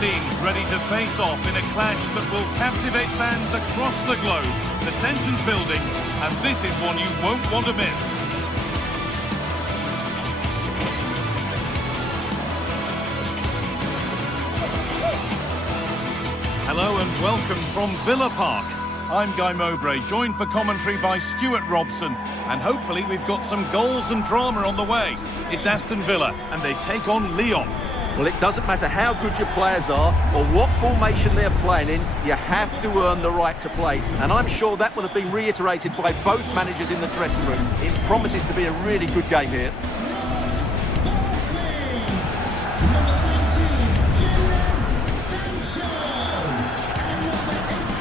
teams ready to face off in a clash that will captivate fans across the globe. The tension's building, and this is one you won't want to miss. Hello and welcome from Villa Park. I'm Guy Mowbray, joined for commentary by Stuart Robson. And hopefully we've got some goals and drama on the way. It's Aston Villa, and they take on Lyon. Well, it doesn't matter how good your players are or what formation they're playing in, you have to earn the right to play. And I'm sure that will have been reiterated by both managers in the dressing room. It promises to be a really good game here.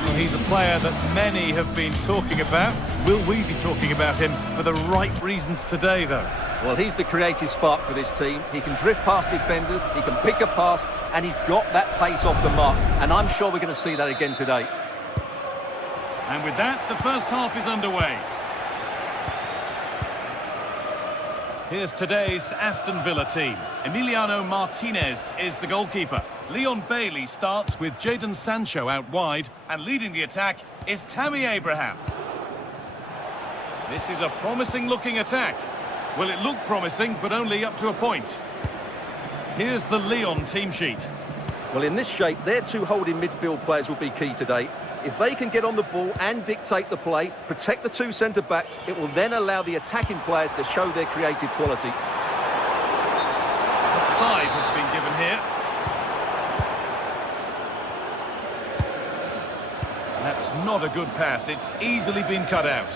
Well, he's a player that many have been talking about. Will we be talking about him for the right reasons today, though? Well, he's the creative spark for this team. He can drift past defenders, he can pick a pass, and he's got that pace off the mark. And I'm sure we're going to see that again today. And with that, the first half is underway. Here's today's Aston Villa team. Emiliano Martinez is the goalkeeper. Leon Bailey starts with Jadon Sancho out wide, and leading the attack is Tammy Abraham. This is a promising-looking attack. Well, it looked promising, but only up to a point. Here's the Lyon team sheet. Well, in this shape, their two holding midfield players will be key today. If they can get on the ball and dictate the play, protect the two centre-backs, it will then allow the attacking players to show their creative quality. Offside has been given here. That's not a good pass. It's easily been cut out.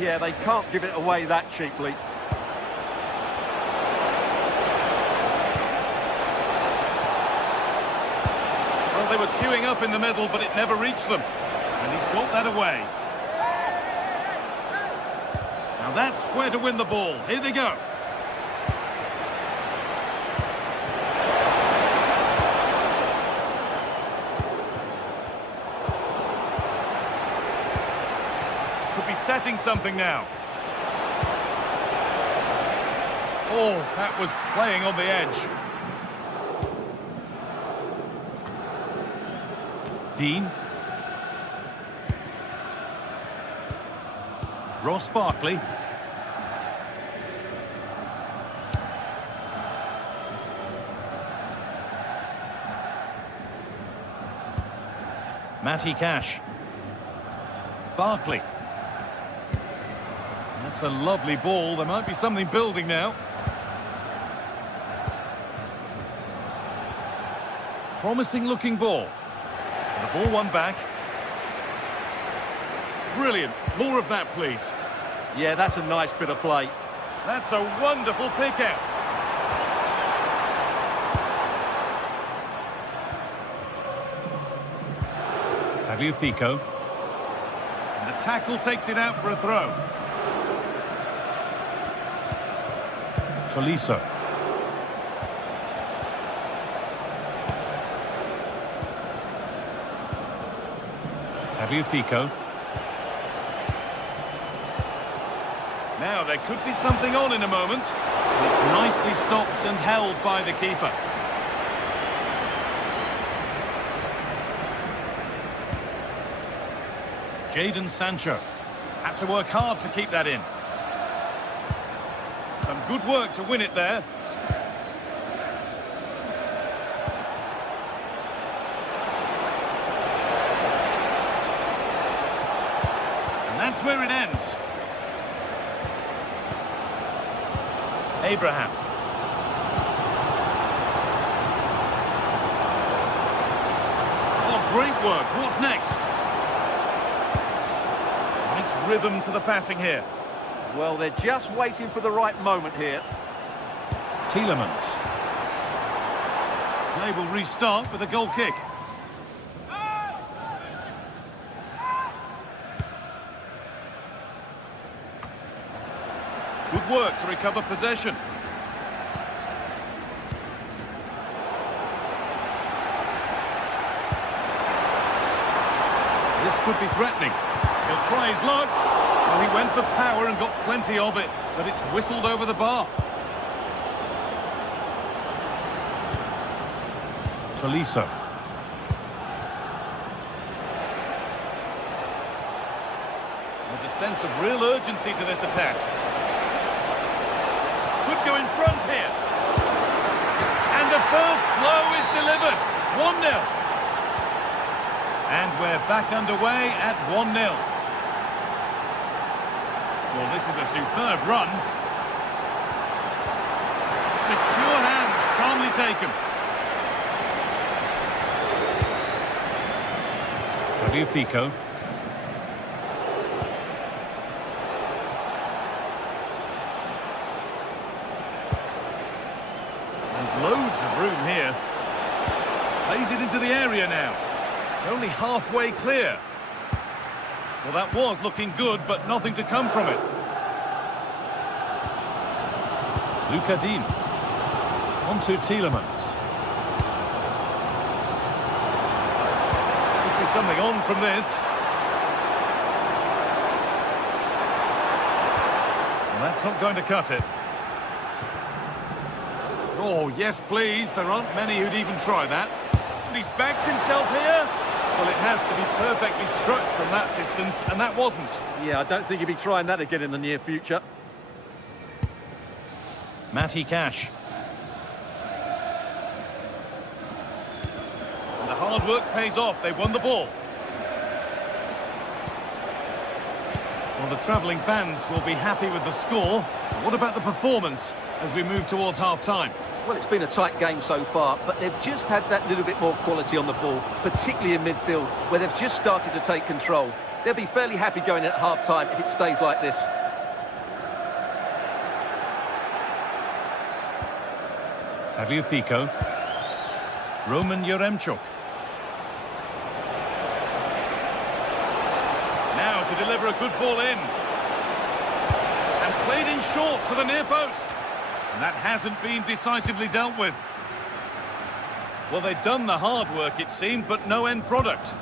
Yeah, they can't give it away that cheaply. Well, they were queuing up in the middle, but it never reached them. And he's got that away. Now that's where to win the ball. Here they go. Could be setting something now. Oh, that was playing on the edge. Dean. Ross Barkley. Matty Cash. Barkley. That's a lovely ball. There might be something building now. Promising looking ball. The ball won back. Brilliant. More of that, please. Yeah, that's a nice bit of play. That's a wonderful pick out. Tagliafico. And the tackle takes it out for a throw. Tolisso. Tagliafico. Now there could be something on in a moment. It's nicely stopped and held by the keeper. Jadon Sancho had to work hard to keep that in. Some good work to win it there. And that's where it ends. Abraham. Oh, great work. What's next? Nice rhythm to the passing here. Well, they're just waiting for the right moment here. Tielemans. Play will restart with a goal kick. Good work to recover possession. This could be threatening. He'll try his luck. Well, he went for power and got plenty of it, but it's whistled over the bar. Tolisso. sense of real urgency to this attack. Could go in front here. And the first blow is delivered. 1-0. And we're back underway at 1-0. Well, this is a superb run. Secure hands, calmly taken. Pico. There's loads of room here. Plays it into the area now. It's only halfway clear. Well, that was looking good, but nothing to come from it. Lucadine. On to Tielemans. Something on from this. Well, that's not going to cut it. Oh, yes, please. There aren't many who'd even try that. But he's backed himself here. Well, it has to be perfectly struck from that distance, and that wasn't. Yeah, I don't think he'll be trying that again in the near future. Matty Cash. The hard work pays off. They won the ball. Well, the travelling fans will be happy with the score. What about the performance as we move towards half-time? Well, it's been a tight game so far, but they've just had that little bit more quality on the ball, particularly in midfield, where they've just started to take control. They'll be fairly happy going at half-time if it stays like this. Pico. Roman Yaremchuk. Now to deliver a good ball in. And played in short to the near post. And that hasn't been decisively dealt with. Well, they'd done the hard work, it seemed, but no end product.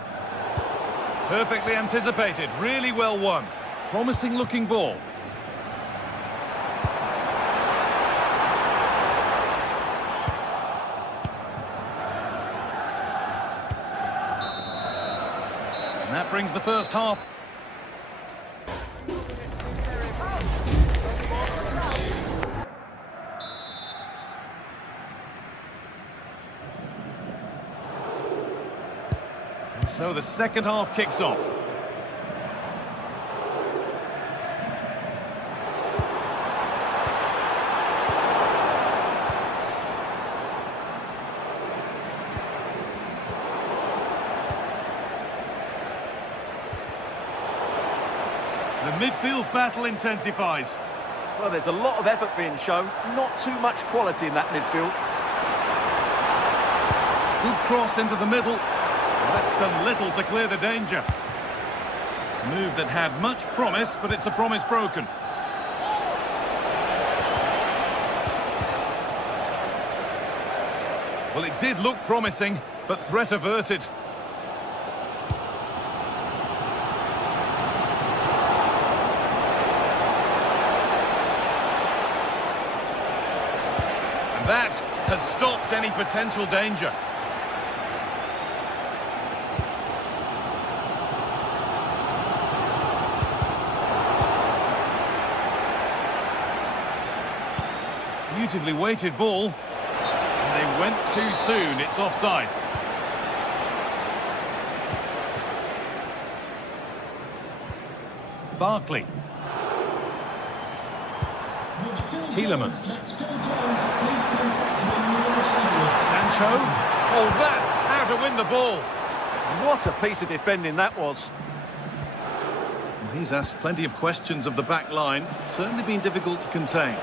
Perfectly anticipated, really well won. Promising looking ball. And that brings the first half. And so the second half kicks off. The midfield battle intensifies. Well, there's a lot of effort being shown, not too much quality in that midfield. Good cross into the middle. Well, that's done little to clear the danger. A move that had much promise, but it's a promise broken. Well, it did look promising, but threat averted. That has stopped any potential danger. Beautifully weighted ball. And they went too soon. It's offside. Barkley. Tielemans. Sancho. Oh, that's how to win the ball. What a piece of defending that was. Well, he's asked plenty of questions of the back line. It's certainly been difficult to contain.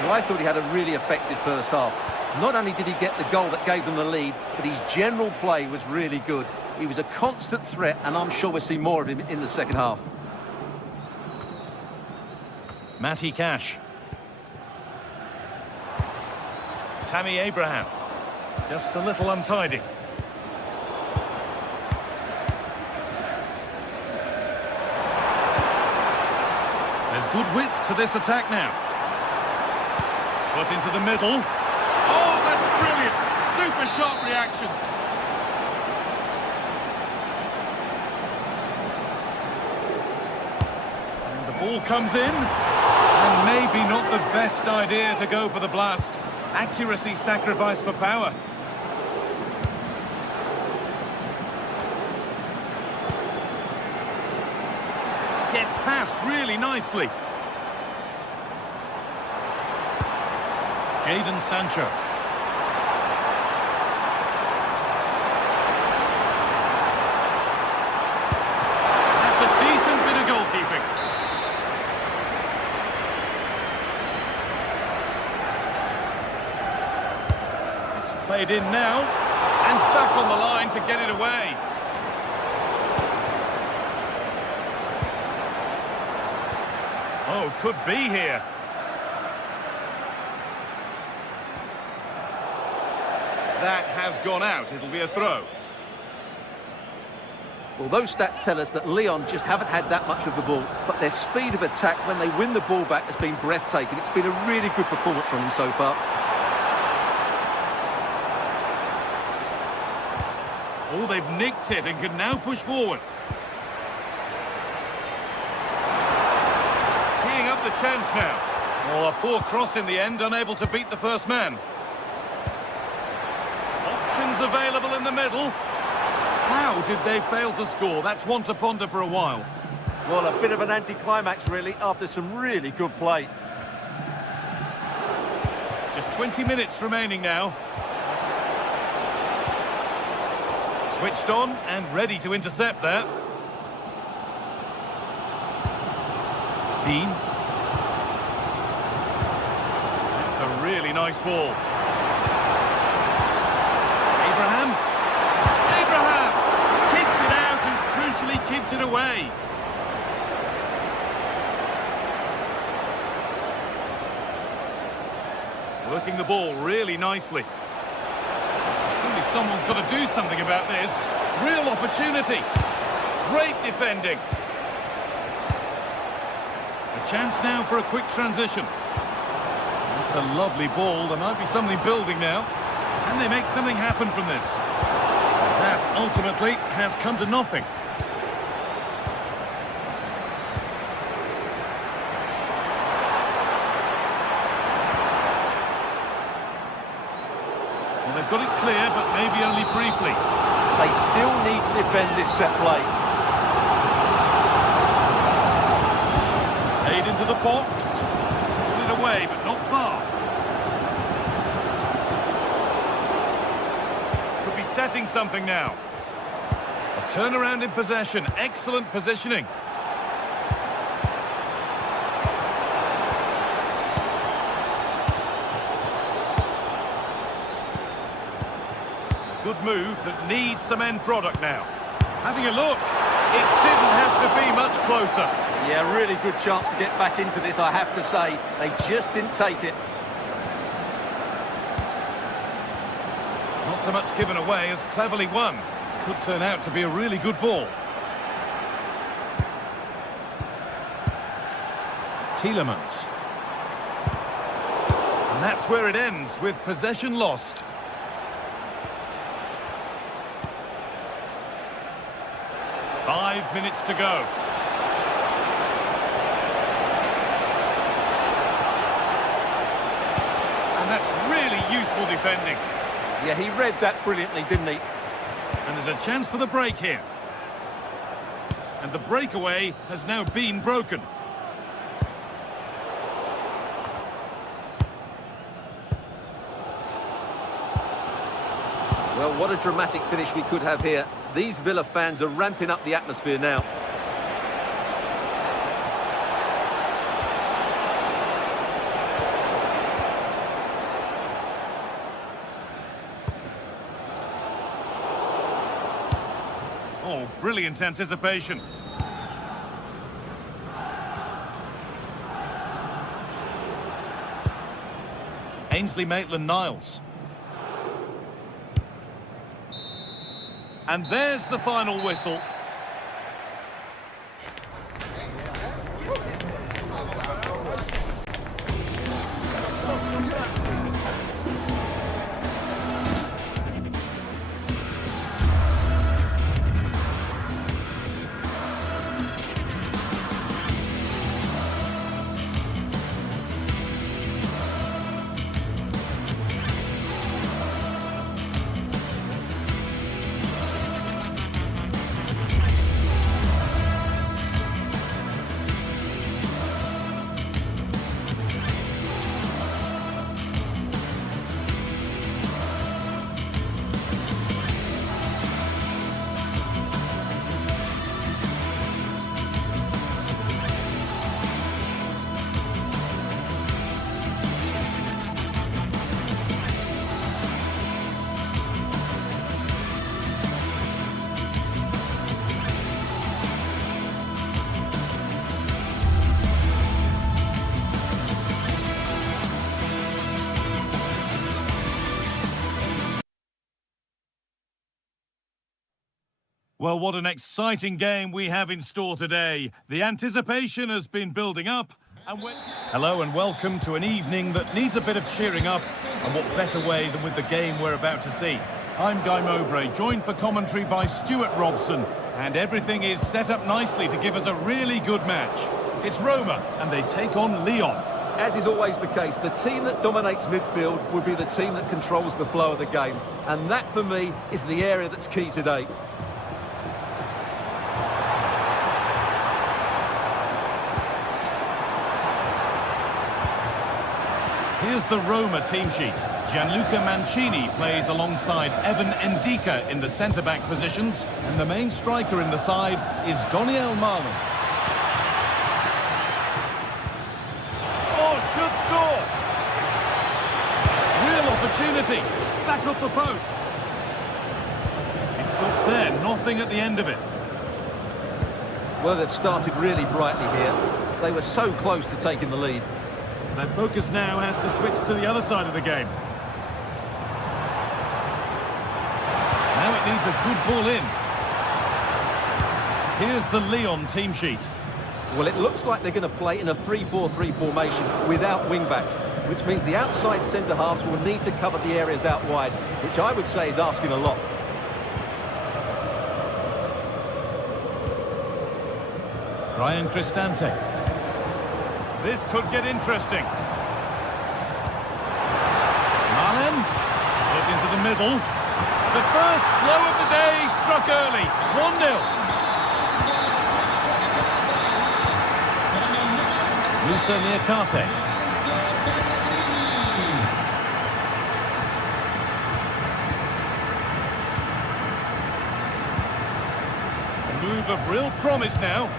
Well, I thought he had a really effective first half. Not only did he get the goal that gave them the lead, but his general play was really good. He was a constant threat, and I'm sure we'll see more of him in the second half. Matty Cash. Tammy Abraham. Just a little untidy. There's good width to this attack now. Put into the middle. Oh, that's brilliant! Super sharp reactions. Ball comes in, and maybe not the best idea to go for the blast. Accuracy sacrificed for power. Gets past really nicely. Jadon Sancho. That's a decent bit of goalkeeping. It's played in now, and back on the line to get it away. Oh, could be here. That has gone out. It'll be a throw. Well, those stats tell us that Lyon just haven't had that much of the ball, but their speed of attack when they win the ball back has been breathtaking. It's been a really good performance from them so far. Oh, they've nicked it and can now push forward. Teeing up the chance now. Oh, a poor cross in the end, unable to beat the first man. Options available in the middle. How did they fail to score? That's one to ponder for a while. Well, a bit of an anticlimax, really, after some really good play. Just 20 minutes remaining now. Switched on and ready to intercept there. Dean. That's a really nice ball. Abraham kicks it out and crucially keeps it away. Working the ball really nicely. Surely someone's got to do something about this. Real opportunity. Great defending. A chance now for a quick transition. That's a lovely ball. There might be something building now. Can they make something happen from this? That ultimately has come to nothing. Well, they've got it clear, but maybe only briefly. They still need to defend this set play. Played into the box. Pull it away, but not far. Could be setting something now. A turnaround in possession. Excellent positioning. Good move that needs some end product now. Having a look. It didn't have to be much closer. Yeah, really good chance to get back into this, I have to say. They just didn't take it. Not so much given away as cleverly won. Could turn out to be a really good ball. Tielemans. And that's where it ends, with possession lost. Five minutes to go. And that's really useful defending. Yeah, he read that brilliantly, didn't he? And there's a chance for the break here. And the breakaway has now been broken. Well, what a dramatic finish we could have here. These Villa fans are ramping up the atmosphere now. Oh, brilliant anticipation. Ainsley Maitland-Niles. And there's the final whistle. Well, what an exciting game we have in store today. The anticipation has been building up. Hello and welcome to an evening that needs a bit of cheering up. And what better way than with the game we're about to see. I'm Guy Mowbray, joined for commentary by Stuart Robson. And everything is set up nicely to give us a really good match. It's Roma, and they take on Lyon. As is always the case, the team that dominates midfield will be the team that controls the flow of the game. And that, for me, is the area that's key today. Here's the Roma team sheet. Gianluca Mancini plays alongside Evan Ndika in the centre-back positions, and the main striker in the side is Goniel Marlon. Oh, should score! Real opportunity. Back off the post. It stops there, nothing at the end of it. Well, they've started really brightly here. They were so close to taking the lead. Their focus now has to switch to the other side of the game. Now it needs a good ball in. Here's the Lyon team sheet. Well, it looks like they're going to play in a 3-4-3 formation without wing-backs, which means the outside centre-halves will need to cover the areas out wide, which I would say is asking a lot. Ryan Cristante. This could get interesting. Marlon, put into the middle. The first blow of the day struck early. 1-0. Musa Niakate. A move of real promise now.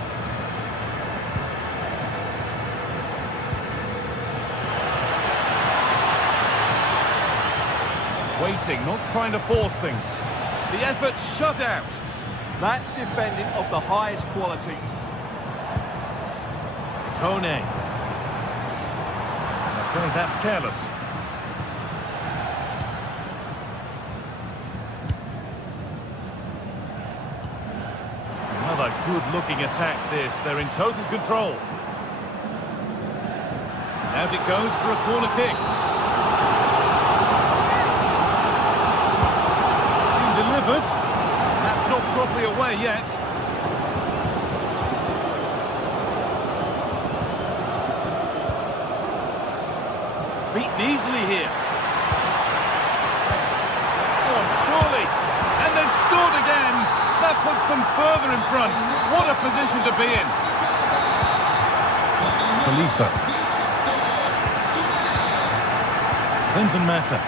Waiting, not trying to force things. The effort shut out. That's defending of the highest quality. Kone. I'm afraid that's careless. Another good-looking attack this. They're in total control. Out it goes for a corner kick. Delivered. That's not properly away yet. Beaten easily here. Oh, surely. And they've scored again. That puts them further in front. What a position to be in. Tolisso. Clinton Mata.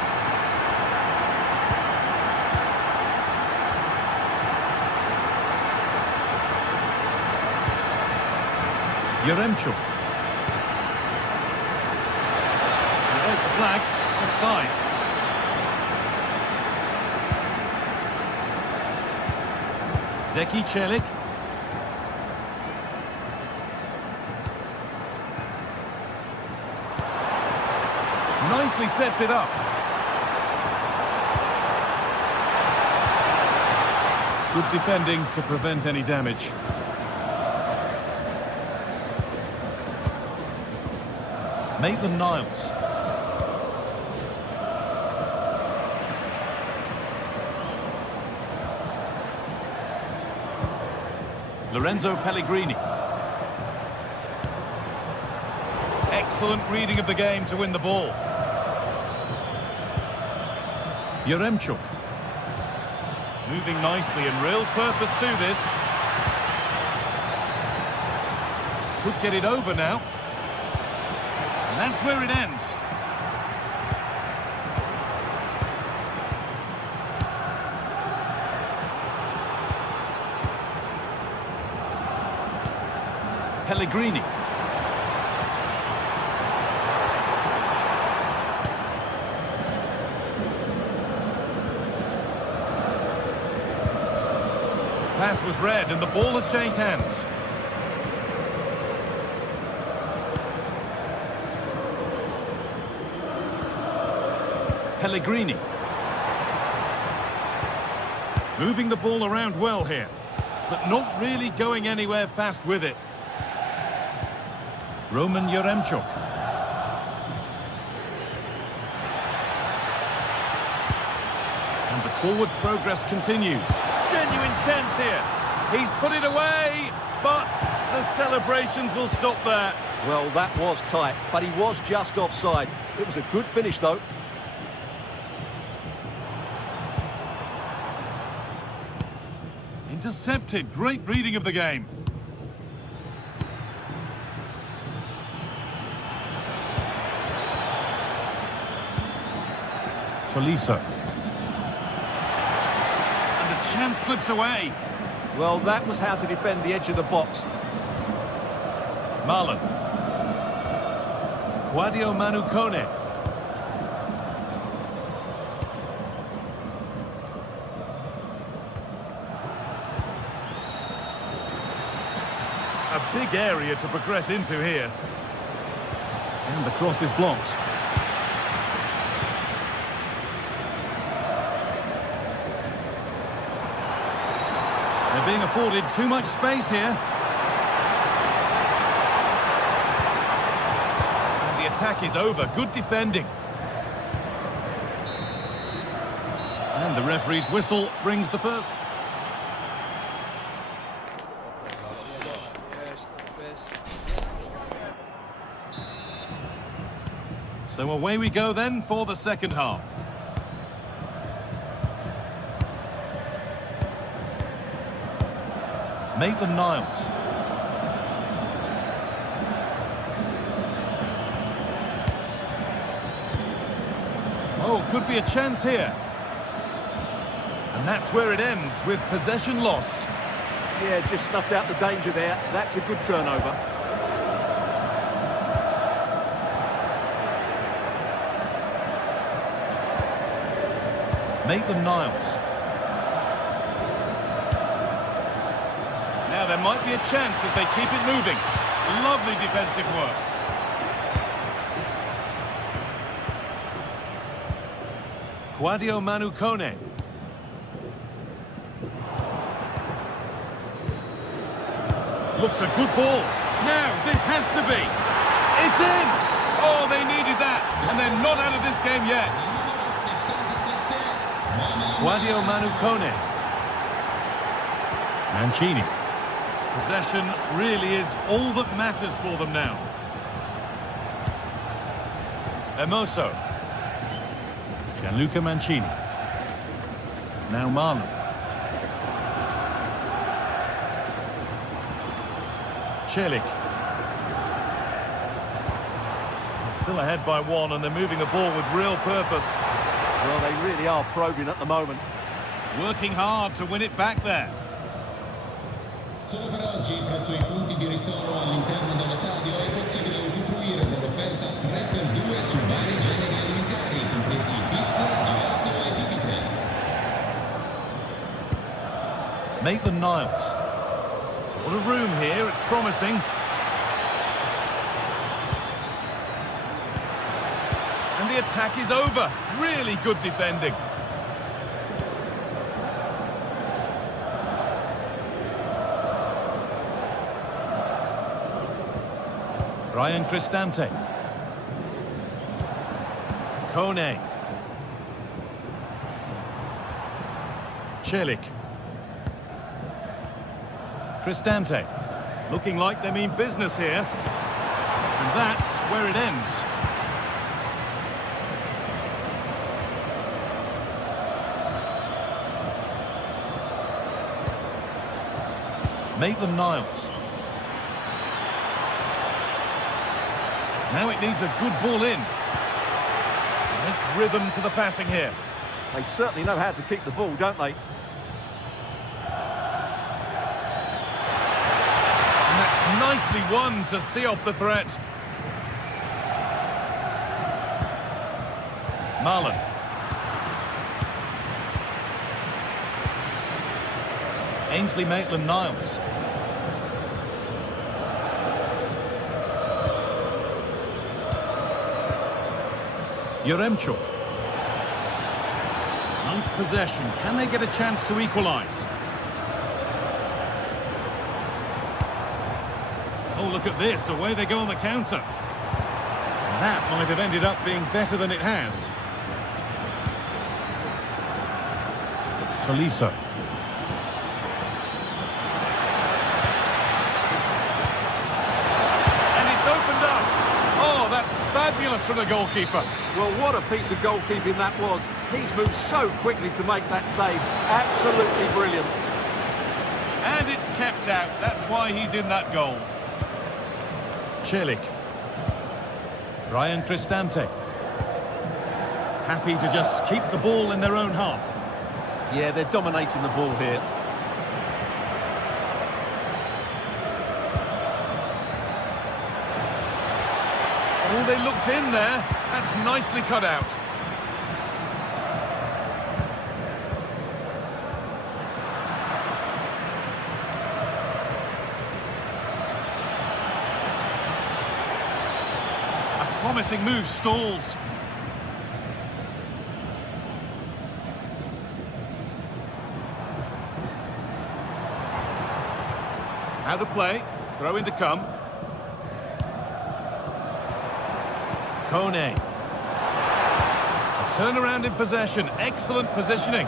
Yaremchuk. There's the flag, offside. Zeki Celik. Nicely sets it up. Good defending to prevent any damage. Maitland-Niles. Lorenzo Pellegrini. Excellent reading of the game to win the ball. Yaremchuk. Moving nicely and real purpose to this. Could get it over now. And that's where it ends. Pellegrini. Pass was read and the ball has changed hands. Pellegrini. Moving the ball around well here. but not really going anywhere fast with it. Roman Yaremchuk. And the forward progress continues. Genuine chance here. He's put it away, but the celebrations will stop there. Well, that was tight, but he was just offside. It was a good finish, though. Intercepted. Great reading of the game. Tolisso. And the chance slips away. Well, that was how to defend the edge of the box. Marlon. Quadio Manu Kone. A big area to progress into here. And the cross is blocked. They're being afforded too much space here. And the attack is over. Good defending. And the referee's whistle brings the first. So away we go then for the second half. Maitland-Niles. Oh, could be a chance here. And that's where it ends, with possession lost. Yeah, just snuffed out the danger there. That's a good turnover. Maitland-Niles. Now there might be a chance as they keep it moving. Lovely defensive work. Quadio Manu Kone. Looks a good ball. Now this has to be. It's in! Oh, they needed that. And they're not out of this game yet. Quadio Manu Kone. Mancini. Possession really is all that matters for them now. Hermoso. Gianluca Mancini. Now Marlon. Celik. Still ahead by one, and they're moving the ball with real purpose. Well, they really are probing at the moment. Working hard to win it back there. Solo per oggi, presso i punti di ristoro all'interno dello stadio è possibile usufruire dell'offerta 3x2 su vari generi alimentari, compresi pizza, gelato e bibite. Maitland-Niles. What a room here, it's promising. And the attack is over. Really good defending. Ryan Cristante. Kone. Celik. Cristante. Looking like they mean business here. And that's where it ends. Maitland-Niles. Now it needs a good ball in. It's rhythm to the passing here. They certainly know how to keep the ball, don't they? And that's nicely won to see off the threat. Marlon. Ainsley Maitland-Niles. Yaremchuk. Nice possession. Can they get a chance to equalise? Oh, look at this. Away they go on the counter. That might have ended up being better than it has. Tolisso. And it's opened up. Oh, that's fabulous from the goalkeeper. Well, what a piece of goalkeeping that was. He's moved so quickly to make that save. Absolutely brilliant. And it's kept out. That's why he's in that goal. Celik. Ryan Cristante. Happy to just keep the ball in their own half. Yeah, they're dominating the ball here. Oh, they looked in there. That's nicely cut out. A promising move stalls. How to play. Throw in to come. Kone. A turnaround in possession. Excellent positioning.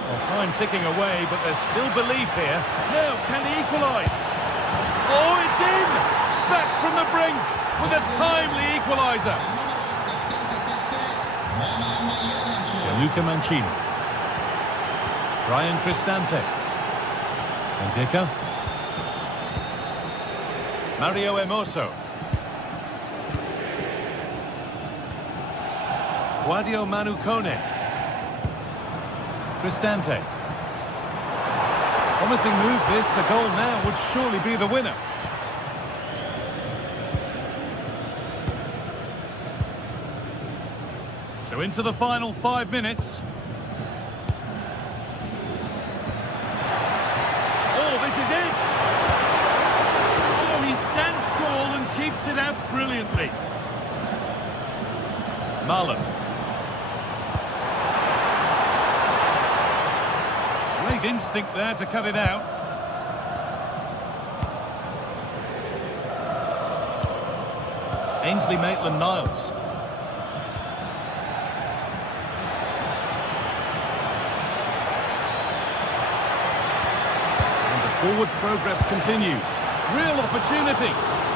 Well, time ticking away, but there's still belief here. Now, can he equalise? Oh, it's in! Back from the brink with a timely equaliser. Luca Mancini. Ryan Cristante. Indica. Mario Hermoso. Guadio Manu Kone. Cristante. Promising move this. A goal now would surely be the winner. So into the final 5 minutes. This is it! Oh, he stands tall and keeps it out brilliantly. Marlon. Great instinct there to cut it out. Ainsley Maitland-Niles. Forward progress continues. Real opportunity.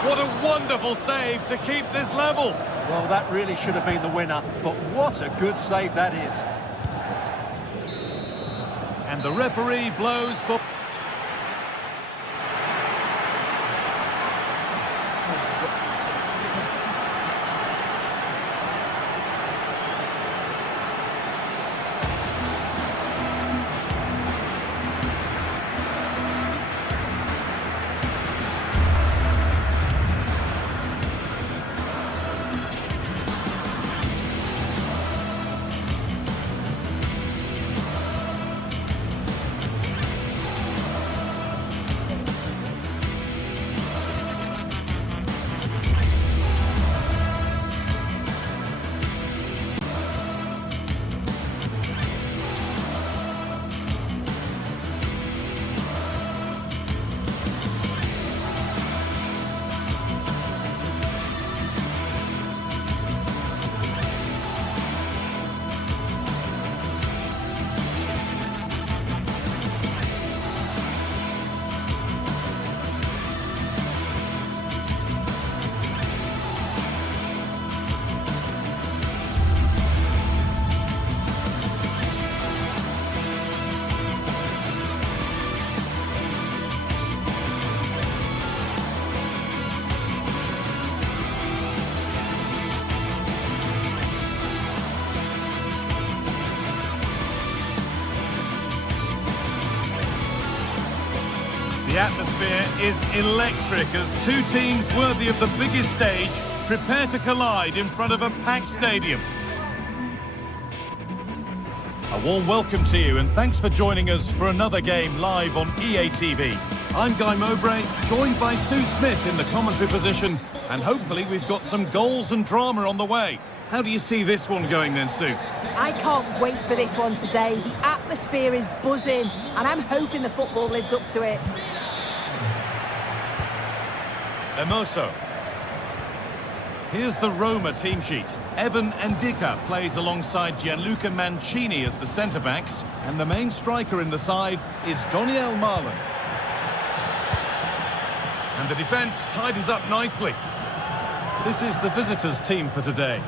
What a wonderful save to keep this level. Well, that really should have been the winner, but what a good save that is. And the referee blows for... The atmosphere is electric as two teams worthy of the biggest stage prepare to collide in front of a packed stadium. A warm welcome to you and thanks for joining us for another game live on EA TV. I'm Guy Mowbray, joined by Sue Smith in the commentary position, and hopefully we've got some goals and drama on the way. How do you see this one going then, Sue? I can't wait for this one today. The atmosphere is buzzing, and I'm hoping the football lives up to it. Emoso. Here's the Roma team sheet. Evan Ndika plays alongside Gianluca Mancini as the centre-backs, and the main striker in the side is Doniel Marlon. And the defence tidies up nicely. This is the visitors' team for today.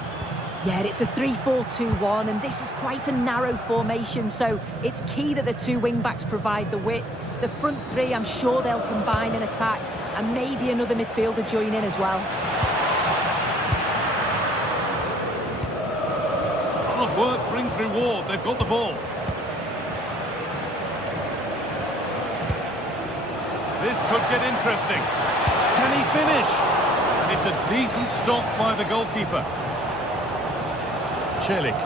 Yeah, it's a 3-4-2-1, and this is quite a narrow formation, so it's key that the two wing-backs provide the width. The front three, I'm sure they'll combine and attack, and maybe another midfielder join in as well. Hard work brings reward. They've got the ball. This could get interesting. Can he finish? And it's a decent stop by the goalkeeper. Celik.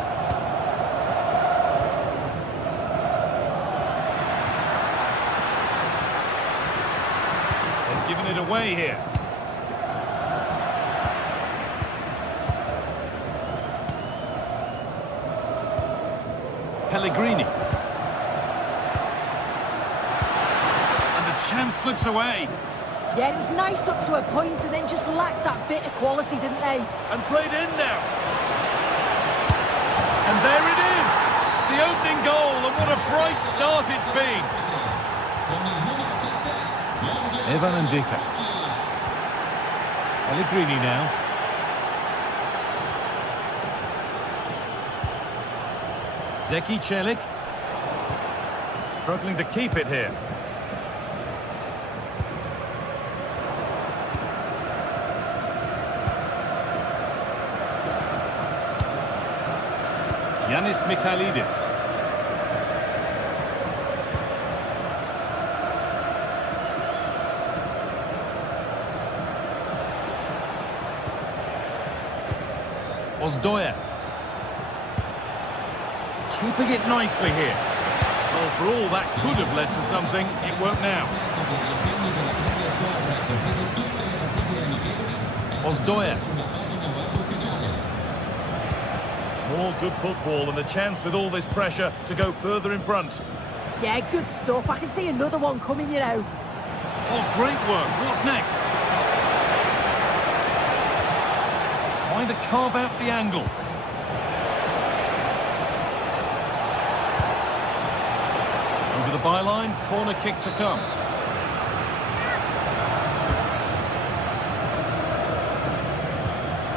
They've given it away here. Pellegrini. And the chance slips away. Yeah, it was nice up to a point and then just lacked that bit of quality, didn't they? And played in now. And there it is! The opening goal, and what a bright start it's been. Evan Ndika. Pellegrini now. Zeki Celik. Struggling to keep it here. Yanis Mikhailidis. Ozdoyev. Keeping it nicely here. Well, for all that could have led to something, it won't now. Ozdoyev. More good football and the chance with all this pressure to go further in front. Yeah, good stuff. I can see another one coming, you know. Oh, great work. What's next? Trying to carve out the angle. Over the byline, corner kick to come.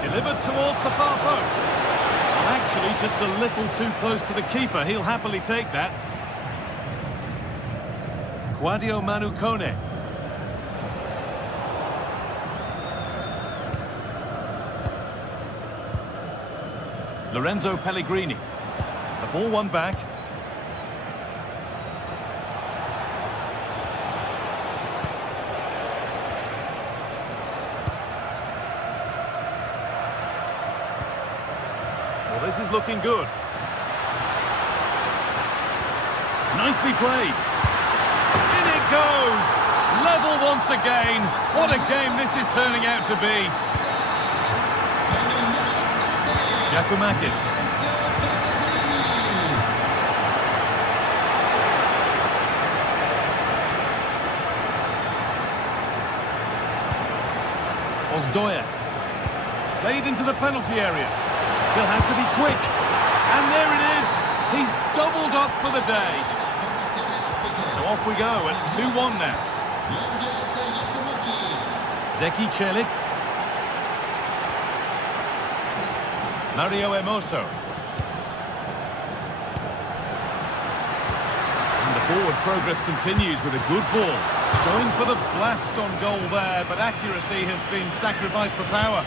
Delivered towards the far post. Actually, just a little too close to the keeper. He'll happily take that. Quadio Manu Kone. Lorenzo Pellegrini. The ball won back. Well, this is looking good. Nicely played. In it goes. Level once again. What a game this is turning out to be. Giacomakis. Ozdoyev. Played into the penalty area. He'll have to be quick. And there it is. He's doubled up for the day. So off we go at 2-1 now. Zeki Celik. Mario Emoso. And the forward progress continues with a good ball. Going for the blast on goal there, but accuracy has been sacrificed for power.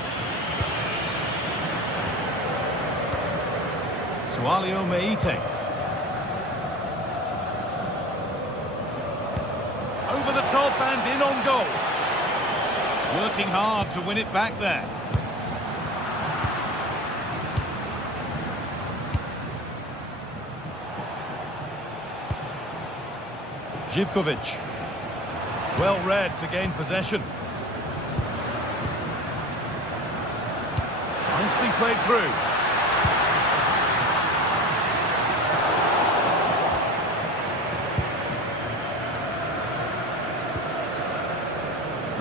Sualio Meite. Over the top and in on goal. Working hard to win it back there. Živkovic. Well read to gain possession. Nicely played through.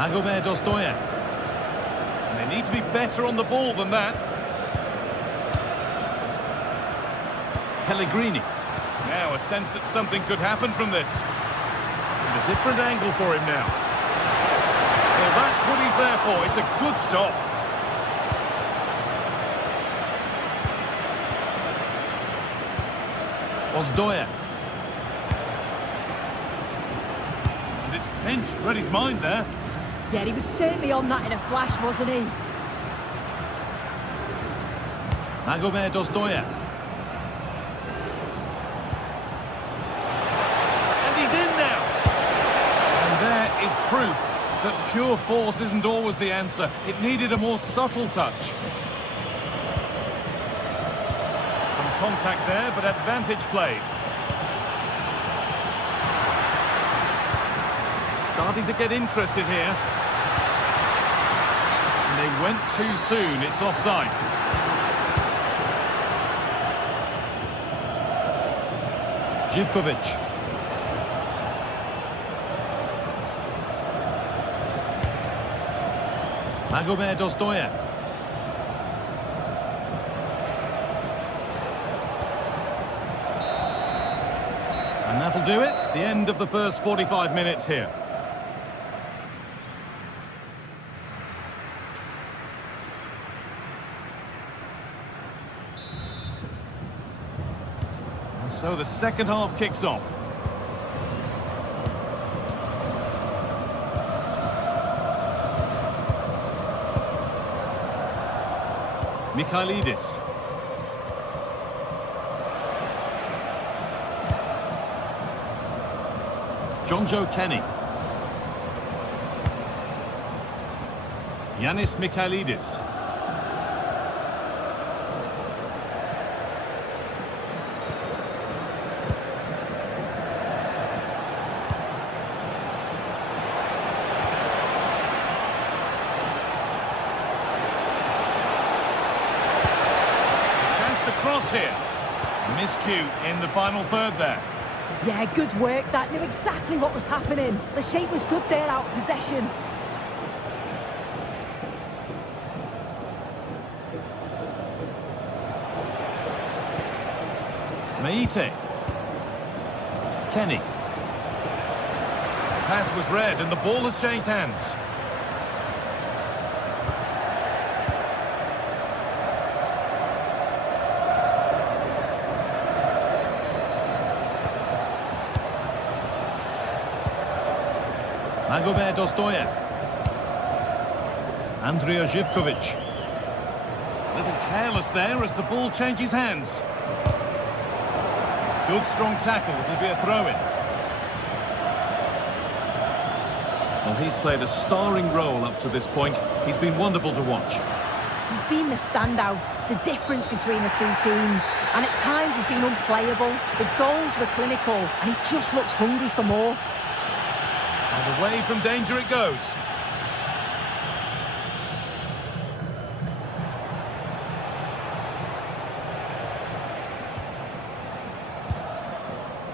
Magomed Ozdoyev. And they need to be better on the ball than that. Pellegrini. Now a sense that something could happen from this. And a different angle for him now. Well, that's what he's there for. It's a good stop. Ozdoyev. And it's pinched, read his mind there. Yeah, he was certainly on that in a flash, wasn't he? Magomed Ozdoyev. And he's in now. And there is proof that pure force isn't always the answer. It needed a more subtle touch. Some contact there, but advantage played. Starting to get interested here. And they went too soon. It's offside. Živković. Magomed Ozdoyev. And that'll do it. The end of the first 45 minutes here. And so the second half kicks off. Mikhailidis. Jonjo Kenny. Yanis Mikhailidis. Cross here. Miscue in the final third there. Yeah, good work. That knew exactly what was happening. The shape was good there, out of possession. Meite. Kenny. Pass was read and the ball has changed hands. Magomed Ozdoyev. Andrea Živković. A little careless there as the ball changes hands. Good strong tackle, it'll be a throw-in. Well, he's played a starring role up to this point. He's been wonderful to watch. He's been the standout, the difference between the two teams. And at times he's been unplayable. The goals were clinical and he just looks hungry for more. And away from danger it goes.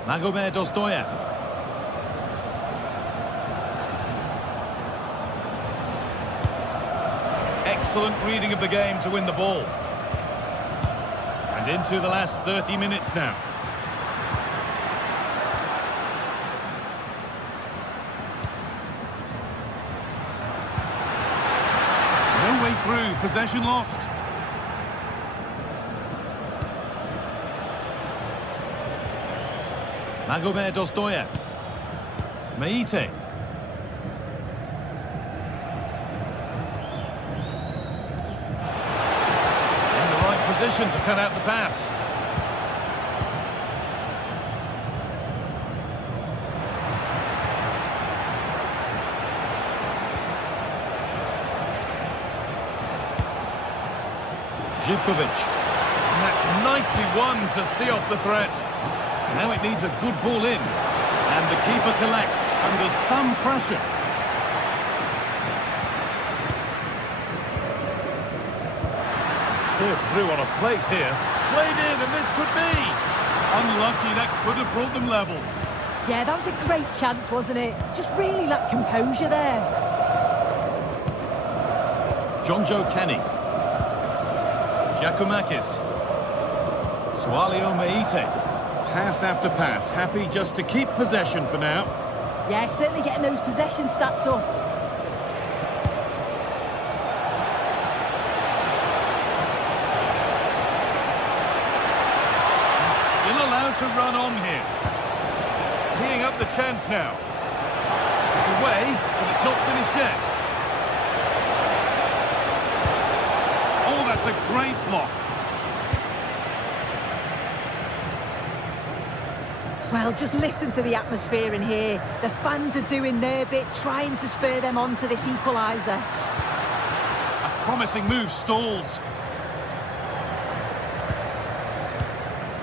Magomed Ozdoyev. Excellent reading of the game to win the ball. And into the last 30 minutes now. No way through, possession lost. Magomed Ozdoyev. Meite. In the right position to cut out the pass. Živković. And that's nicely won to see off the threat. Now it needs a good ball in. And the keeper collects under some pressure. Served through on a plate here. Played in, and this could be. Unlucky, that could have brought them level. Yeah, that was a great chance, wasn't it? Just really lacked composure there. John Joe Kenny. Giacomakis. Sualio Meite. Pass after pass, happy just to keep possession for now. Yeah, certainly getting those possession stats up. Still allowed to run on here. Teeing up the chance now. It's away, but it's not finished yet. Oh, that's a great block. Well, just listen to the atmosphere in here. The fans are doing their bit, trying to spur them on to this equaliser. A promising move stalls.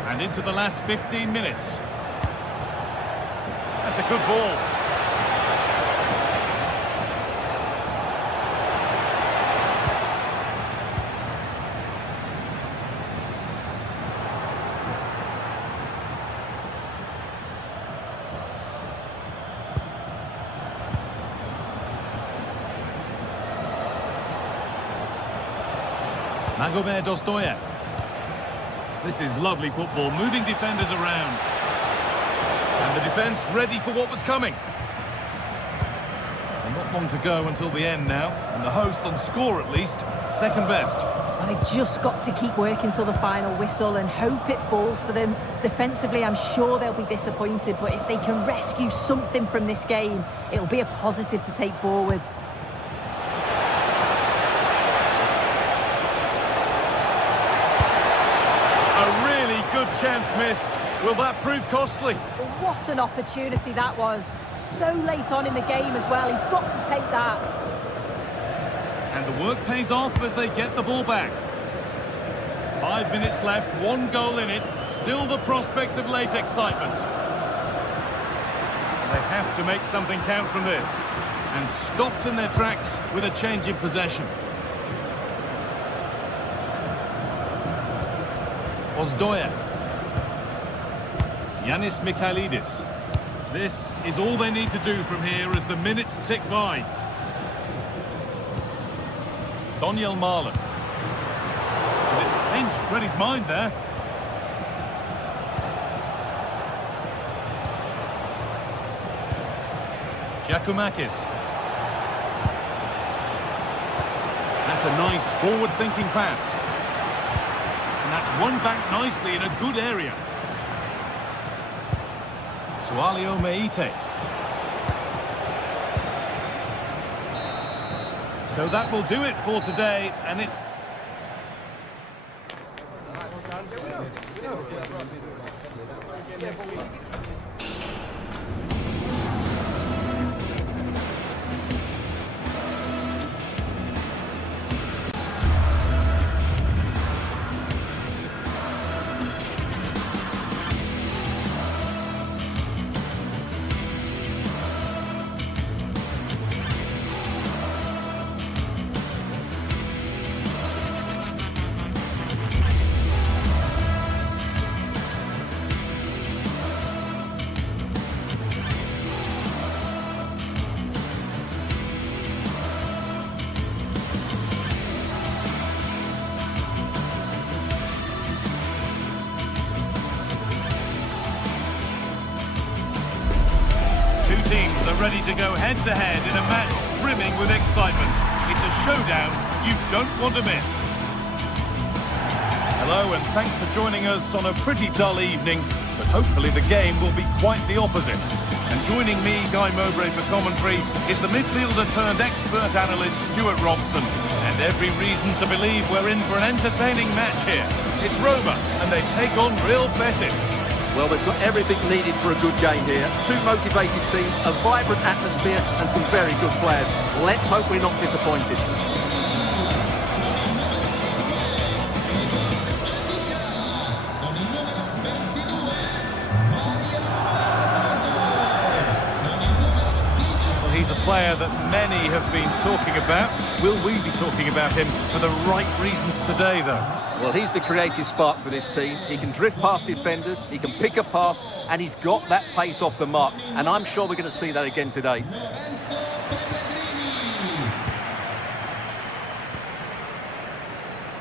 And into the last 15 minutes. That's a good ball. Magomed Dostoyev. This is lovely football, moving defenders around. And the defence ready for what was coming. And not long to go until the end now. And the hosts on score at least, second best. Well, they've just got to keep working till the final whistle and hope it falls for them. Defensively, I'm sure they'll be disappointed, but if they can rescue something from this game, it'll be a positive to take forward. Good chance missed. Will that prove costly? What an opportunity that was. So late on in the game as well. He's got to take that. And the work pays off as they get the ball back. 5 minutes left, 1 goal in it. Still the prospect of late excitement. They have to make something count from this. And stopped in their tracks with a change in possession. Ozdoyev. Yanis Mikhailidis. This is all they need to do from here as the minutes tick by. Daniel Marlon. And it's pinched read his mind there. Giacomakis. That's a nice forward-thinking pass. And that's won back nicely in a good area. Sualio Meite. So that will do it for today, and it... Two teams are ready to go head-to-head in a match brimming with excitement. It's a showdown you don't want to miss. Hello and thanks for joining us on a pretty dull evening, but hopefully the game will be quite the opposite. And joining me, Guy Mowbray, for commentary is the midfielder-turned-expert analyst Stuart Robson. And every reason to believe we're in for an entertaining match here. It's Roma, and they take on Real Betis. Well, they've got everything needed for a good game here. Two motivated teams, a vibrant atmosphere and some very good players. Let's hope we're not disappointed. Well, he's a player that many have been talking about. Will we be talking about him for the right reasons today, though? Well, he's the creative spark for this team. He can drift past defenders, he can pick a pass, and he's got that pace off the mark. And I'm sure we're going to see that again today.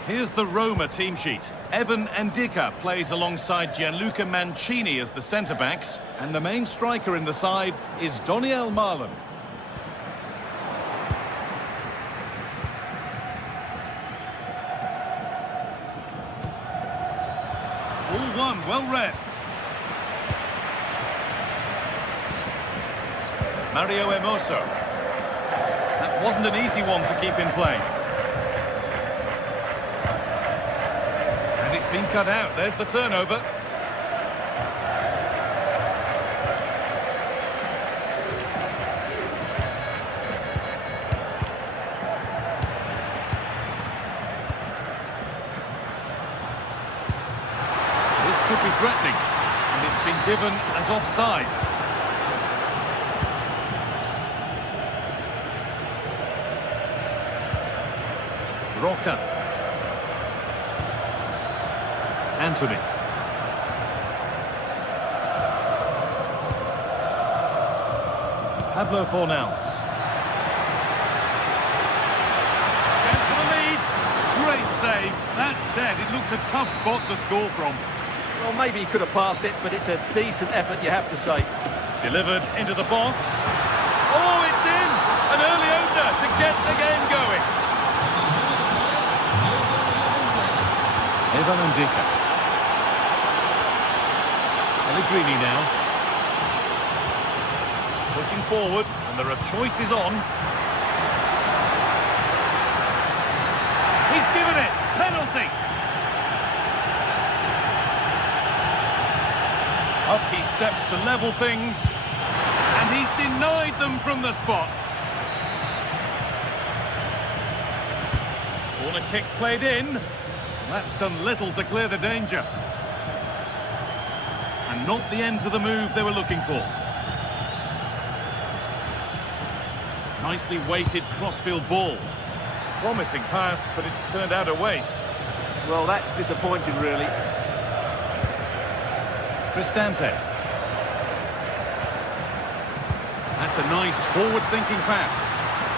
Here's the Roma team sheet. Evan Ndika plays alongside Gianluca Mancini as the centre-backs, and the main striker in the side is Doniel Marlon. All one, well read. Mario Hermoso. That wasn't an easy one to keep in play. And it's been cut out. There's the turnover. This could be threatening, and it's been given as offside. Roca. Anthony. Pablo Fornals. Chance for the lead. Great save. That said, it looked a tough spot to score from. Well, maybe he could have passed it, but it's a decent effort, you have to say. Delivered into the box. Oh, it's in! An early opener to get the game going. Evan Ndika. Pellegrini now. Pushing forward, and there are choices on. He's given it! Penalty! Up he steps to level things, and he's denied them from the spot. Corner kick played in. That's done little to clear the danger. And not the end to the move they were looking for. Nicely weighted crossfield ball. Promising pass, but it's turned out a waste. Well, that's disappointing, really. Cristante. That's a nice forward-thinking pass.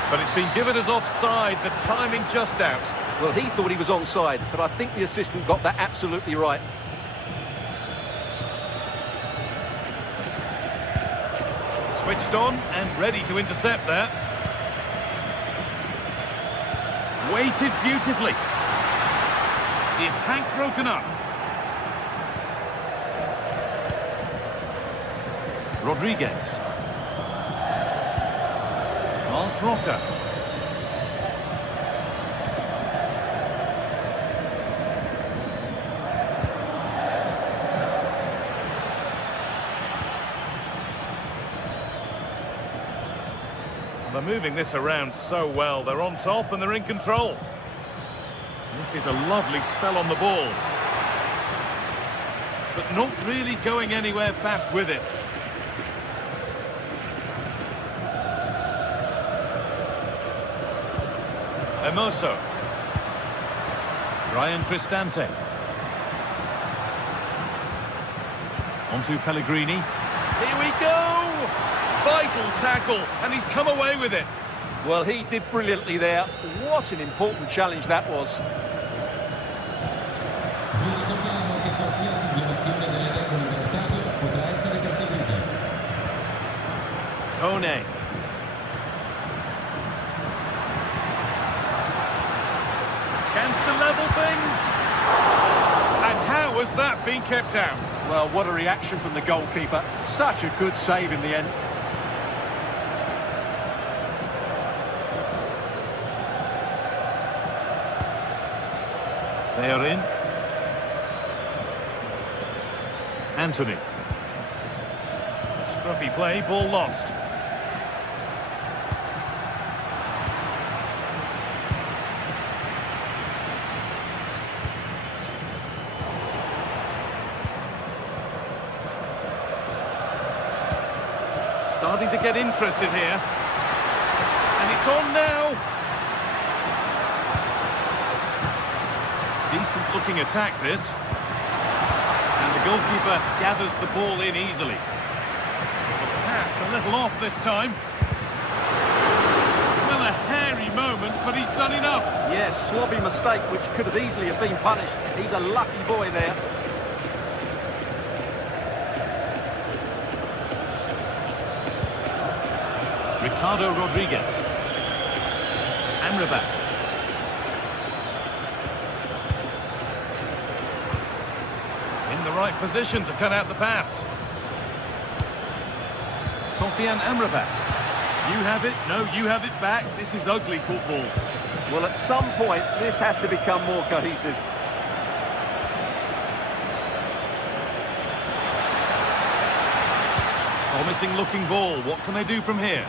But it's been given as offside, the timing just out. Well, he thought he was onside, but I think the assistant got that absolutely right. Switched on and ready to intercept there. Weighted beautifully. The attack broken up. Rodriguez. Mark Roca. They're moving this around so well. They're on top and they're in control. This is a lovely spell on the ball. But not really going anywhere fast with it. Hermoso. Ryan Cristante. Onto Pellegrini. Here we go! Vital tackle, and he's come away with it. Well, he did brilliantly there. What an important challenge that was. Vi ricordiamo che qualsiasi violazione delle regole dello stadio potrà essere perseguita. Kone. Chance to level things. And how has that been kept out? Well, what a reaction from the goalkeeper. Such a good save in the end. They are in. Anthony. Scruffy play, ball lost. Starting to get interested here. And it's on now. Decent looking attack this. And the goalkeeper gathers the ball in easily. The pass a little off this time. Well, a hairy moment, but he's done enough. Yes, sloppy mistake, which could have easily have been punished. He's a lucky boy there. Ricardo Rodriguez. Amrabat. In the right position to cut out the pass. Sofian Amrabat. You have it, no, you have it back. This is ugly football. Well, at some point, this has to become more cohesive. Promising looking ball. What can they do from here?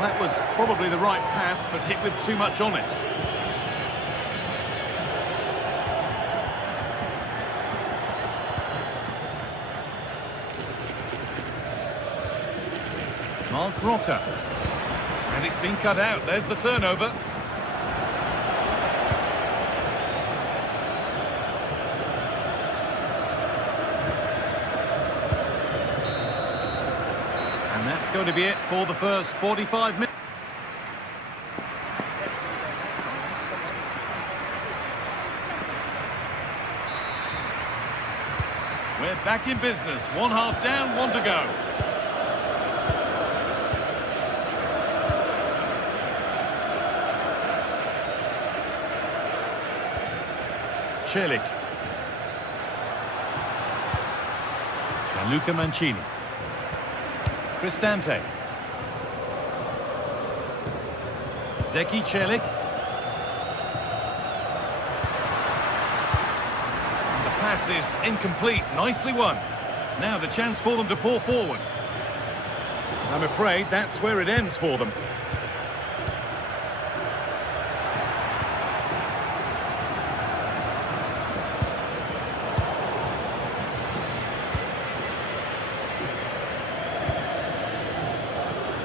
That was probably the right pass, but hit with too much on it. Mark Roca. And it's been cut out. There's the turnover. And that's going to be it for the first 45 minutes. We're back in business. One half down, one to go. Celik. Gianluca Mancini. Cristante. Zeki Celik. The pass is incomplete. Nicely won. Now the chance for them to pour forward. I'm afraid that's where it ends for them.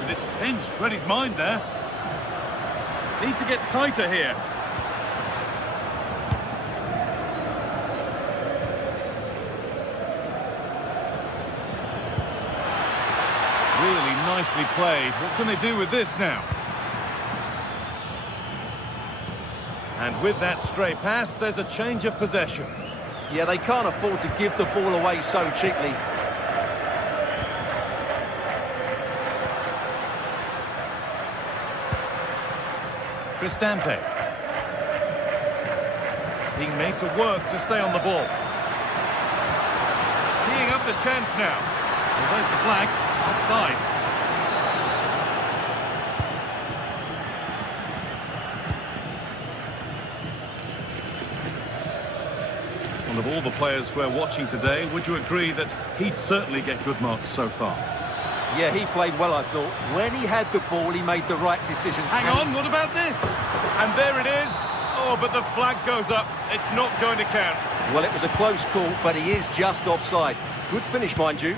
It's pinched, read his mind there. Need to get tighter here. Really nicely played. What can they do with this now? And with that stray pass, there's a change of possession. Yeah, they can't afford to give the ball away so cheaply. Cristante. Being made to work to stay on the ball. Teeing up the chance now. Well, there's the flag. Offside. Well, of all the players we're watching today, would you agree that he'd certainly get good marks so far? Yeah, he played well, I thought. When he had the ball, he made the right decisions. Hang on, what about this? And there it is. Oh, but the flag goes up. It's not going to count. Well, it was a close call, but he is just offside. Good finish, mind you.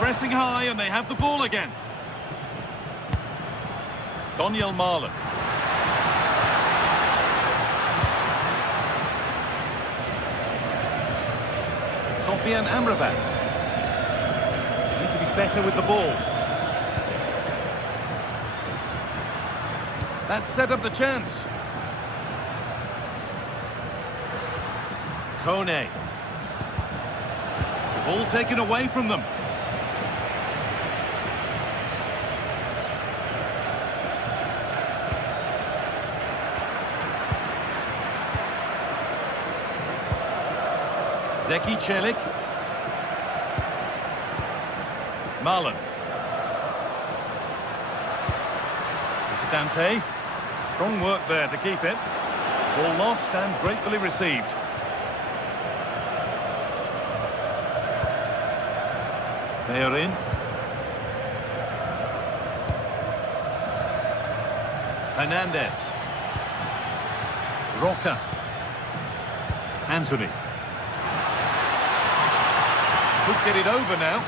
Pressing high, and they have the ball again. Daniel Marlon. Sofian Amrabat. Need to be better with the ball. That set up the chance. Kone. The ball taken away from them. Zeki Celik. Marlon. Cristante. Strong work there to keep it. Ball lost and gratefully received. They are in. Hernandez. Roca. Anthony. Could get it over now.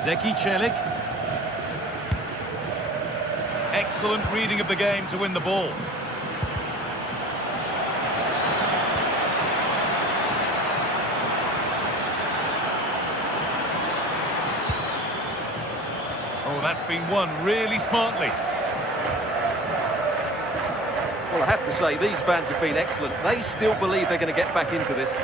Zeki Celik. Excellent reading of the game to win the ball. Oh, that's been won really smartly. Well, I have to say, these fans have been excellent. They still believe they're going to get back into this.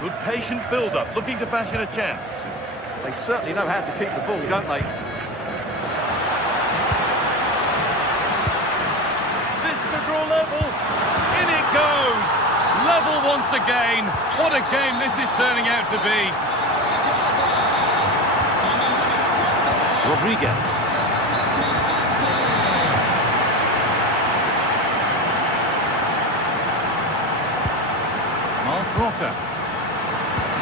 Good patient build-up, looking to fashion a chance. They certainly know how to keep the ball, don't they? This to draw level. In it goes. Level once again. What a game this is turning out to be. Rodriguez. Mark Rocker.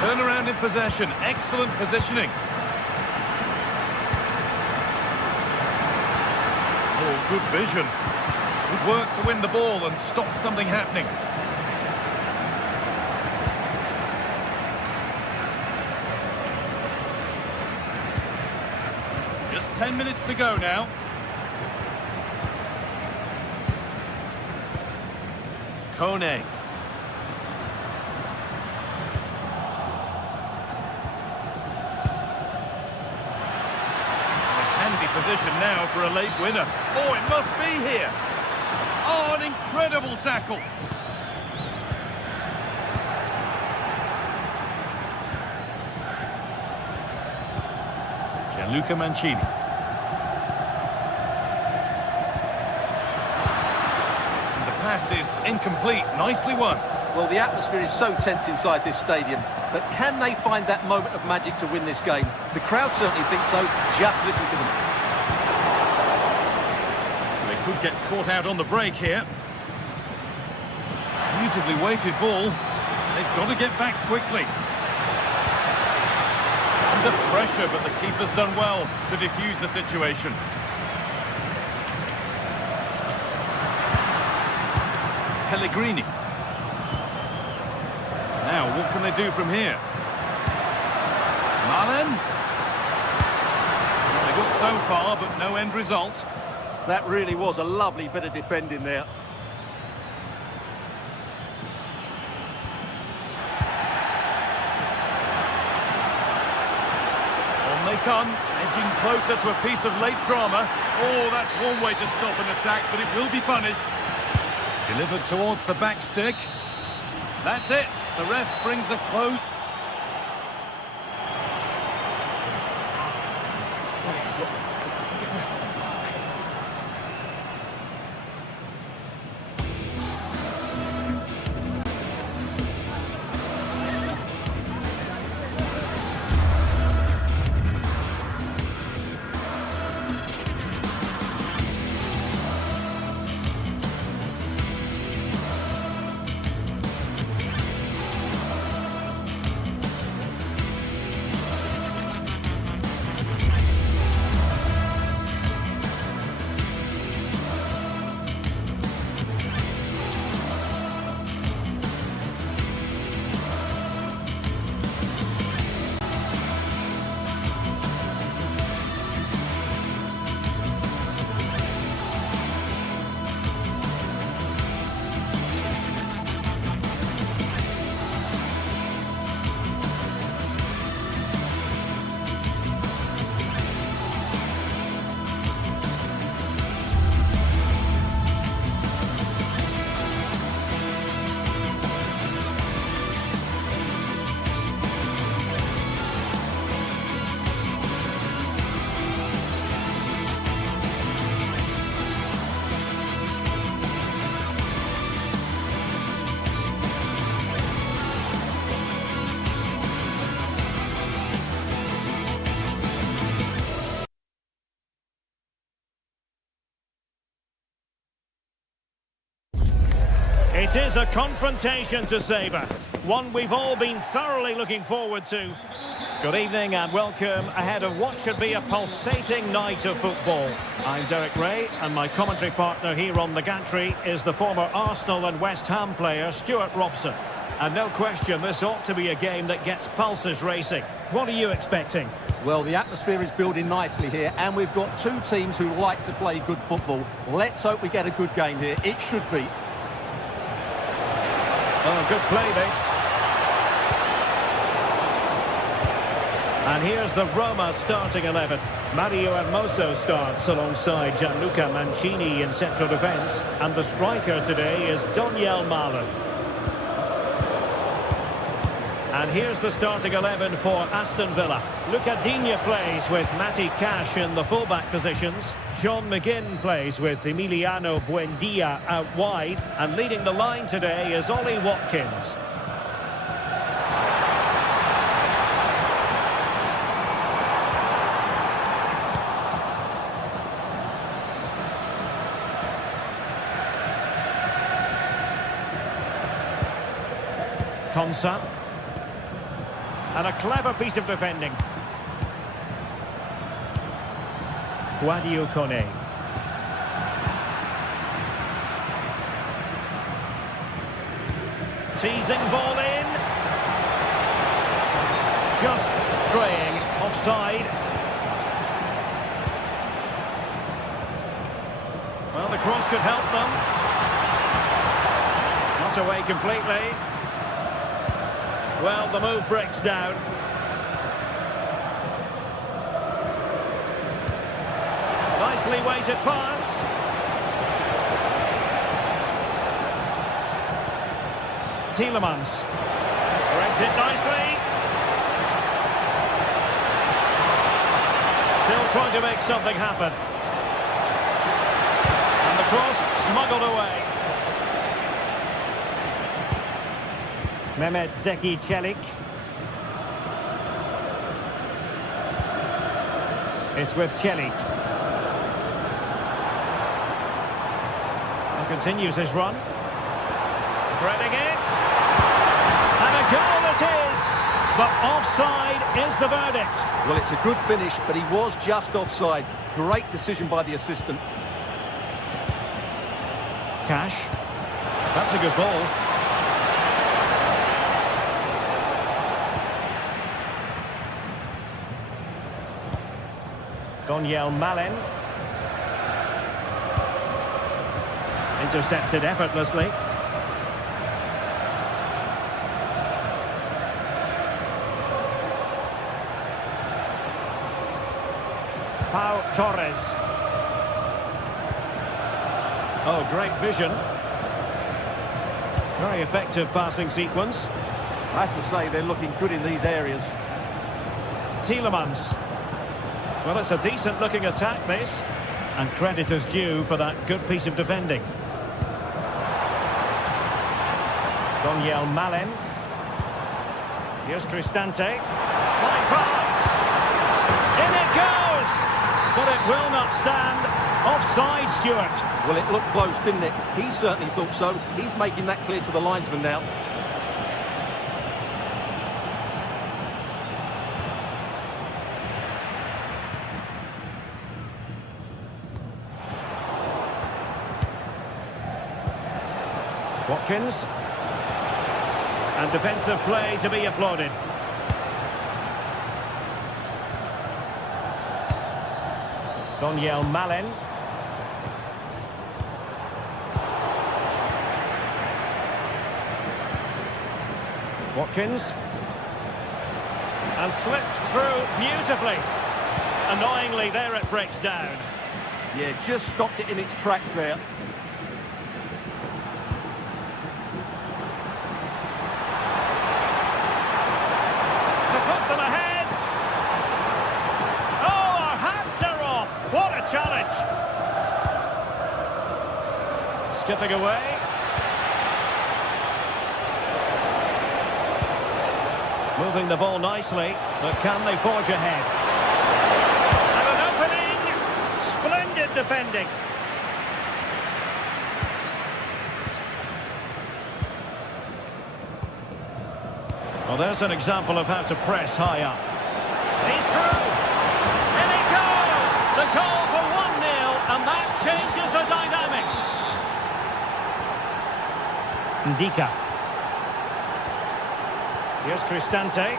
Turn around in possession. Excellent positioning. Oh, good vision. Good work to win the ball and stop something happening. Just 10 minutes to go now. Kone. Position now for a late winner. Oh, it must be here. Oh, an incredible tackle. Gianluca Mancini. And the pass is incomplete. Nicely won. Well, the atmosphere is so tense inside this stadium, but can they find that moment of magic to win this game? The crowd certainly think so. Just listen to them. Could get caught out on the break here. Beautifully weighted ball. They've got to get back quickly. Under pressure, but the keeper's done well to defuse the situation. Pellegrini. Now, what can they do from here? Malen. They got so far, but no end result. That really was a lovely bit of defending there. On they come, edging closer to a piece of late drama. Oh, that's one way to stop an attack, but it will be punished. Delivered towards the back stick. That's it. The ref brings a close. It is a confrontation to savour, one we've all been thoroughly looking forward to. Good evening and welcome ahead of what should be a pulsating night of football. I'm Derek Ray and my commentary partner here on the gantry is the former Arsenal and West Ham player Stuart Robson. And no question, this ought to be a game that gets pulses racing. What are you expecting? Well, the atmosphere is building nicely here, and we've got two teams who like to play good football. Let's hope we get a good game here. It should be. Oh, good play this. And here's the Roma starting 11. Mario Hermoso starts alongside Gianluca Mancini in central defence. And the striker today is Daniel Malen. And here's the starting 11 for Aston Villa. Luca Digne plays with Matty Cash in the fullback positions. John McGinn plays with Emiliano Buendia out wide. And leading the line today is Ollie Watkins. Konsa. And a clever piece of defending. Guadio Kone. Teasing ball in. Just straying offside. Well, the cross could help them. Not away completely. Well, the move breaks down. Nicely weighted pass. Tielemans. Breaks it nicely. Still trying to make something happen. And the cross smuggled away. Mehmet Zeki Çelik. It's with Çelik. And continues his run. Threading it. And a goal it is. But offside is the verdict. Well, it's a good finish, but he was just offside. Great decision by the assistant. Cash. That's a good ball. Daniel Malen. Intercepted effortlessly. Pau Torres. Oh, great vision. Very effective passing sequence. I have to say they're looking good in these areas. Tielemans. Well, it's a decent-looking attack, this. And credit is due for that good piece of defending. Daniel Malen. Here's Cristante. Fine pass. In it goes! But it will not stand. Offside, Stuart. Well, it looked close, didn't it? He certainly thought so. He's making that clear to the linesman now. Watkins. And defensive play to be applauded. Daniel Malen. Watkins. And slipped through beautifully. Annoyingly, there it breaks down. Yeah, just stopped it in its tracks there. Challenge. Skipping away. Moving the ball nicely, but can they forge ahead? And an opening. Splendid defending. Well, there's an example of how to press high up. changes the dynamic. Ndika. Here's Cristante.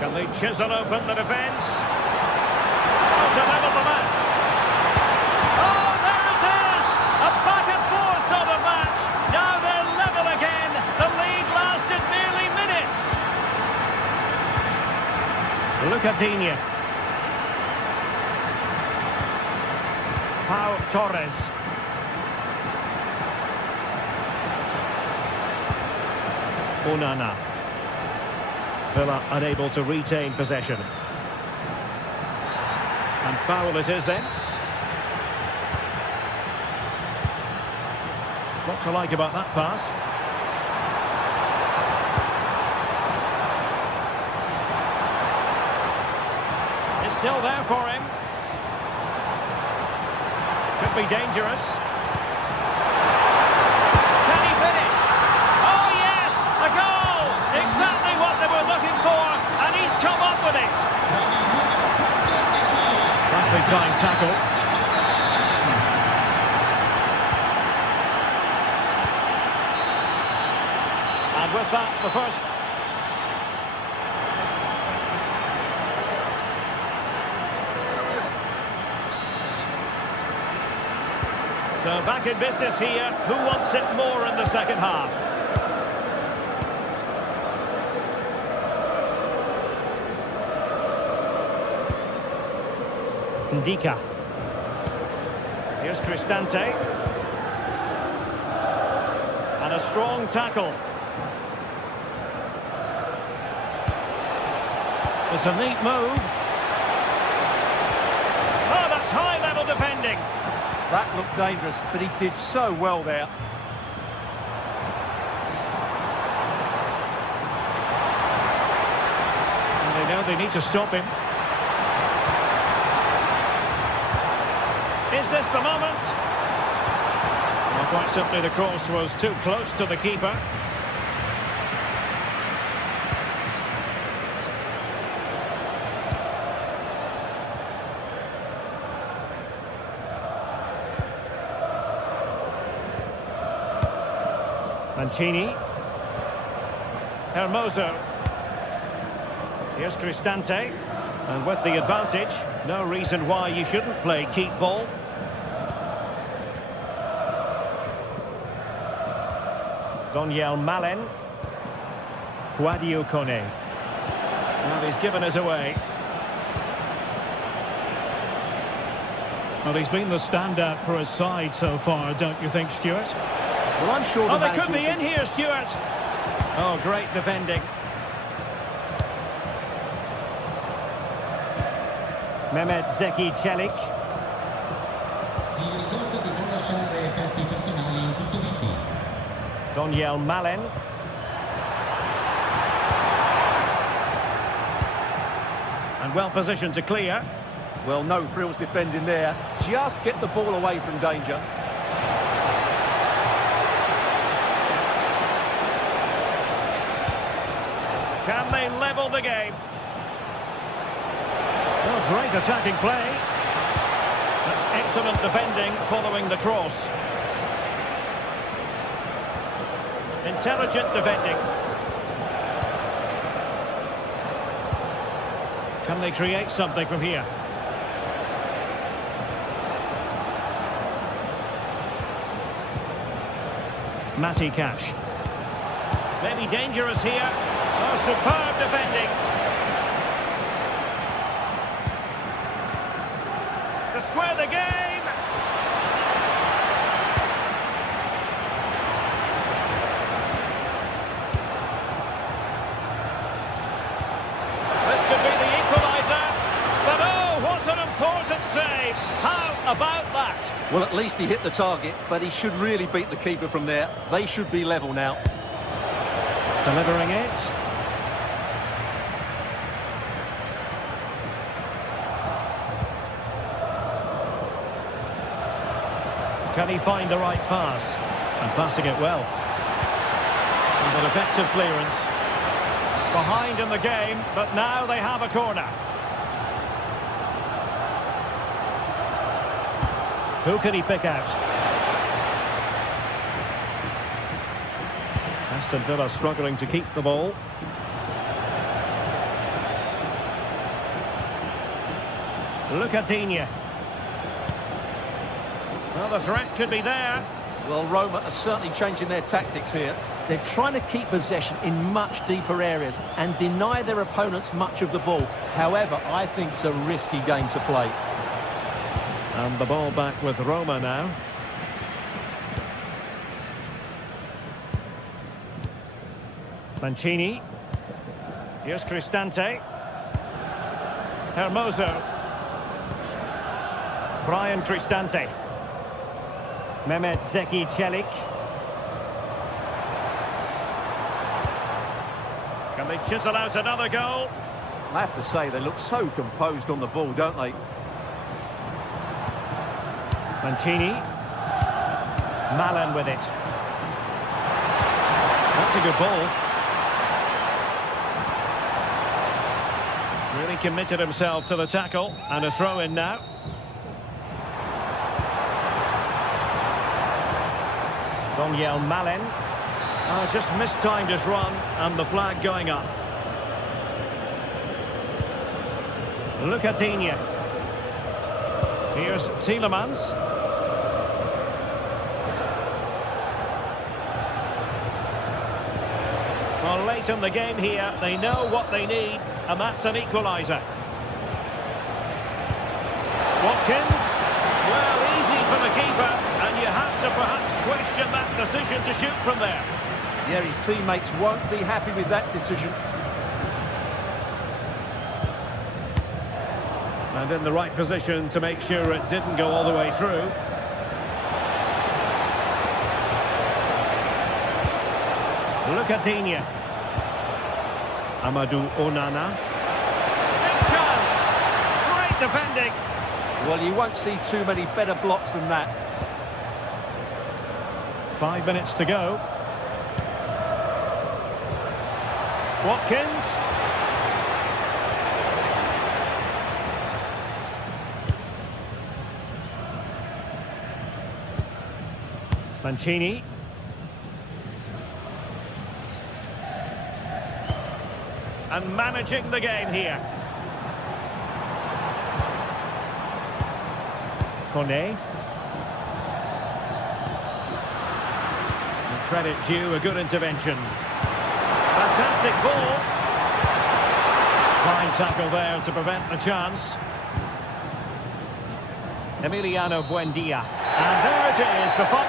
Can they chisel open the defence? To level the match. Oh, there it is! A back and forth sort of match. Now they're level again. The lead lasted merely minutes. Lucadinha. Pau Torres. Onana. Villa unable to retain possession. And foul it is then. What to like about that pass? It's still there for him. Could be dangerous. Can he finish? Oh yes! A goal! Exactly what they were looking for, and he's come up with it. Nicely timed tackle. And with that, the first... So back in business here. Who wants it more in the second half? Ndika. Here's Cristante. And a strong tackle. It's a neat move. Oh, that's high-level defending. That looked dangerous, but he did so well there. And they know they need to stop him. Is this the moment? Well, quite simply, the cross was too close to the keeper. Mancini. Hermoso. Here's Cristante. And with the advantage, no reason why you shouldn't play keep ball. Donyell Malen. Guadio Kone. Well, he's given us away. Well, he's been the standout for his side so far, don't you think, Stuart? Well, I'm sure Oh, they could be in here, Stuart. Oh, great defending. Mehmet Zeki Çelik. Si ricorda di non lasciare effetti personali incustoditi. Donyell Malen. And well positioned to clear. Well, no frills defending there. Just get the ball away from danger. Can they level the game? Oh, great attacking play. That's excellent defending following the cross. Intelligent defending. Can they create something from here? Matty Cash. Maybe dangerous here. Oh, superb defending. To square the game. This could be the equaliser. But oh, what an important save. How about that? Well, at least he hit the target, but he should really beat the keeper from there. They should be level now. Delivering it. Can he find the right pass? And passing it well. And an effective clearance. Behind in the game, but now they have a corner. Who can he pick out? Aston Villa struggling to keep the ball. Lucadinha. Well, the threat could be there. Well, Roma are certainly changing their tactics here. They're trying to keep possession in much deeper areas and deny their opponents much of the ball. However, I think it's a risky game to play. And the ball back with Roma now. Mancini. Here's Cristante. Hermoso. Brian Cristante. Mehmet Zeki Çelik. Can they chisel out another goal? I have to say, they look so composed on the ball, don't they? Mancini. Malen with it. That's a good ball. Really committed himself to the tackle. And a throw in now. Daniel Malen. Just mistimed his run, and the flag going up. Lucadinha. Here's Tielemans. Well, late in the game here, they know what they need, and that's an equaliser. Watkins. Well, easy for the keeper, and you have to perhaps question that decision to shoot from there. Yeah, his teammates won't be happy with that decision. And in the right position to make sure it didn't go all the way through. Lucadinha. Amadou Onana. Big chance! Great defending! Well, you won't see too many better blocks than that. 5 minutes to go. Watkins. Mancini. And managing the game here. Kone. Credit due, a good intervention. Fantastic ball. Fine tackle there to prevent the chance. Emiliano Buendia. And there it is, the puck.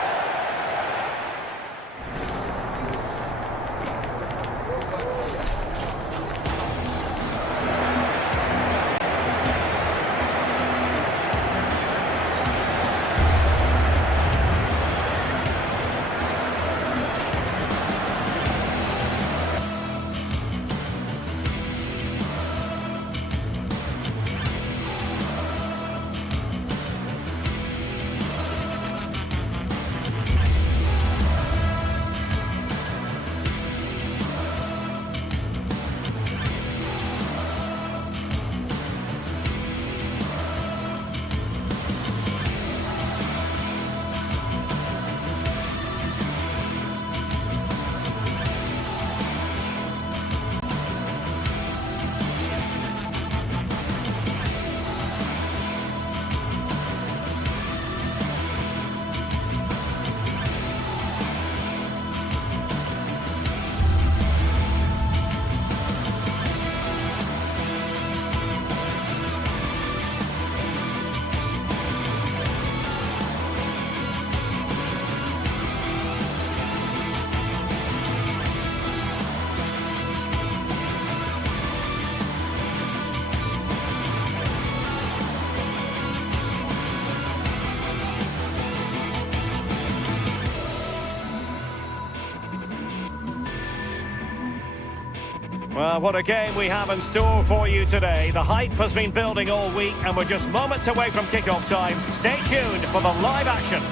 Well, what a game we have in store for you today. The hype has been building all week, and we're just moments away from kick-off time. Stay tuned for the live action.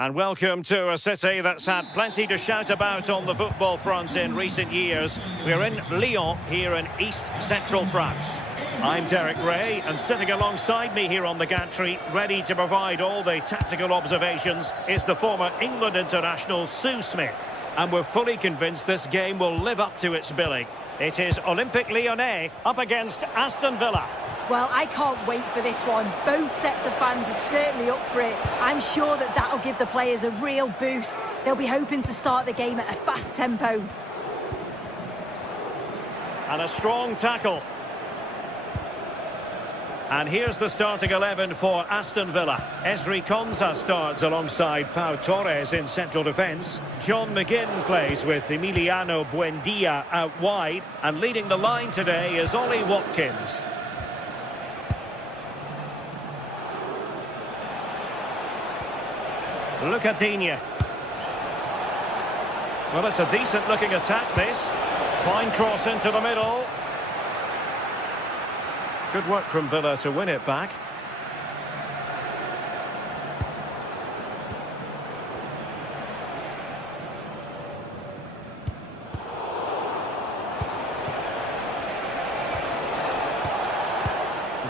And welcome to a city that's had plenty to shout about on the football front in recent years. We're in Lyon, here in East Central France. I'm Derek Ray, and sitting alongside me here on the gantry, ready to provide all the tactical observations, is the former England international Sue Smith. And we're fully convinced this game will live up to its billing. It is Olympique Lyonnais up against Aston Villa. Well, I can't wait for this one. Both sets of fans are certainly up for it. I'm sure that that'll give the players a real boost. They'll be hoping to start the game at a fast tempo. And a strong tackle. And here's the starting 11 for Aston Villa. Ezri Konsa starts alongside Pau Torres in central defence. John McGinn plays with Emiliano Buendia out wide. And leading the line today is Ollie Watkins. Lucadinha. Well, it's a decent-looking attack, this. Fine cross into the middle. Good work from Villa to win it back.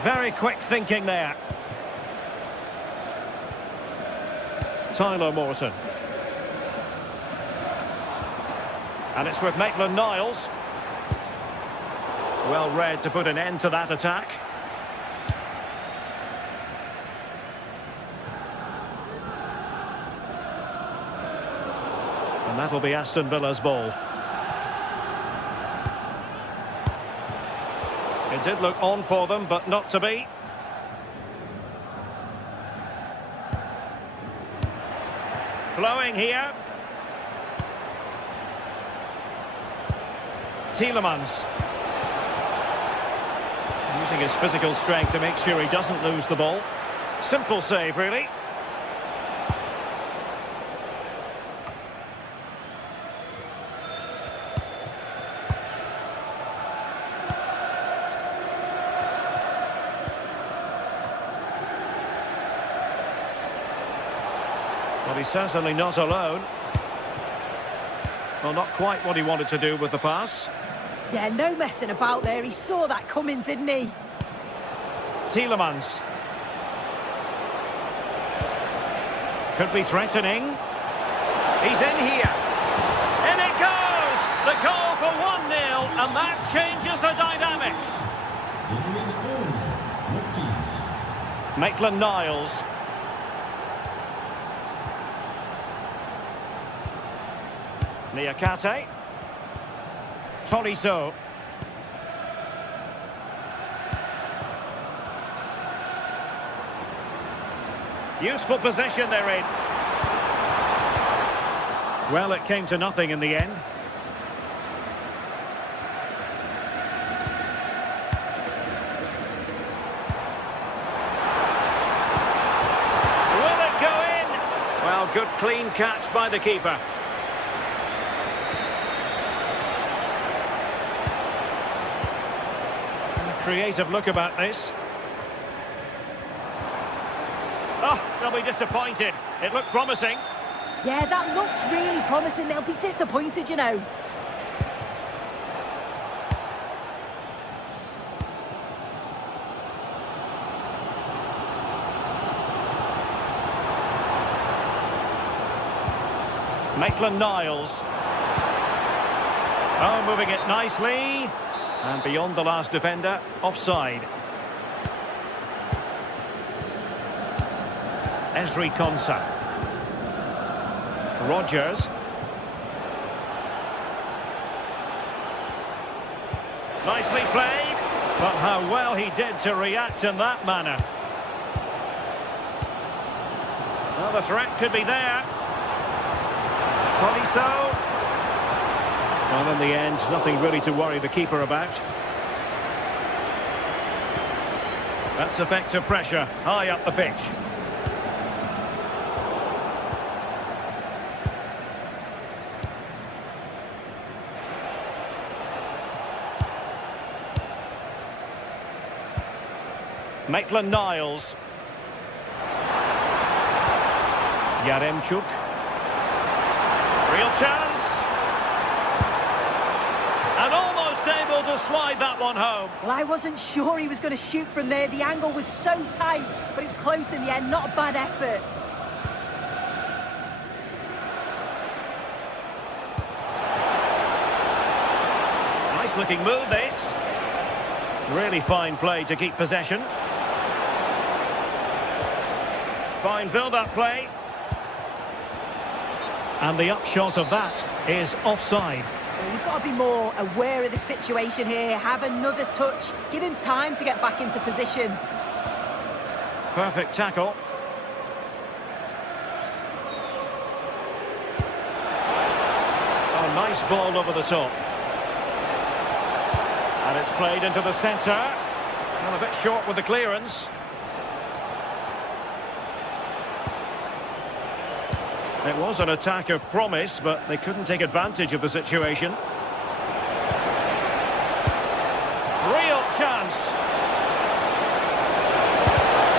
Very quick thinking there. Tyler Morton. And it's with Maitland-Niles. Well read to put an end to that attack. And that'll be Aston Villa's ball. It did look on for them, but not to be. Flowing here. Tielemans. Using his physical strength to make sure he doesn't lose the ball. Simple save, really. Well, he's certainly not alone. Well, not quite what he wanted to do with the pass. Yeah, no messing about there. He saw that coming, didn't he? Tielemans. Could be threatening. He's in here. In it goes! The goal for 1-0, and that changes the dynamic. Maitland-Niles. Niakate. Tolisso. Useful possession they're in. Well, it came to nothing in the end. Will it go in? Well, good clean catch by the keeper. Creative look about this. Oh, they'll be disappointed. It looked promising. Yeah, that looks really promising. They'll be disappointed, you know. Maitland-Niles. Oh, moving it nicely. And beyond the last defender, offside. Ezri Konsa. Rodgers. Nicely played, but how well he did to react in that manner. Well, the threat could be there. Tolisso. Well, in the end, nothing really to worry the keeper about. That's effective pressure, high up the pitch. Maitland-Niles. Yaremchuk. Real chance. And almost able to slide that one home. Well, I wasn't sure he was going to shoot from there. The angle was so tight, but it was close in the end. Not a bad effort. Nice looking move, this. Really fine play to keep possession. Fine build-up play. And the upshot of that is offside. Well, you've got to be more aware of the situation here. Have another touch. Give him time to get back into position. Perfect tackle. Oh, nice ball over the top. And it's played into the centre. Well, a bit short with the clearance. It was an attack of promise, but they couldn't take advantage of the situation. Real chance.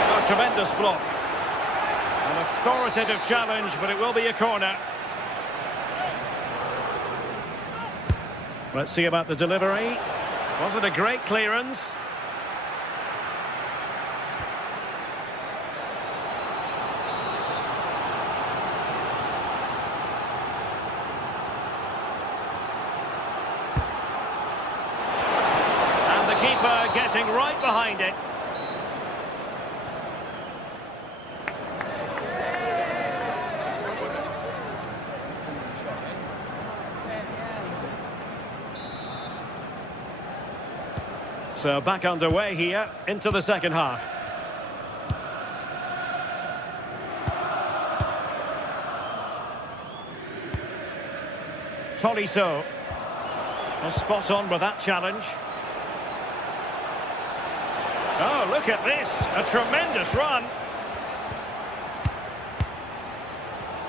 A tremendous block. An authoritative challenge, but it will be a corner. Let's see about the delivery. Was it a great clearance? And the keeper getting right behind it. So back underway here into the second half. Tolisso. Well, spot on with that challenge. Oh, look at this. A tremendous run.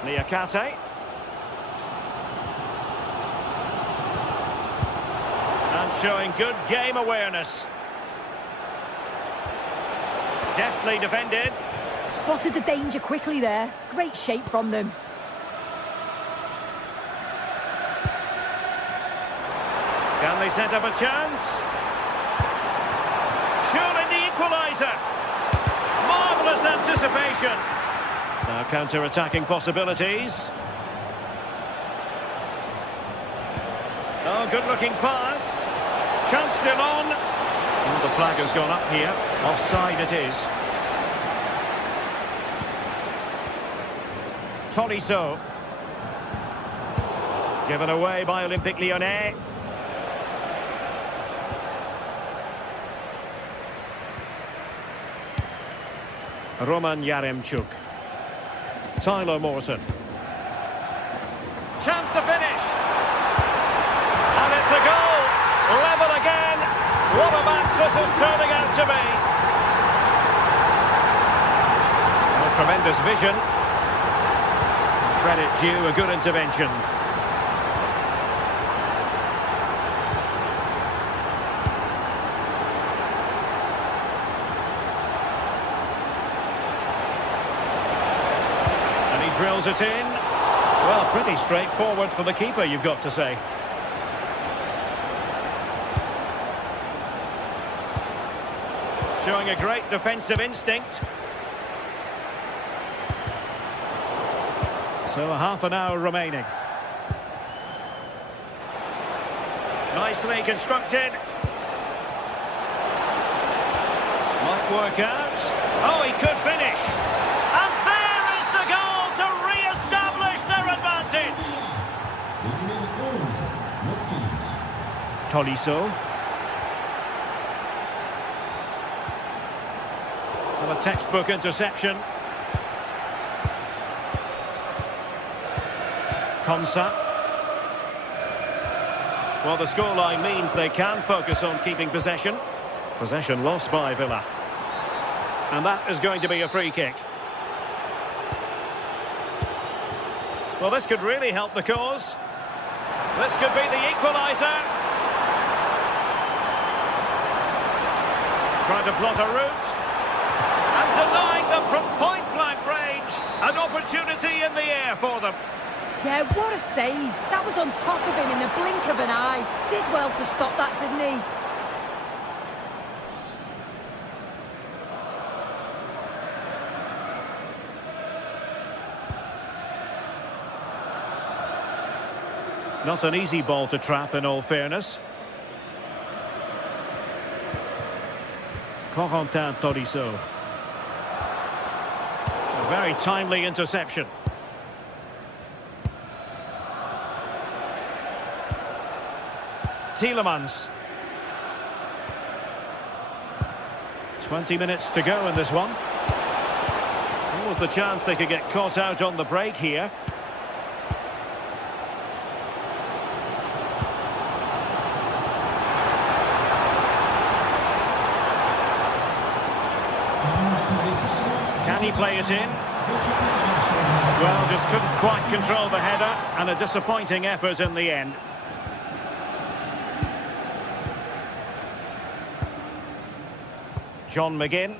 Niakate. And showing good game awareness. Deftly defended. Spotted the danger quickly there. Great shape from them. Can they set up a chance? Surely the equaliser. Marvellous anticipation. Now counter-attacking possibilities. Oh, good-looking pass. Chance still on. Oh, the flag has gone up here. Offside it is. Tolisso. Given away by Olympique Lyonnais. Roman Yaremchuk. Tyler Morton. Chance to finish. And it's a goal. Level again. What a match this is turning out to be. Oh, tremendous vision. Credit due, a good intervention. And he drills it in. Well, pretty straightforward for the keeper, you've got to say. Showing a great defensive instinct. So a half an hour remaining. Nicely constructed. Might work out. Oh, he could finish. And there is the goal to re-establish their advantage. Tolisso. Well, a textbook interception. Konsa. Well, the scoreline means they can focus on keeping possession. Possession lost by Villa. And that is going to be a free kick. Well, this could really help the cause. This could be the equaliser. Trying to plot a route. And denying them from point-blank range. A An opportunity in the air for them. Yeah, what a save. That was on top of him in the blink of an eye. Did well to stop that, didn't he? Not an easy ball to trap, in all fairness. Corentin Tolisso. A very timely interception. Tielemans. 20 minutes to go in this one. What was the chance they could get caught out on the break here? Can he play it in? Well, just couldn't quite control the header, and a disappointing effort in the end. John McGinn.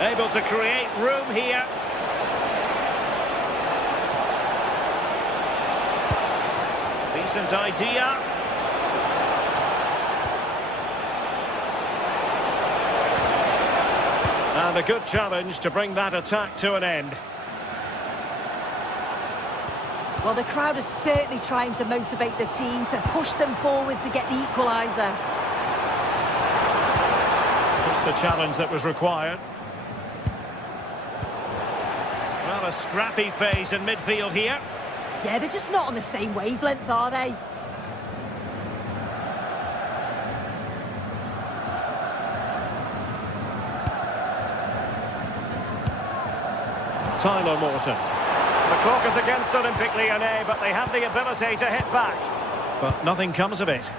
Able to create room here. Decent idea. And a good challenge to bring that attack to an end. Well, the crowd is certainly trying to motivate the team to push them forward to get the equaliser. Just the challenge that was required. Well, a scrappy phase in midfield here. Yeah, they're just not on the same wavelength, are they? Tyler Morton. The clock is against Olympique Lyonnais, but they have the ability to hit back. But nothing comes of it.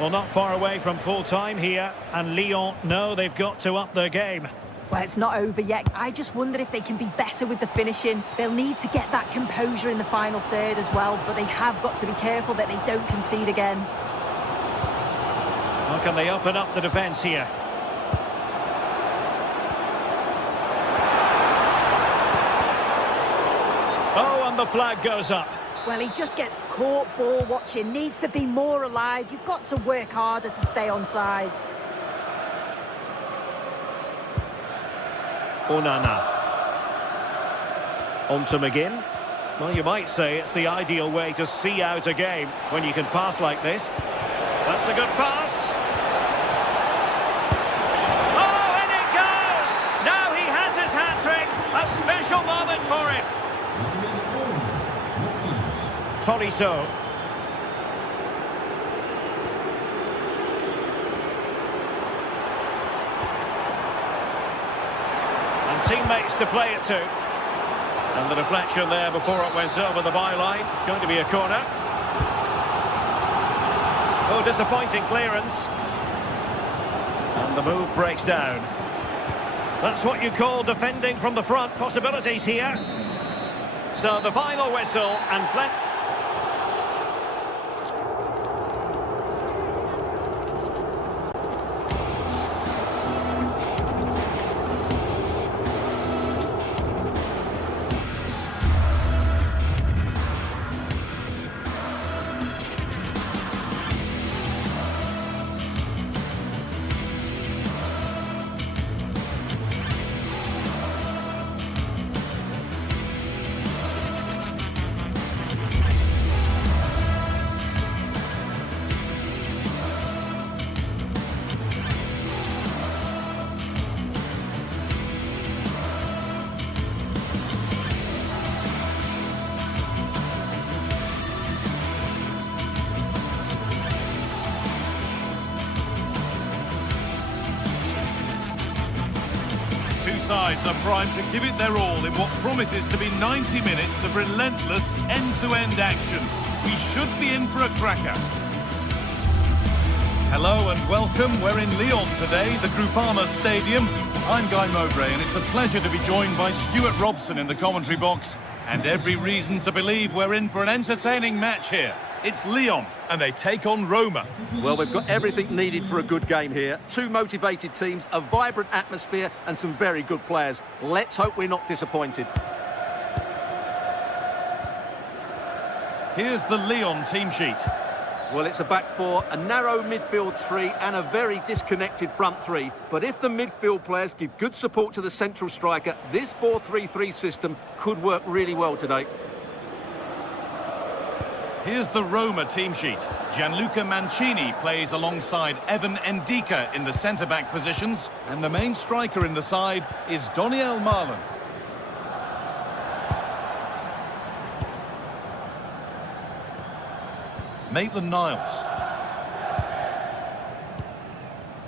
Well, not far away from full time here, and Lyon know they've got to up their game. Well, it's not over yet. I just wonder if they can be better with the finishing. They'll need to get that composure in the final third as well, but they have got to be careful that they don't concede again. How can they open up the defence here? Oh, and the flag goes up. Well, he just gets caught ball watching. Needs to be more alive. You've got to work harder to stay onside. Onana. On to McGinn. Well, you might say it's the ideal way to see out a game when you can pass like this. That's a good pass. Oh, and it goes! Now he has his hat-trick. A special moment for him. Tolisso. And teammates to play it to. And the deflection there before it went over the byline. Going to be a corner. Oh, disappointing clearance. And the move breaks down. That's what you call defending from the front. Possibilities here. So the final whistle and plenty. Sides are primed to give it their all in what promises to be 90 minutes of relentless end-to-end action. We should be in for a cracker. Hello and welcome. We're in Lyon today, the Groupama Stadium. I'm Guy Mowbray, and it's a pleasure to be joined by Stuart Robson in the commentary box. And every reason to believe we're in for an entertaining match here. It's Lyon, and they take on Roma. Well, we've got everything needed for a good game here. Two motivated teams, a vibrant atmosphere, and some very good players. Let's hope we're not disappointed. Here's the Lyon team sheet. Well, it's a back four, a narrow midfield three, and a very disconnected front three. But if the midfield players give good support to the central striker, this 4-3-3 system could work really well today. Here's the Roma team sheet. Gianluca Mancini plays alongside Evan Ndika in the centre-back positions. And the main striker in the side is Doniel Marlon. Maitland-Niles.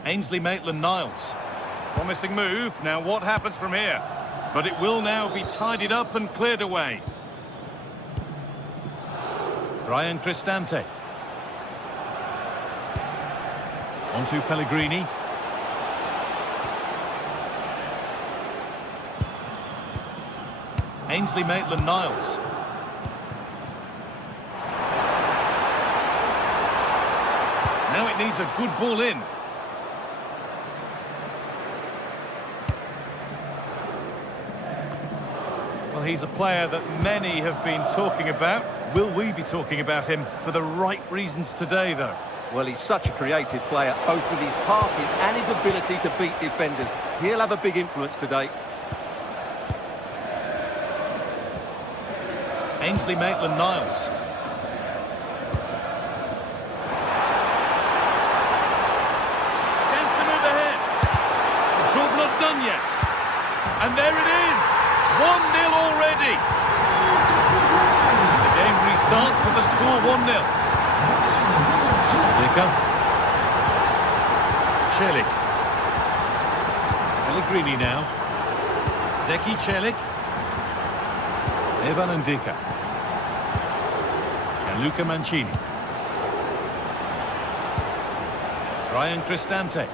Ainsley Maitland-Niles. Promising move. Now what happens from here? But it will now be tidied up and cleared away. Brian Cristante. On to Pellegrini. Ainsley Maitland-Niles. Now it needs a good ball in. Well, he's a player that many have been talking about. Will we be talking about him for the right reasons today, though? Well, he's such a creative player, both with his passing and his ability to beat defenders. He'll have a big influence today. Ainsley Maitland-Niles. Chance to move ahead. The job not done yet. And there it is. 1-0 already. The game restarts with the score 1-0. Ndika. Celik. Pellegrini now. Zeki Celik. Evan Ndika. Gianluca Mancini. Brian Cristante.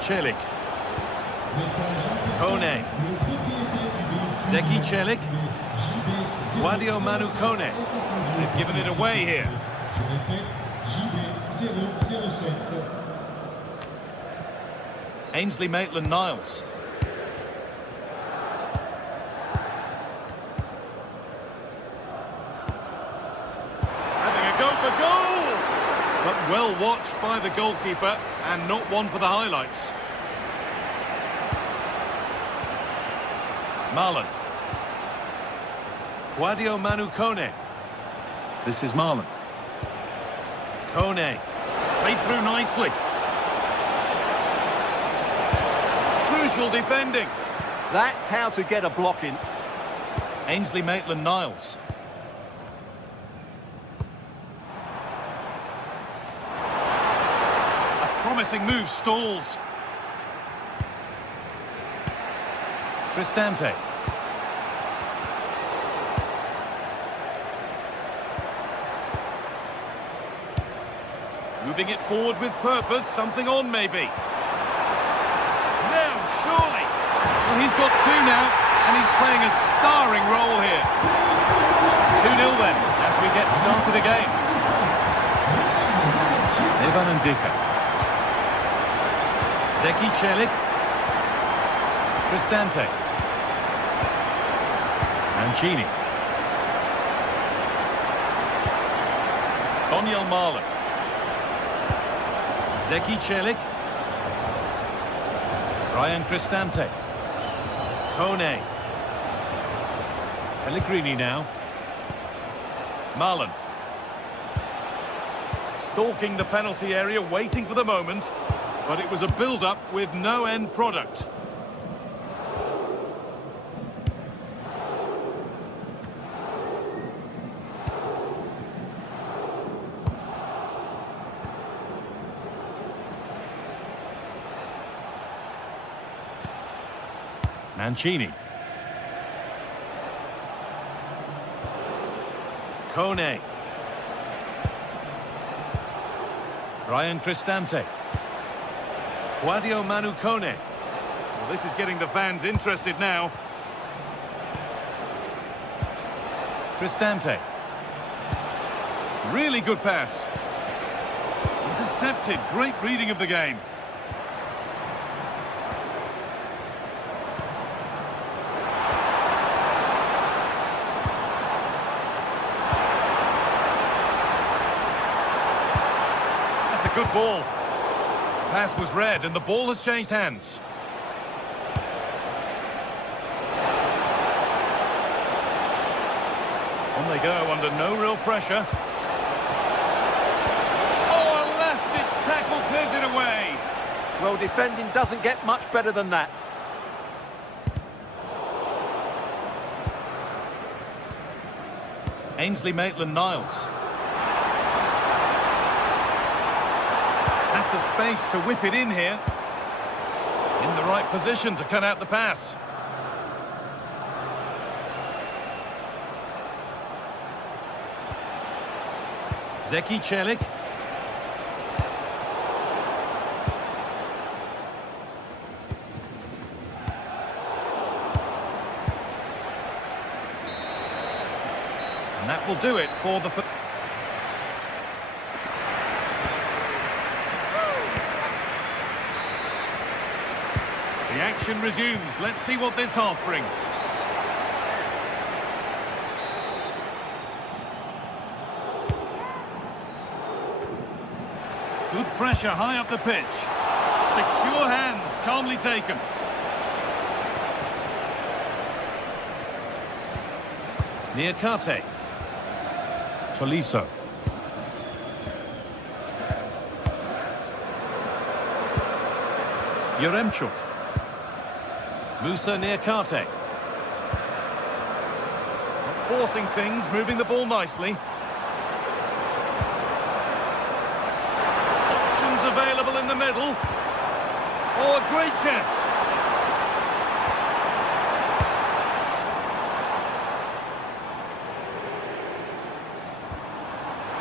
Celik. Kone. Zeki Celik. Wadio Manu Kone. They've given it away here. Ainsley Maitland-Niles. Having a go for goal! But well watched by the goalkeeper and not one for the highlights. Marlon. Wadio Manu Kone. This is Marlon. Kone. Played through nicely. Crucial defending. That's how to get a block in. Ainsley Maitland-Niles. A promising move stalls. Cristante. Moving it forward with purpose, something on maybe. Now, surely. Well, he's got two now, and he's playing a starring role here. 2-0 then, as we get started again. Evan Ndika. Zeki Celik. Cristante. Mancini. Doniel Marlon. Zeki Celik. Brian Cristante. Kone. Pellegrini now. Marlon. Stalking the penalty area, waiting for the moment. But it was a build-up with no end product. Mancini. Kone. Brian Cristante. Wadio Manu Kone. Well, this is getting the fans interested now. Cristante. Really good pass. Intercepted. Great reading of the game. That's a good ball. Pass was read and the ball has changed hands. On they go under no real pressure. Oh, a last-ditch tackle clears it away. Well, defending doesn't get much better than that. Ainsley Maitland-Niles. Has the space to whip it in here. In the right position to cut out the pass. Zeki Celik. And that will do it for the... The action resumes. Let's see what this half brings. Good pressure high up the pitch. Secure hands, calmly taken. Niakate. Tolisso. Yaremchuk. Musa Niakate. Not forcing things, moving the ball nicely. Options available in the middle. Oh, a great chance.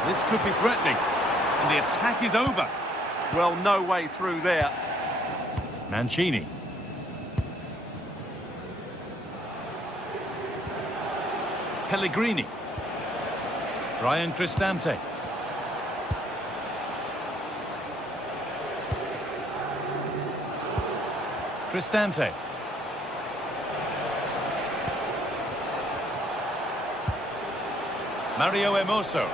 This could be threatening, and the attack is over. Well, no way through there. Mancini. Pellegrini. Ryan Cristante. Cristante. Mario Hermoso.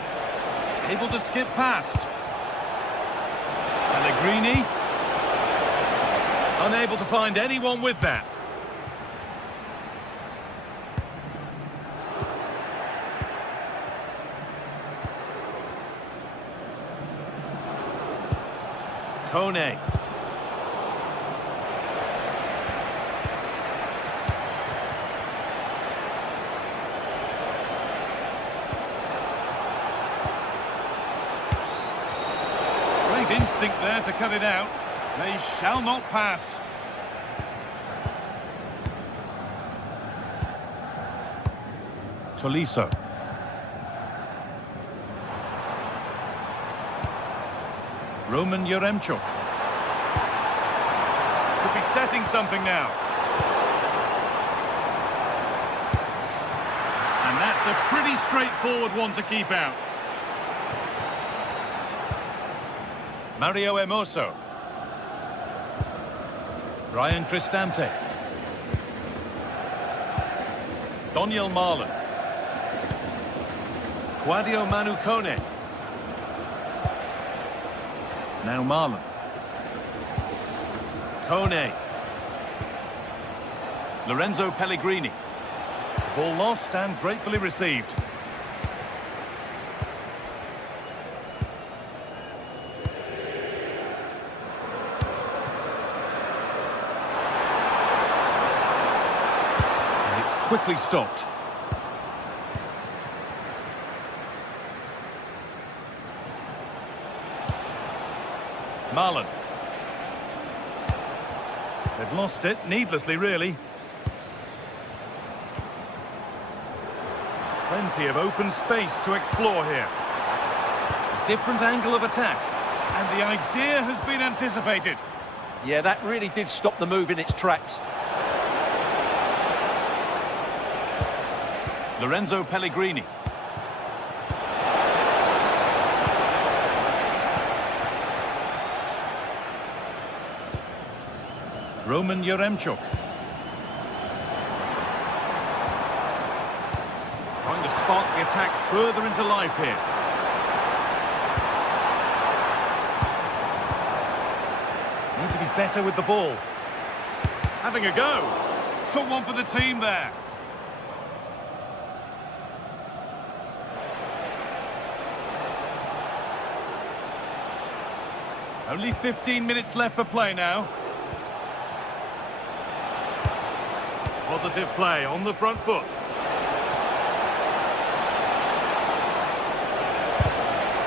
Able to skip past. Pellegrini. Unable to find anyone with that. Kone. Great instinct there to cut it out. They shall not pass. Tolisso. Roman Yaremchuk. Could be setting something now. And that's a pretty straightforward one to keep out. Mario Hermoso. Ryan Cristante. Daniel Marlon. Quadio Manu Kone. Now Marlon. Kone. Lorenzo Pellegrini. Ball lost and gratefully received. And it's quickly stopped. Marlon. They've lost it, needlessly really. Plenty of open space to explore here. A different angle of attack. And the idea has been anticipated. Yeah, that really did stop the move in its tracks. Lorenzo Pellegrini. Roman Yaremchuk. Trying to spark the attack further into life here. Need to be better with the ball. Having a go. Took one for the team there. Only 15 minutes left for play now. Positive play on the front foot.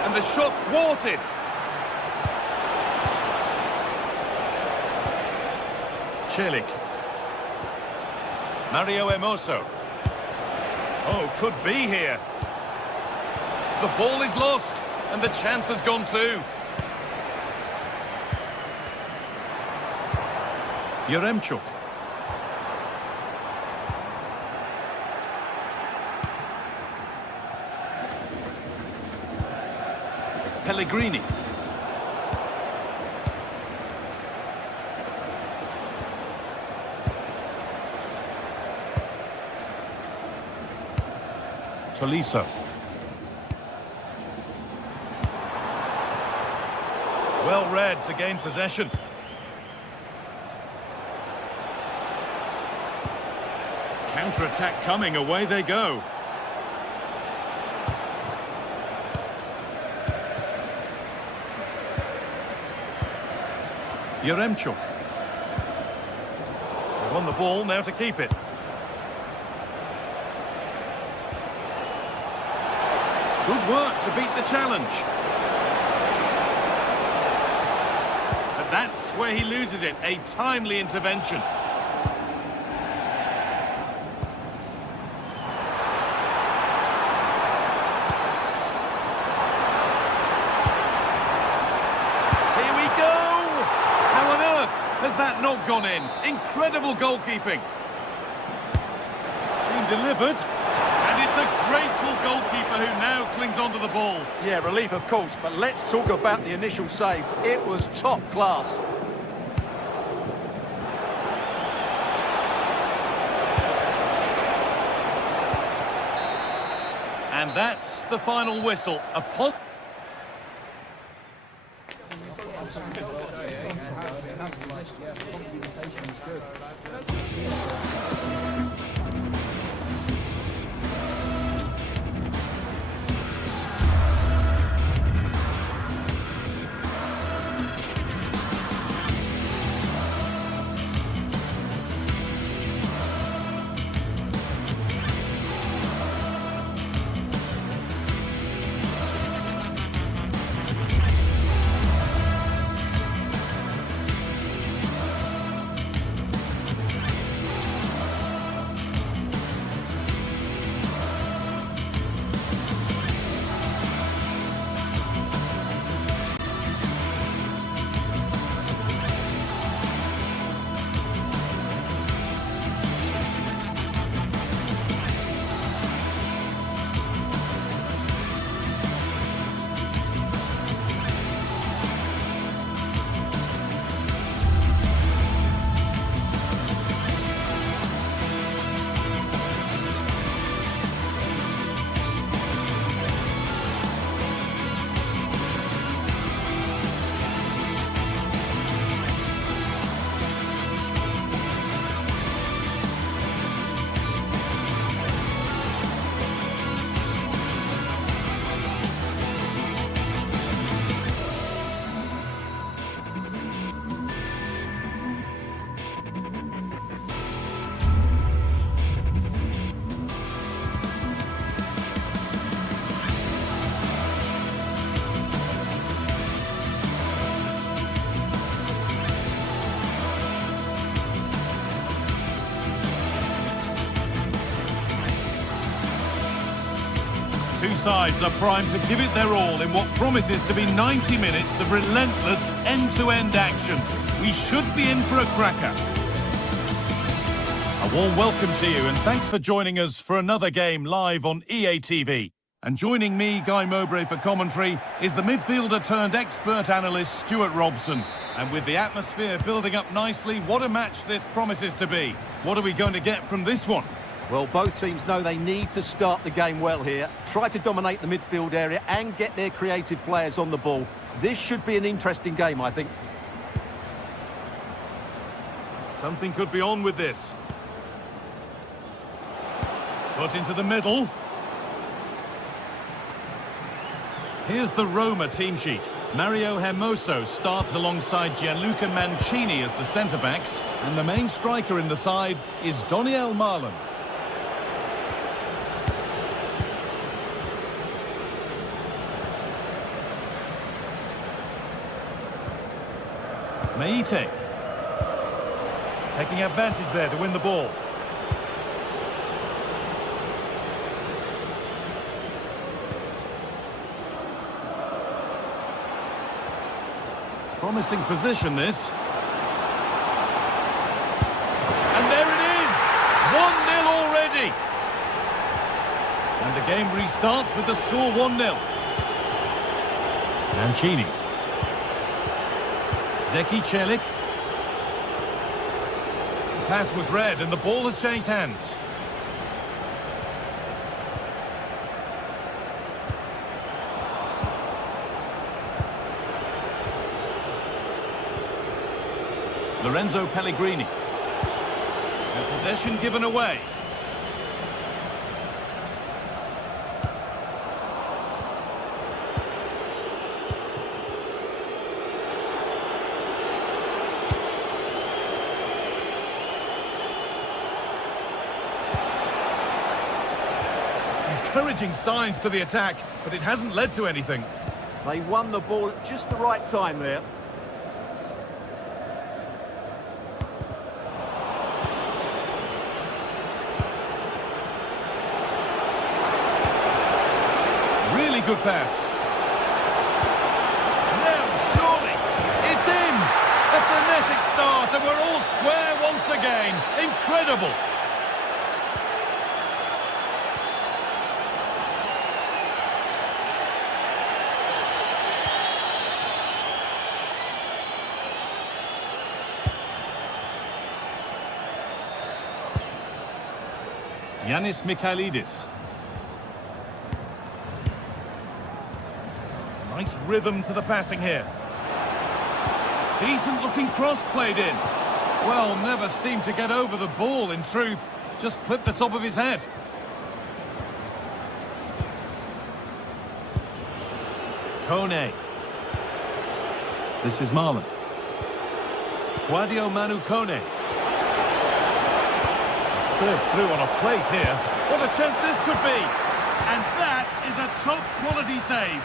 And the shot thwarted. Celik. Mario Hermoso. Oh, could be here. The ball is lost, and the chance has gone too. Yaremchuk. Pellegrini. Tolisso. Well read to gain possession. Counter-attack coming, away they go. Yaremchuk. They won the ball, now to keep it. Good work to beat the challenge. But that's where he loses it, a timely intervention. Has that not gone in? Incredible goalkeeping. It's been delivered. And it's a grateful goalkeeper who now clings onto the ball. Yeah, relief of course, but let's talk about the initial save. It was top class. And that's the final whistle. Two sides are primed to give it their all in what promises to be 90 minutes of relentless end-to-end action. We should be in for a cracker. A warm welcome to you and thanks for joining us for another game live on EA TV. And joining me, Guy Mowbray, for commentary is the midfielder-turned-expert analyst Stuart Robson. And with the atmosphere building up nicely, what a match this promises to be. What are we going to get from this one? Well, both teams know they need to start the game well here. Try to dominate the midfield area and get their creative players on the ball. This should be an interesting game, I think. Something could be on with this. Put into the middle. Here's the Roma team sheet. Mario Hermoso starts alongside Gianluca Mancini as the centre-backs. And the main striker in the side is Daniel Marlon. Meite. Taking advantage there to win the ball. Promising position, this. And there it is! 1-0 already! And the game restarts with the score 1-0. Mancini. Zeki Celik. The pass was read and the ball has changed hands. Lorenzo Pellegrini. And possession given away. Encouraging signs to the attack, but it hasn't led to anything. They won the ball at just the right time there. Really good pass. Now, surely, it's in! A frenetic start, and we're all square once again. Incredible! Yanis Mikhailidis. Nice rhythm to the passing here. Decent looking cross played in. Well, never seemed to get over the ball in truth. Just clipped the top of his head. Kone. This is Marlon. Guadio Manu Kone. Served through on a plate here. What a chance this could be! And that is a top quality save.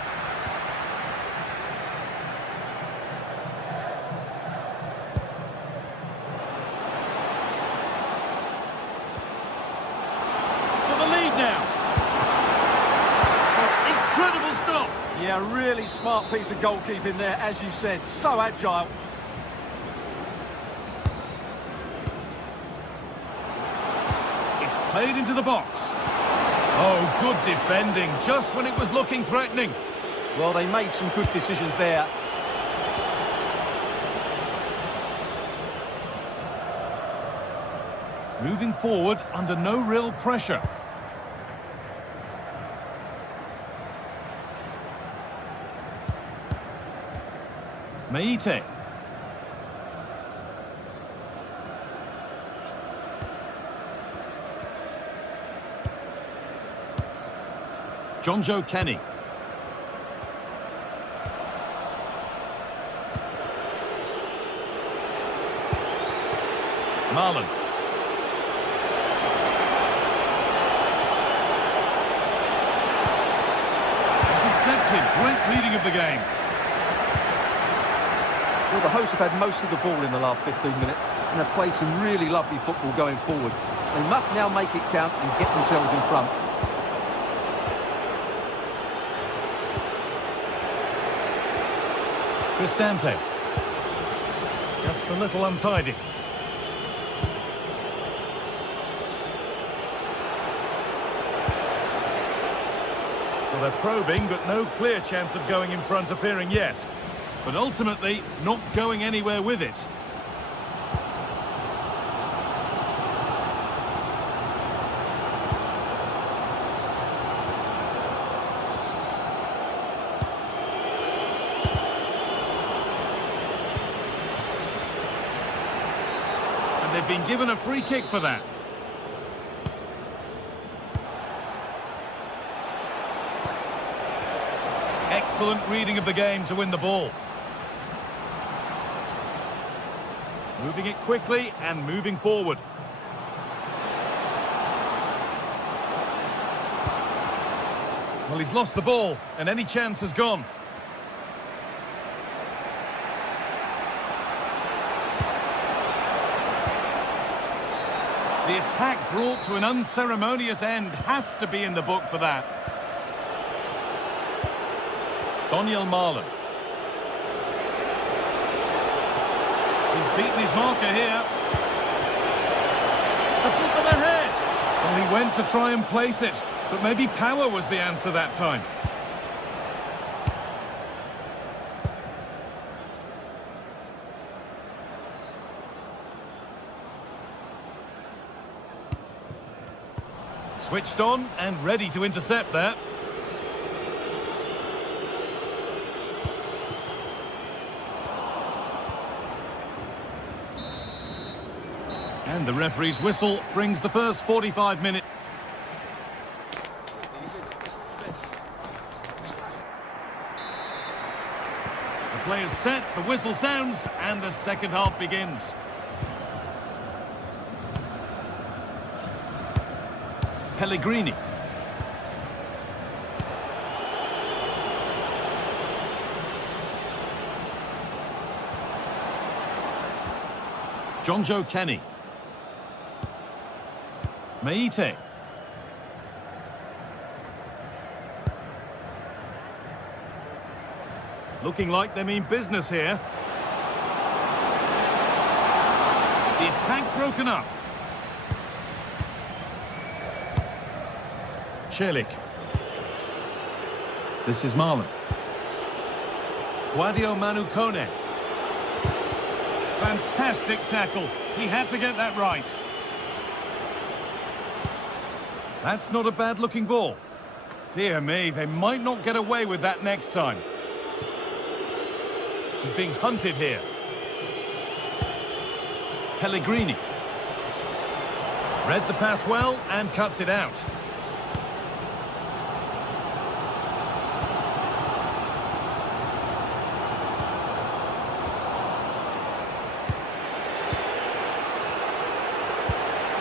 For the lead now. Incredible stop. Yeah, really smart piece of goalkeeping there, as you said. So agile. Played into the box. Oh, good defending, just when it was looking threatening. Well, they made some good decisions there. Moving forward under no real pressure. Meite. John Joe Kenny. Marlon. Intercepted. Great reading of the game. Well, the hosts have had most of the ball in the last 15 minutes and have played some really lovely football going forward. They must now make it count and get themselves in front. Cristante. Just a little untidy. Well, they're probing, but no clear chance of going in front appearing yet. But ultimately, not going anywhere with it. And they've been given a free kick for that. Excellent reading of the game to win the ball. Moving it quickly and moving forward. Well, he's lost the ball, and any chance has gone. The attack brought to an unceremonious end has to be in the book for that. Daniel Marlon. He's beaten his marker here. To put them ahead. Well, he went to try and place it, but maybe power was the answer that time. Switched on and ready to intercept there. And the referee's whistle brings the first 45 minutes. The play is set, the whistle sounds, and the second half begins. Pellegrini. John Joe Kenny. Meite. Looking like they mean business here. The attack broken up. Celik. This is Marlon. Guadio Manu Kone. Fantastic tackle. He had to get that right. That's not a bad-looking ball. Dear me, they might not get away with that next time. He's being hunted here. Pellegrini. Read the pass well and cuts it out.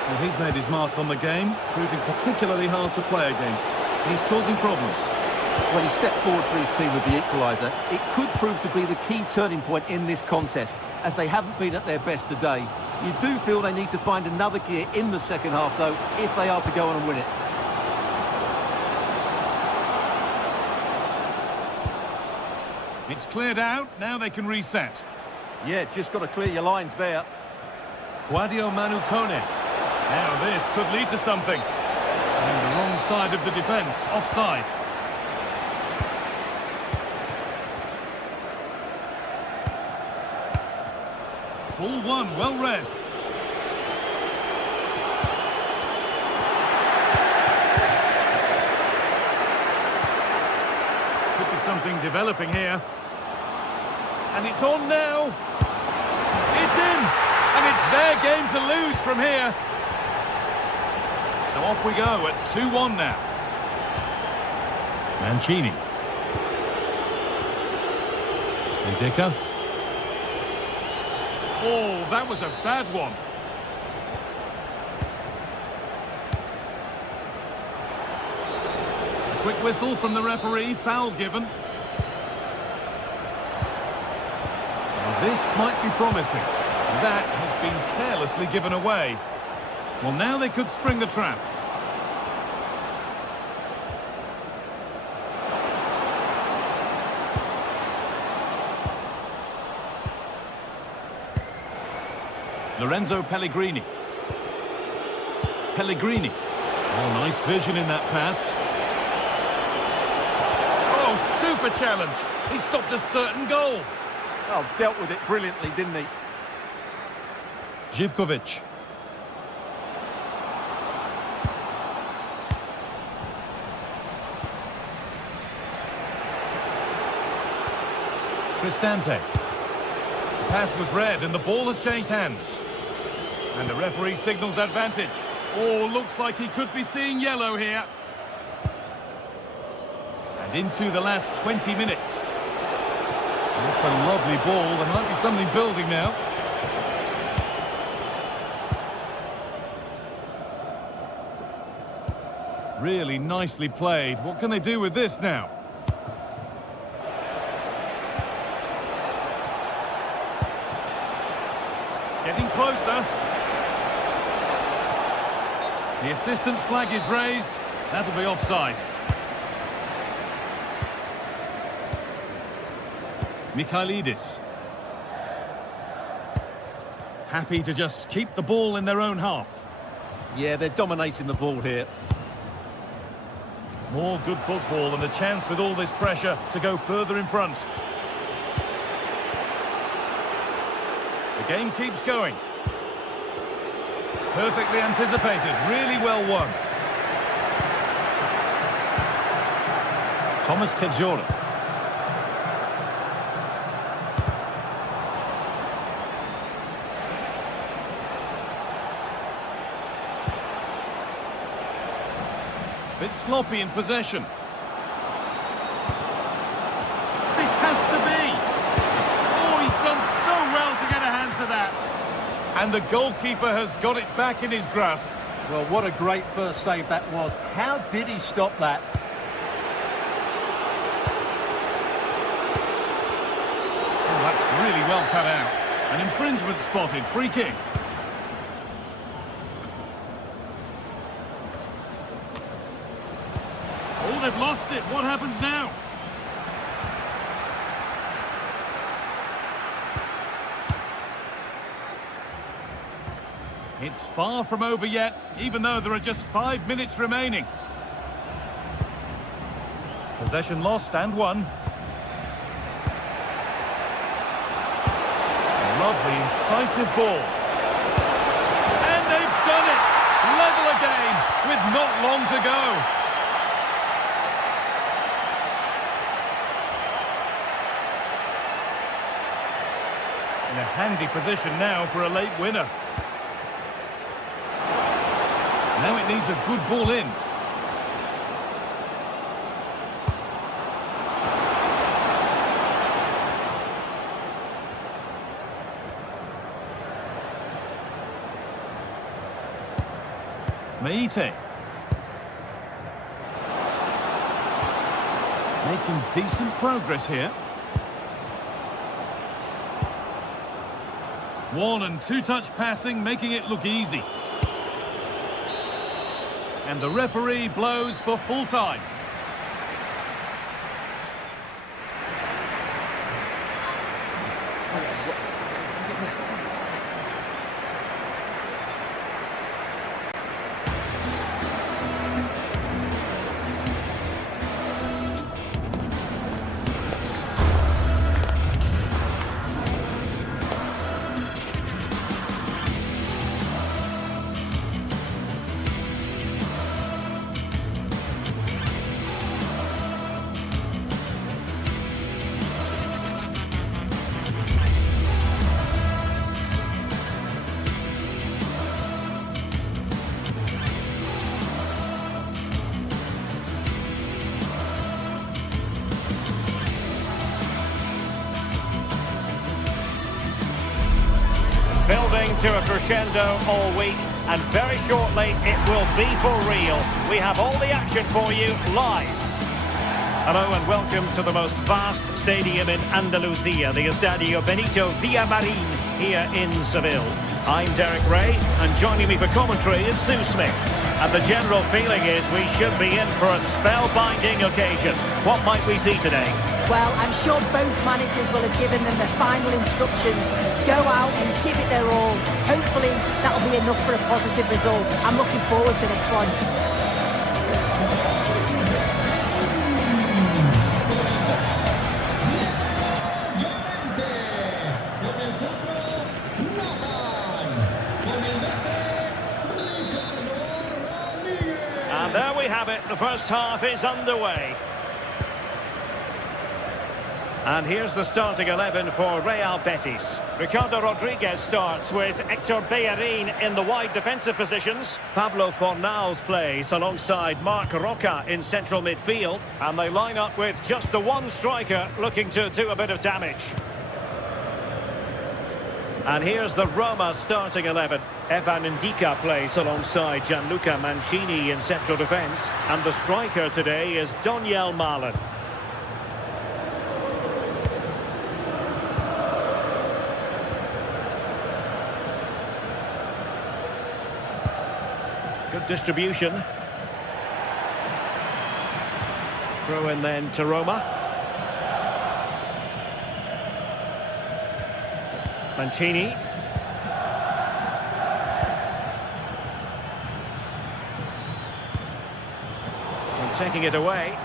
Well, he's made his mark on the game, proving particularly hard to play against. He's causing problems. When he stepped forward for his team with the equaliser, it could prove to be the key turning point in this contest, as they haven't been at their best today. You do feel they need to find another gear in the second half, though, if they are to go on and win it. It's cleared out, now they can reset. Yeah, just got to clear your lines there. Guadio Manu Kone. Now this could lead to something. And the wrong side of the defence, offside. Ball one, well read. Could be something developing here. And it's on now. It's in! And it's their game to lose from here. So off we go at 2-1 now. Mancini. Indica. Oh, that was a bad one. A quick whistle from the referee, foul given. Well, this might be promising. That has been carelessly given away. Well, now they could spring the trap. Lorenzo Pellegrini. Pellegrini. Oh, nice vision in that pass. goalkeeper challenge. He stopped a certain goal. Oh, dealt with it brilliantly, didn't he? Živkovic. Cristante. The pass was read and the ball has changed hands. And the referee signals advantage. Oh, looks like he could be seeing yellow here. And into the last 20 minutes. That's a lovely ball. There might be something building now. Really nicely played. What can they do with this now? Getting closer. The assistant's flag is raised. That'll be offside. Mikhailidis. Happy to just keep the ball in their own half. Yeah, they're dominating the ball here. More good football and a chance with all this pressure to go further in front. The game keeps going. Perfectly anticipated, really well won. Thomas Kedziola. Bit sloppy in possession. This has to be. Oh, he's done so well to get a hand to that. And the goalkeeper has got it back in his grasp. Well, what a great first save that was. How did he stop that? Oh, that's really well cut out. An infringement spotted. Free kick. Oh, they've lost it. What happens now? It's far from over yet, even though there are just 5 minutes remaining. Possession lost and won. Lovely, incisive ball. And they've done it! Level again, with not long to go. In a handy position now for a late winner. Now it needs a good ball in. Meite. Making decent progress here. One and two-touch passing, making it look easy. And the referee blows for full time. Building to a crescendo all week, and very shortly it will be for real. We have all the action for you live. Hello and welcome to the most vast stadium in Andalusia, the Estadio Benito Villamarin here in Seville. I'm Derek Ray, and joining me for commentary is Sue Smith. And the general feeling is we should be in for a spellbinding occasion. What might we see today? Well, I'm sure both managers will have given them the final instructions. Go out and give it their all. Hopefully, that'll be enough for a positive result. I'm looking forward to this one. first half is underway. And here's the starting 11 for Real Betis. Ricardo Rodriguez starts with Hector Bellerin in the wide defensive positions. Pablo Fornals plays alongside Marc Roca in central midfield. And they line up with just the one striker looking to do a bit of damage. And here's the Roma starting 11. Evan Ndika plays alongside Gianluca Mancini in central defence. And the striker today is Donyell Malen. Good distribution. Throw in then to Roma. Mancini. And taking it away.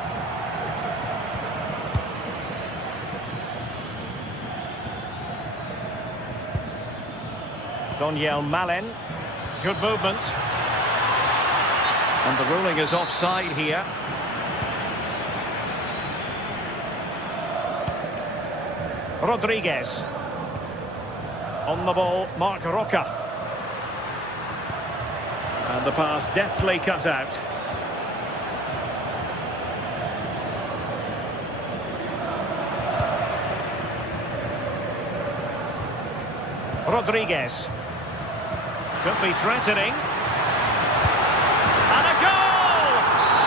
Donyell Malen. Good movement. And the ruling is offside here. Rodriguez. On the ball, Marc Roca. And the pass deftly cut out. Rodriguez. Could be threatening. And a goal!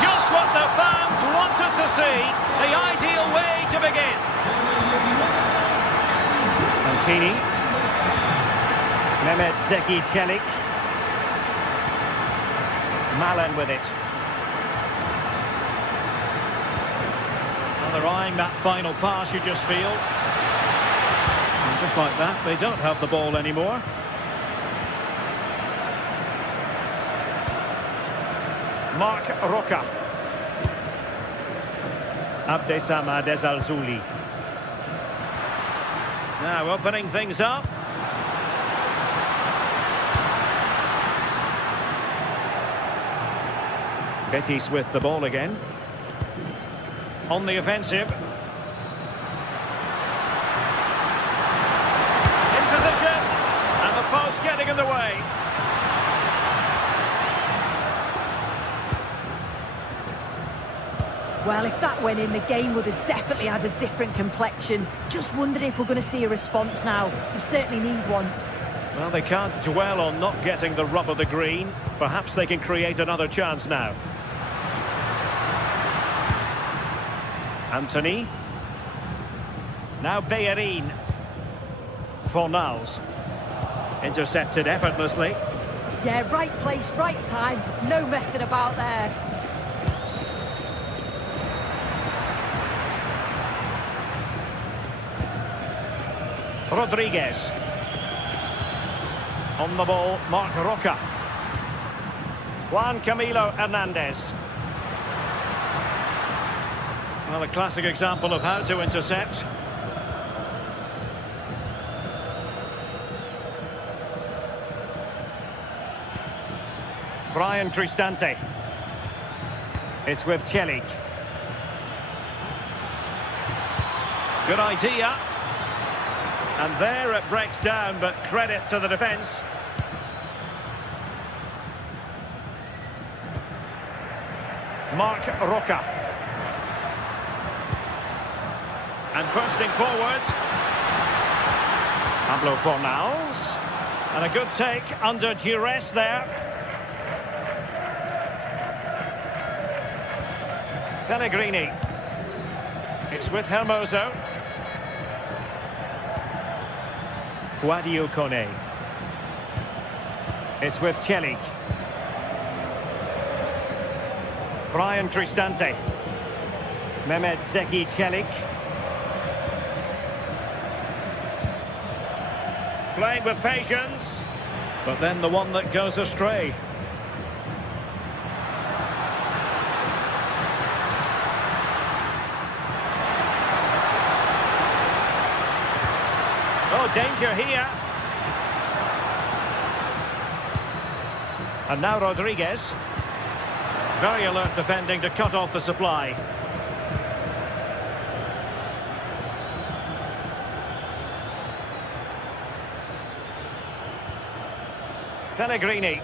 Just what the fans wanted to see. The ideal way to begin. Mancini. Mehmet Zeki Çelik. Malen with it. Well, they're eyeing that final pass, you just feel. And just like that, they don't have the ball anymore. Marc Roca. Abdessamad Ezalzouli. Now opening things up. Betis with the ball again. On the offensive. In position. And the post getting in the way. Well, if that went in, the game would have definitely had a different complexion. Just wondering if we're going to see a response now. We certainly need one. Well, they can't dwell on not getting the rub of the green. Perhaps they can create another chance now. Anthony. Now Bellerin. Fornals. Intercepted effortlessly. Yeah, right place, right time. No messing about there. Rodriguez. On the ball, Marc Roca. Juan Camilo Hernandez. Well, a classic example of how to intercept. Brian Cristante. It's with Çelik. Good idea. And there it breaks down, but credit to the defence. Marc Roca. And bursting forward. Pablo Fornals. And a good take under duress there. Pellegrini. It's with Hermoso. Guadio Kone. It's with Çelik. Brian Cristante. Mehmet Zeki Çelik. Playing with patience. But then the one that goes astray. Oh, danger here. And now Rodriguez. Very alert defending to cut off the supply. Pellegrini.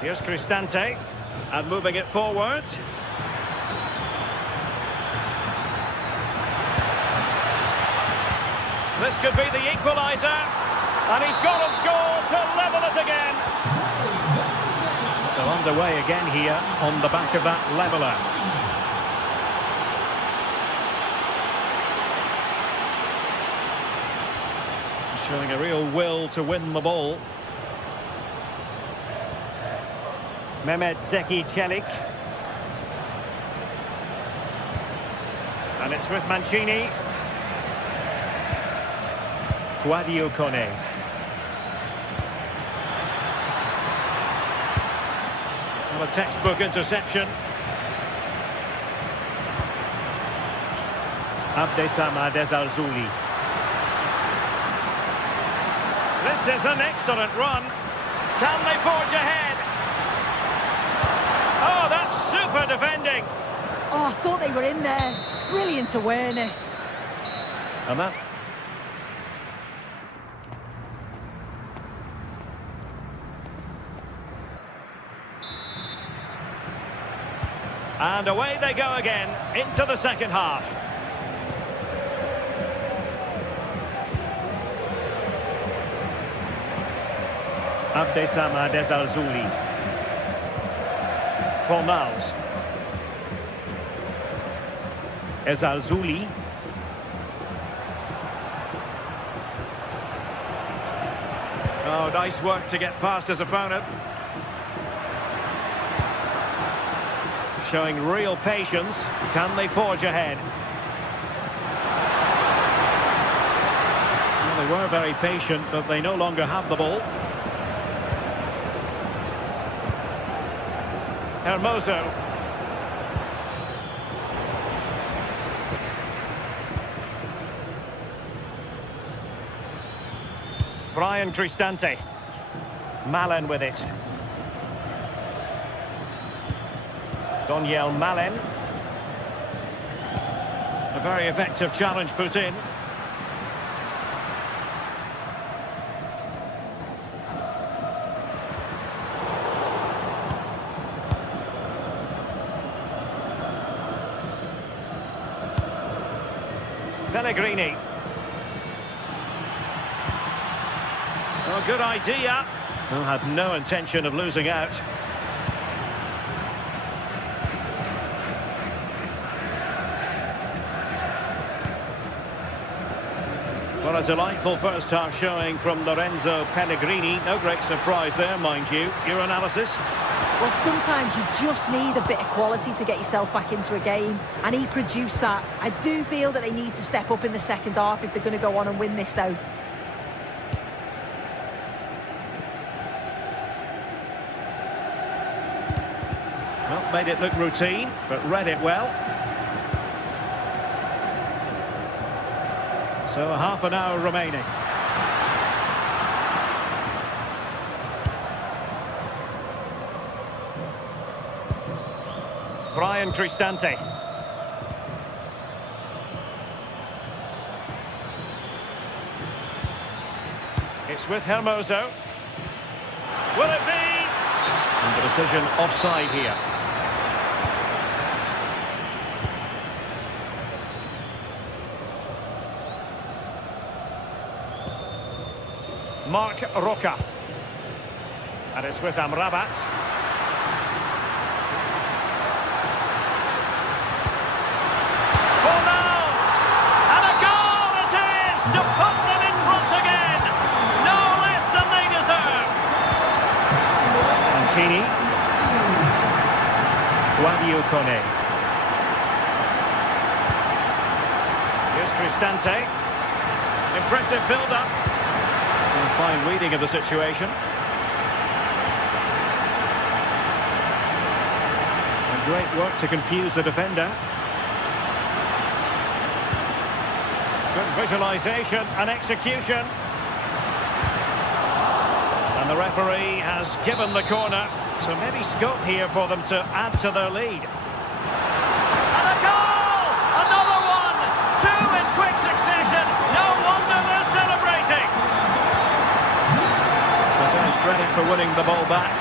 Here's Cristante. And moving it forward. This could be the equaliser. And he's gone and scored to level it again. So underway again here on the back of that leveller. Showing a real will to win the ball. Mehmet Zeki Çelik. And it's with Mancini. Guadio Kone. Well, a textbook interception. Abdessamad Ezalzouli. This is an excellent run. Can they forge ahead? Oh, that's super defending. Oh, I thought they were in there. Brilliant awareness. And that... And away they go again, into the second half. Abdessamad Ezalzouli. Fornals. Ezalzouli. Oh, nice work to get past his opponent. Showing real patience. Can they forge ahead? Well, they were very patient, but they no longer have the ball. Hermoso. Brian Cristante. Malen with it. Daniel Malen. A very effective challenge put in. Pellegrini. Oh, good idea. Well, had no intention of losing out. Well, a delightful first half showing from Lorenzo Pellegrini. No great surprise there, mind you. Your analysis? Well, sometimes you just need a bit of quality to get yourself back into a game, and he produced that. I do feel that they need to step up in the second half if they're going to go on and win this, though. Well, made it look routine, but read it well. So half an hour remaining. Brian Cristante. It's with Hermoso. Will it be? And the decision offside here. Mark Roca. And it's with Amrabat. To put them in front again. No less than they deserve. Mancini. Guadio Kone. Here's Cristante. Impressive build-up. And a fine reading of the situation. And great work to confuse the defender. Good visualisation and execution. And the referee has given the corner. So maybe scope here for them to add to their lead. And a goal! Another one! Two in quick succession. No wonder they're celebrating. Deserves credit for winning the ball back.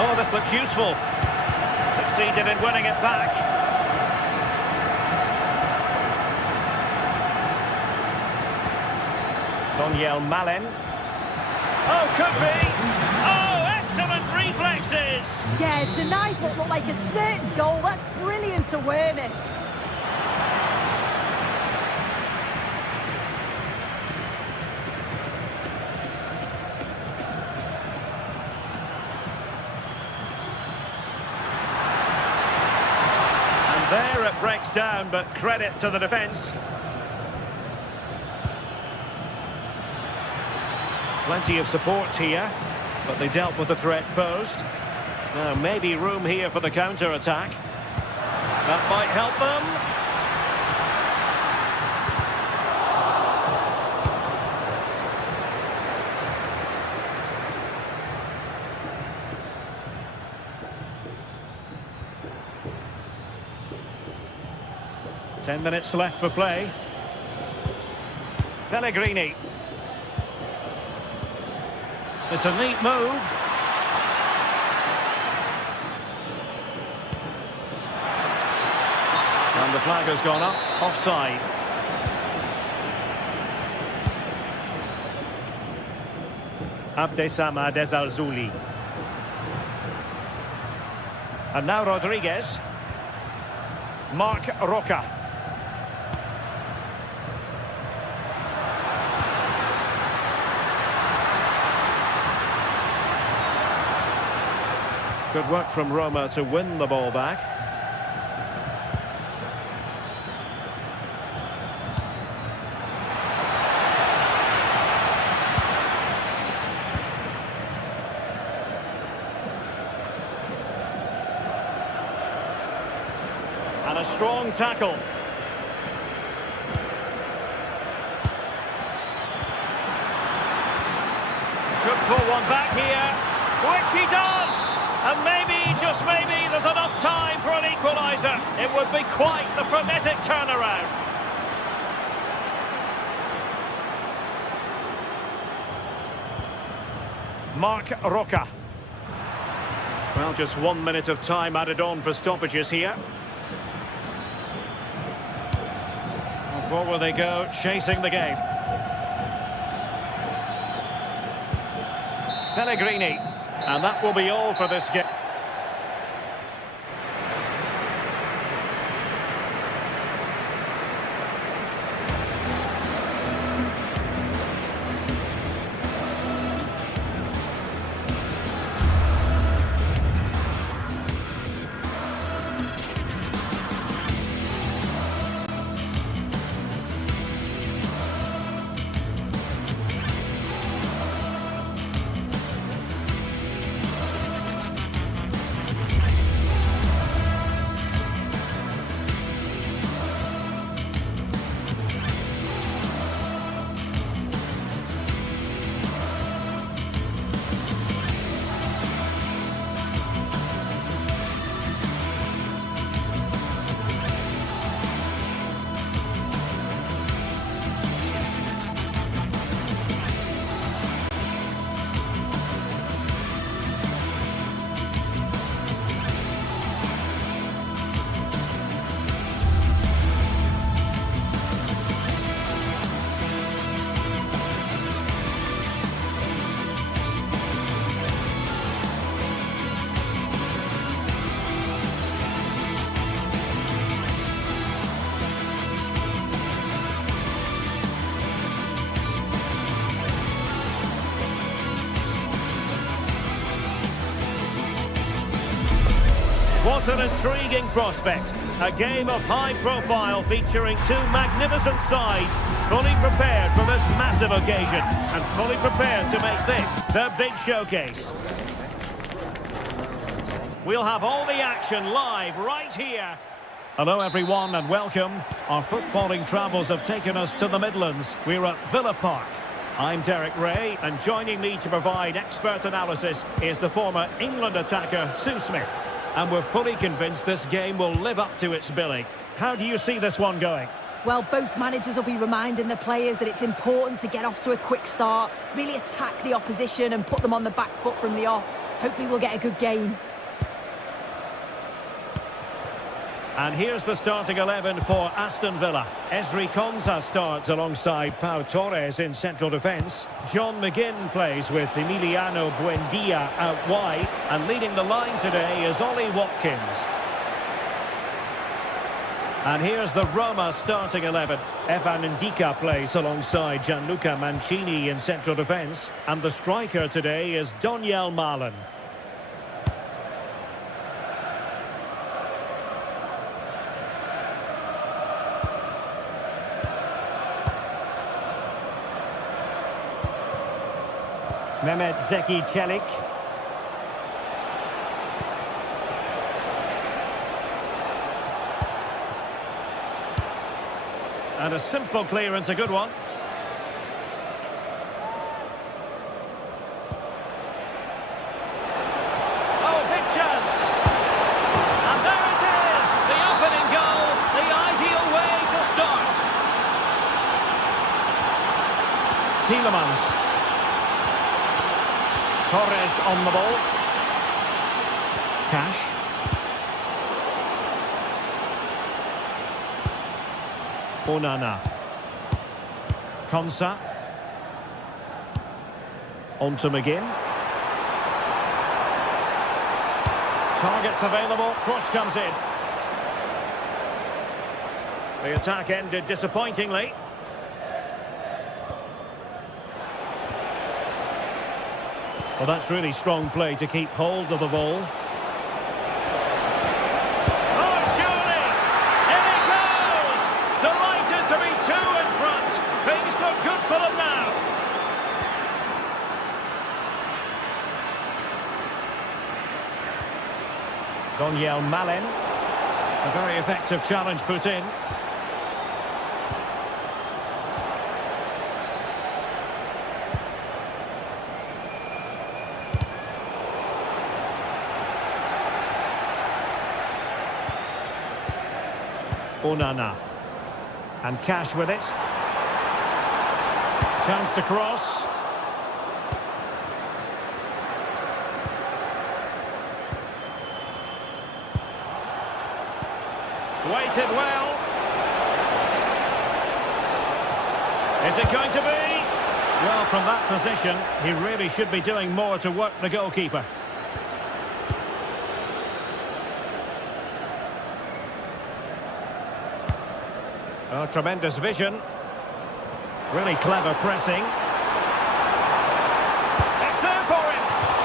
Oh, this looks useful. Succeeded in winning it back. Daniel Malen. Oh, could be. Oh, excellent reflexes. Yeah, denied what looked like a certain goal. That's brilliant awareness. And there it breaks down, but credit to the defence. Plenty of support here, but they dealt with the threat posed. Now maybe room here for the counter-attack. That might help them. Ten minutes left for play. Pellegrini. It's a neat move. And the flag has gone up, offside. Abdessamad Ezzalzouli. And now Rodriguez. Marc Roca. Good work from Roma to win the ball back. And a strong tackle. Could pull one back here, which he does! And maybe, just maybe, there's enough time for an equaliser. It would be quite the frenetic turnaround. Marc Roca. Well, just 1 minute of time added on for stoppages here. Well, forward they go, chasing the game. Pellegrini. And that will be all for this game. What an intriguing prospect. A game of high profile featuring two magnificent sides, fully prepared for this massive occasion and fully prepared to make this their big showcase. We'll have all the action live right here Hello everyone and welcome. Our footballing travels have taken us to the Midlands. We're at Villa Park. I'm Derek Ray, and joining me to provide expert analysis is the former England attacker Sue Smith. And we're fully convinced this game will live up to its billing. How do you see this one going? Well, both managers will be reminding the players that it's important to get off to a quick start, really attack the opposition and put them on the back foot from the off. Hopefully we'll get a good game. And here's the starting 11 for Aston Villa. Ezri Konsa starts alongside Pau Torres in central defence. John McGinn plays with Emiliano Buendia out wide. And leading the line today is Ollie Watkins. And here's the Roma starting 11. Evan Ndika plays alongside Gianluca Mancini in central defence. And the striker today is Donyell Malen. Mehmet Zeki Çelik. And a simple clearance, a good one. Oh, big chance. And there it is, the opening goal, the ideal way to start. Tielemans. Torres on the ball. Cash. Onana. Konsa. On to McGinn. Targets available. Cross comes in. The attack ended disappointingly. Well, that's really strong play to keep hold of the ball. Oh, surely! In it goes! Delighted to be two in front. Things look good for them now. Donyell Malen. A very effective challenge put in. Onana. And Cash with it. Chance to cross. Waited well. Is it going to be? Well, from that position, he really should be doing more to work the goalkeeper. Oh, tremendous vision. Really clever pressing. It's there for him.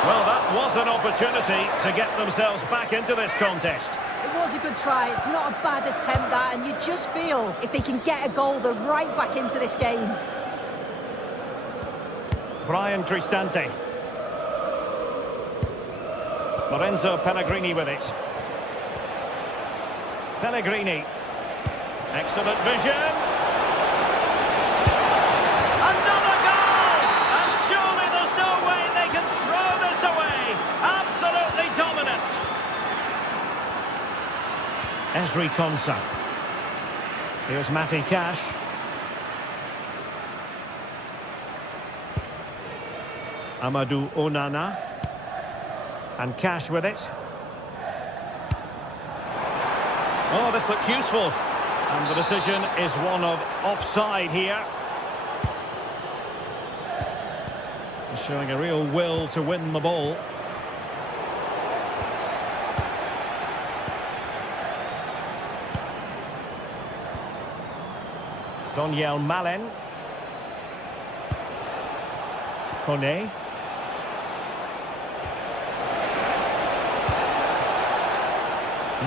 Well, that was an opportunity to get themselves back into this contest. It was a good try. It's not a bad attempt, that, and you just feel if they can get a goal, they're right back into this game. Brian Cristante. Lorenzo Pellegrini with it. Pellegrini. Excellent vision. Another goal! And surely there's no way they can throw this away. Absolutely dominant. Ezri Konsa. Here's Matty Cash. Amadou Onana. And Cash with it. Oh, this looks useful. And the decision is one of offside here. Showing a real will to win the ball. Donyell Malen. Kone.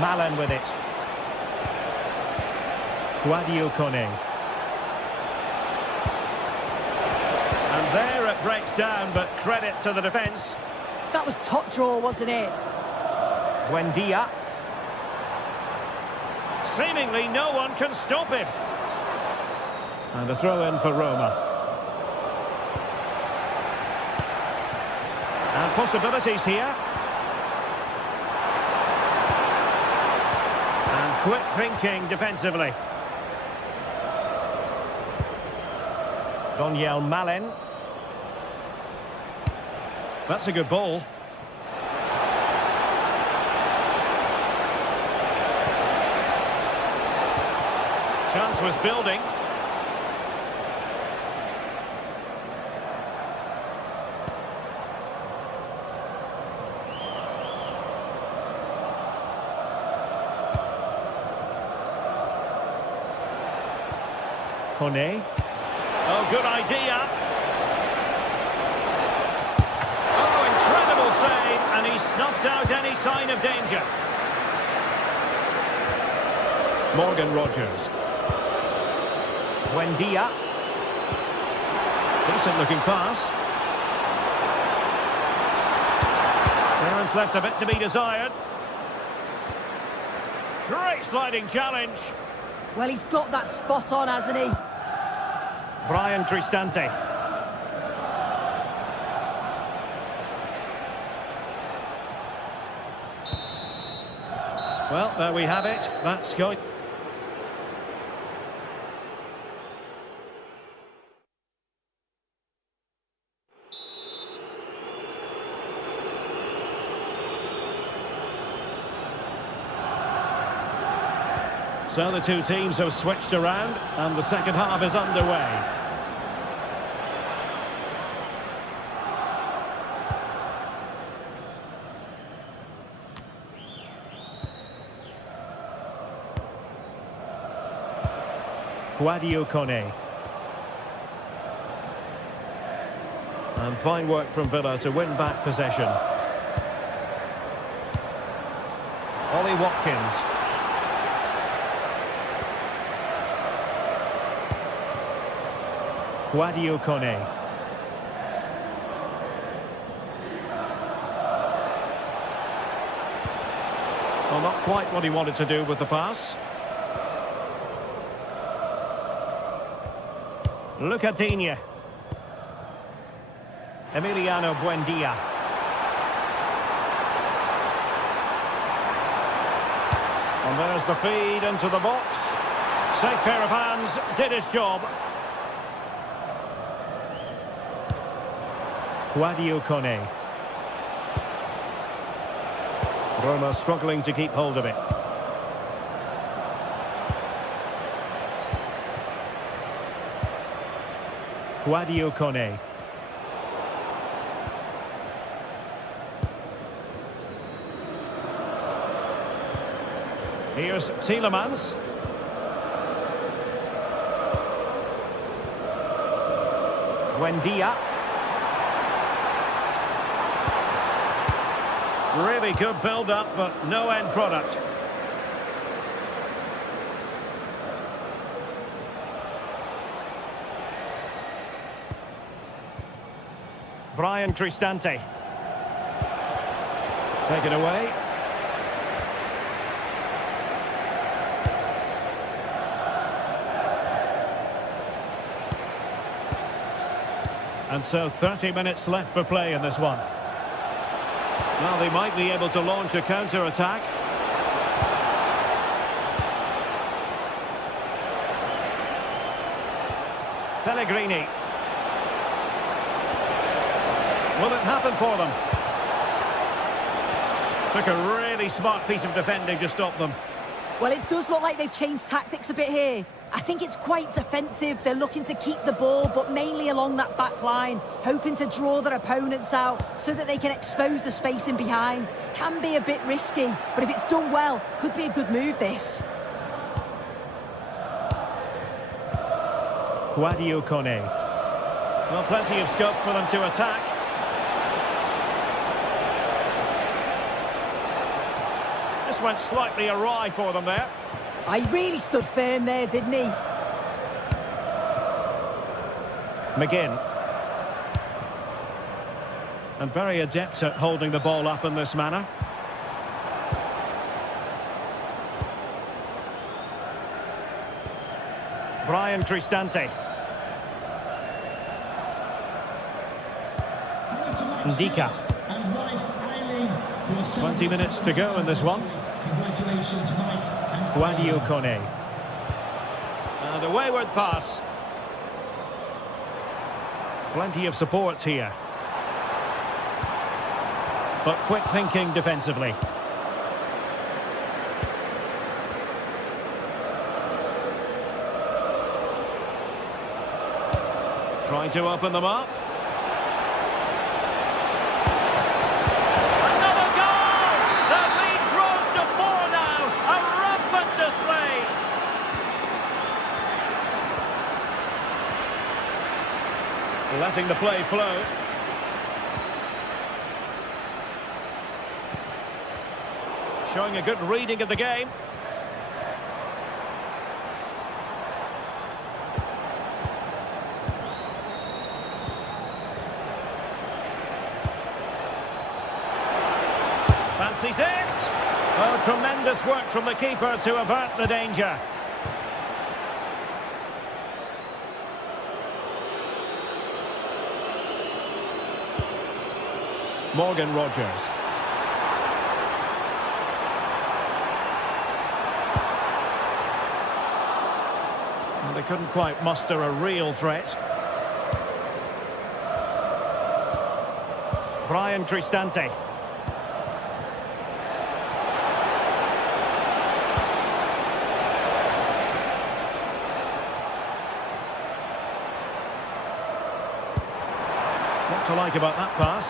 Malen with it. Guadio Kone. And there it breaks down, but credit to the defence. That was top draw, wasn't it? Buendia. Seemingly no one can stop him. And a throw in for Roma. And possibilities here. And quick thinking defensively. Daniel Malin. That's a good ball. Chance was building. Kone. Oh, good idea. Oh, incredible save, and he snuffed out any sign of danger. Morgan Rogers. Buendia. Decent looking pass. Clearance left a bit to be desired. Great sliding challenge. Well, he's got that spot on, hasn't he? Brian Cristante. Well, there we have it. That's going. So the two teams have switched around and the second half is underway. Guadio Kone. And fine work from Villa to win back possession. Ollie Watkins. Guadio Kone. Well, not quite what he wanted to do with the pass. Lucadinha. Emiliano Buendia. And there's the feed into the box. Safe pair of hands, did his job. Guadio Kone. Roma struggling to keep hold of it. Guadio Kone. Here's Tielemans. Buendia. Really good build-up, but no end product. Brian Cristante. Taken away. And so 30 minutes left for play in this one. Well, they might be able to launch a counter-attack. Pellegrini. Will it happen for them? Took a really smart piece of defending to stop them. Well, it does look like they've changed tactics a bit here. I think it's quite defensive. They're looking to keep the ball, but mainly along that back line, hoping to draw their opponents out so that they can expose the space in behind. Can be a bit risky, but if it's done well, could be a good move, this. Guadio Kone. Well, plenty of scope for them to attack. This went slightly awry for them there. I really stood firm there, didn't he? McGinn. And very adept at holding the ball up in this manner. Brian Cristante. Ndika. 20 minutes to go in this one. Congratulations, Mike. Guadio Kone. And a wayward pass. Plenty of support here. But quick thinking defensively. Trying to open them up. Another goal! The lead grows to 4 now. A rampant display. Letting the play flow. Showing a good reading of the game. Fancies it! Oh, tremendous work from the keeper to avert the danger. Morgan Rogers. Well, they couldn't quite muster a real threat. Brian Cristante. What to like about that pass?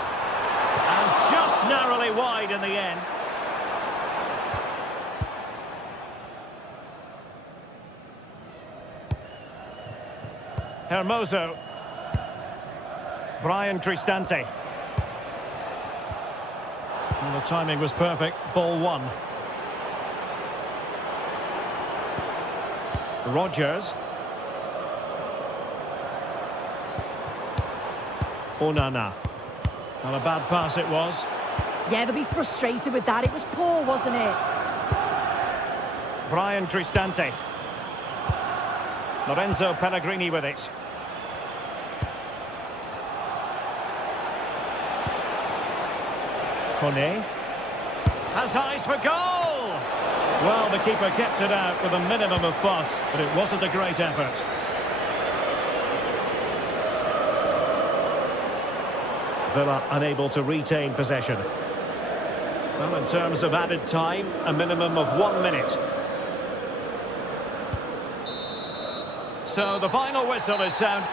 And just narrowly wide in the end. Hermoso. Brian Cristante. Well, the timing was perfect. Ball one. Rogers. Onana. Well, a bad pass it was. Yeah, they'll be frustrated with that. It was poor, wasn't it? Brian Cristante. Lorenzo Pellegrini with it. Kone. Has eyes for goal! Well, the keeper kept it out with a minimum of fuss, but it wasn't a great effort. Villa unable to retain possession. Well, in terms of added time, a minimum of 1 minute. So the final whistle is sound.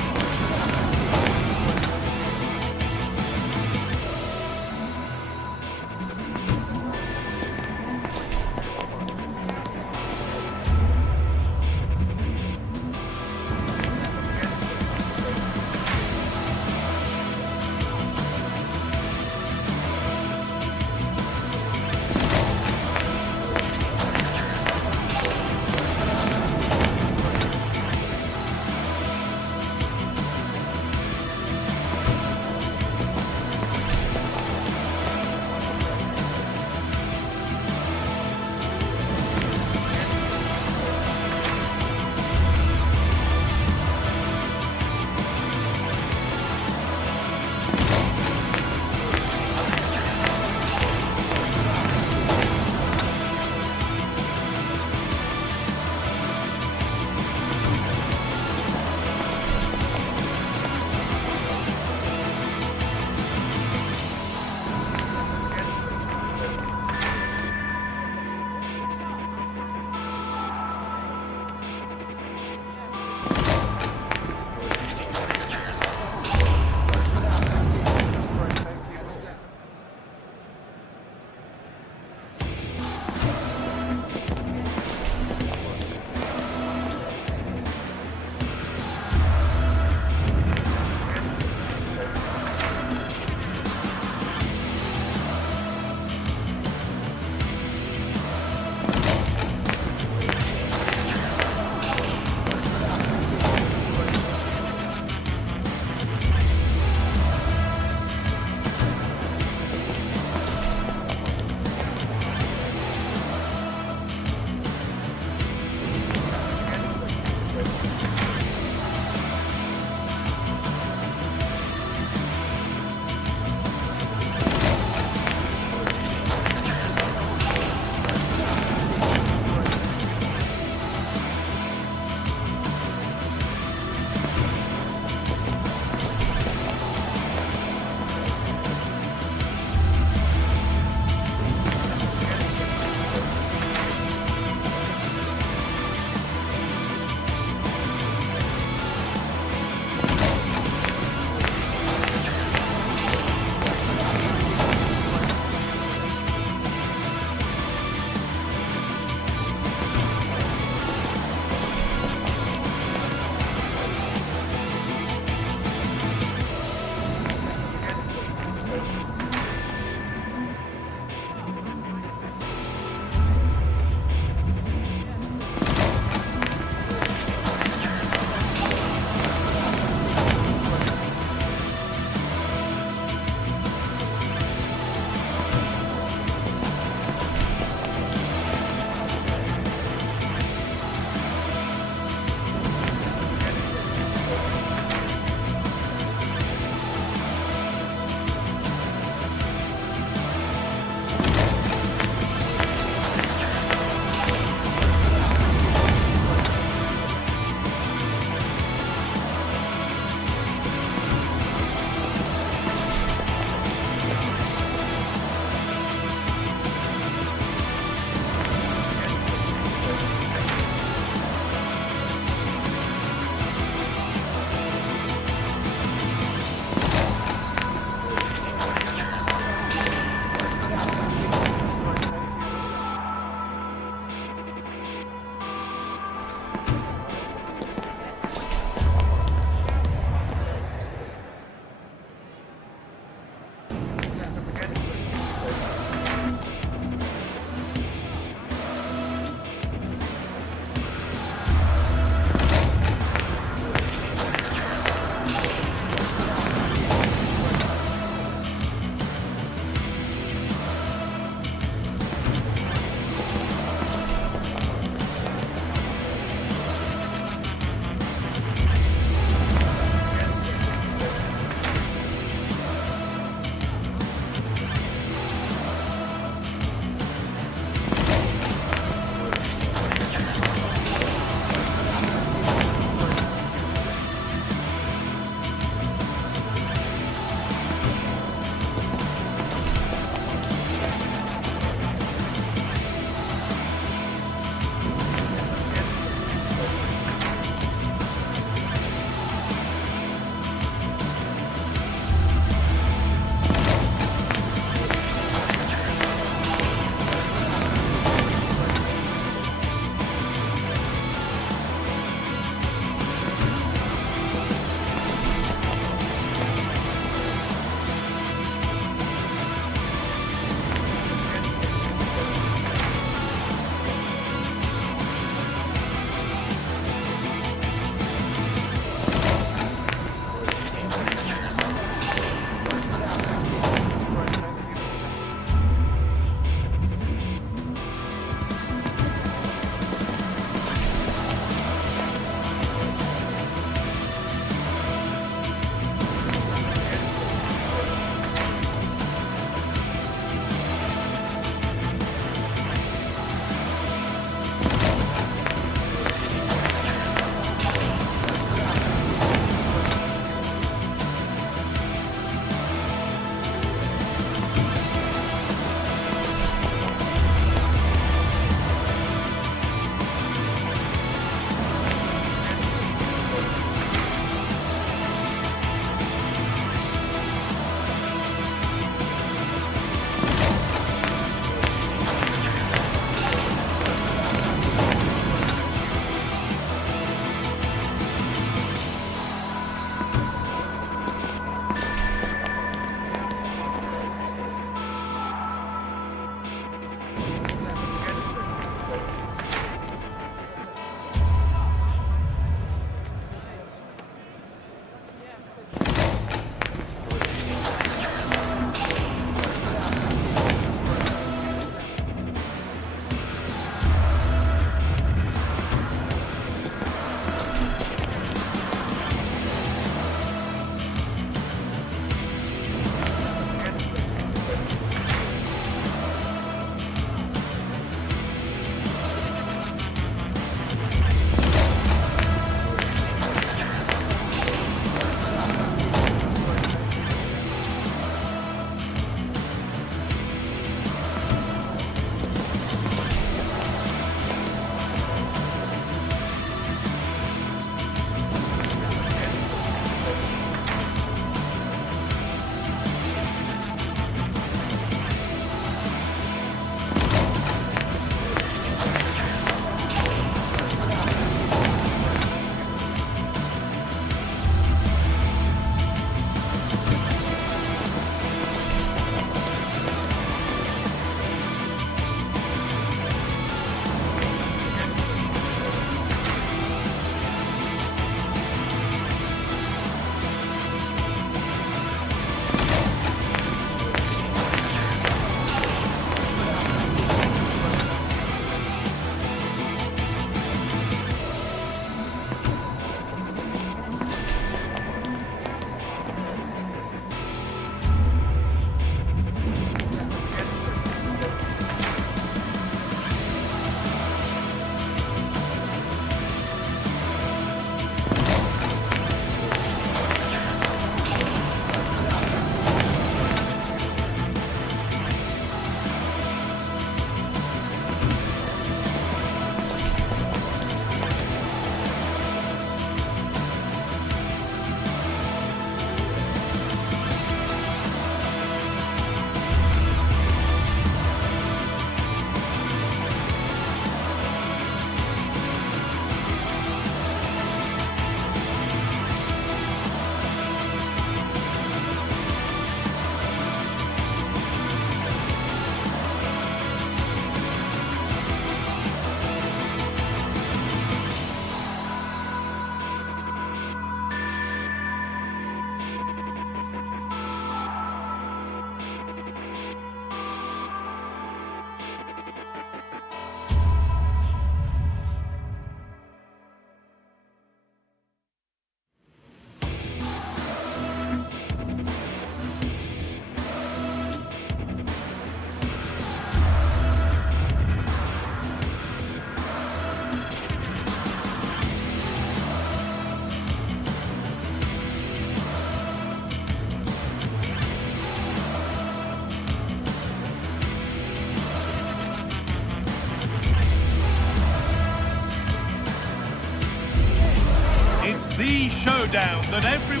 The showdown that everyone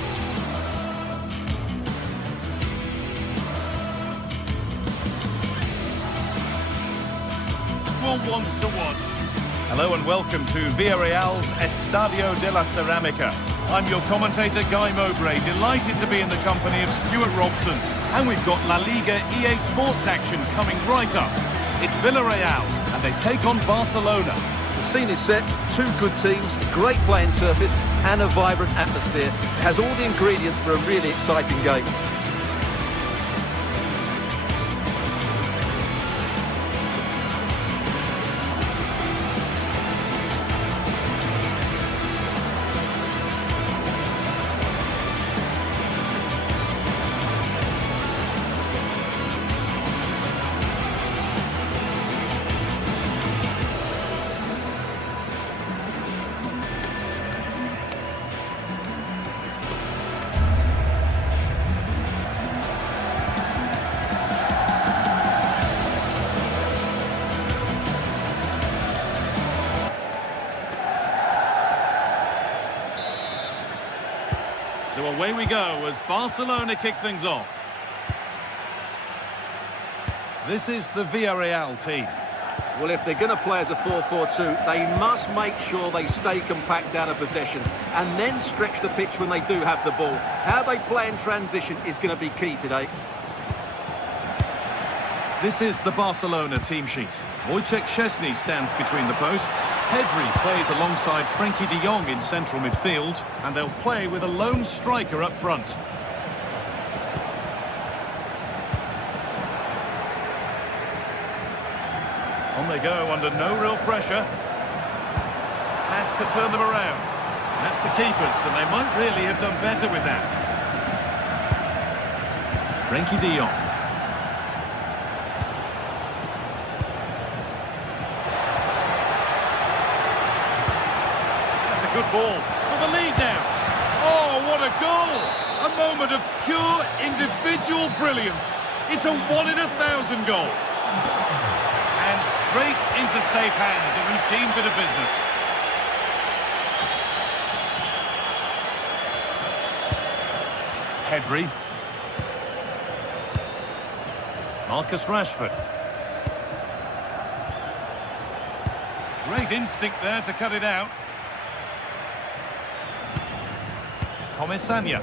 wants to watch. Hello and welcome to Villarreal's Estadio de la Ceramica. I'm your commentator, Guy Mowbray, delighted to be in the company of Stuart Robson. And we've got La Liga EA Sports action coming right up. It's Villarreal, and they take on Barcelona. The scene is set, two good teams, great playing surface and a vibrant atmosphere. It has all the ingredients for a really exciting game. So away we go as Barcelona kick things off. This is the Villarreal team. Well, if they're going to play as a 4-4-2, they must make sure they stay compact out of possession and then stretch the pitch when they do have the ball. How they play in transition is going to be key today. This is the Barcelona team sheet. Wojciech Szczesny stands between the posts. Pedri plays alongside Frenkie de Jong in central midfield, and they'll play with a lone striker up front. On they go under no real pressure. Has to turn them around. That's the keepers, and they might really have done better with that. Frenkie de Jong. Good ball for the lead now. Oh, what a goal! A moment of pure individual brilliance. It's a 1 in 1,000 goal. And straight into safe hands, a routine bit of business. Pedri. Marcus Rashford. Great instinct there to cut it out. Comesaña.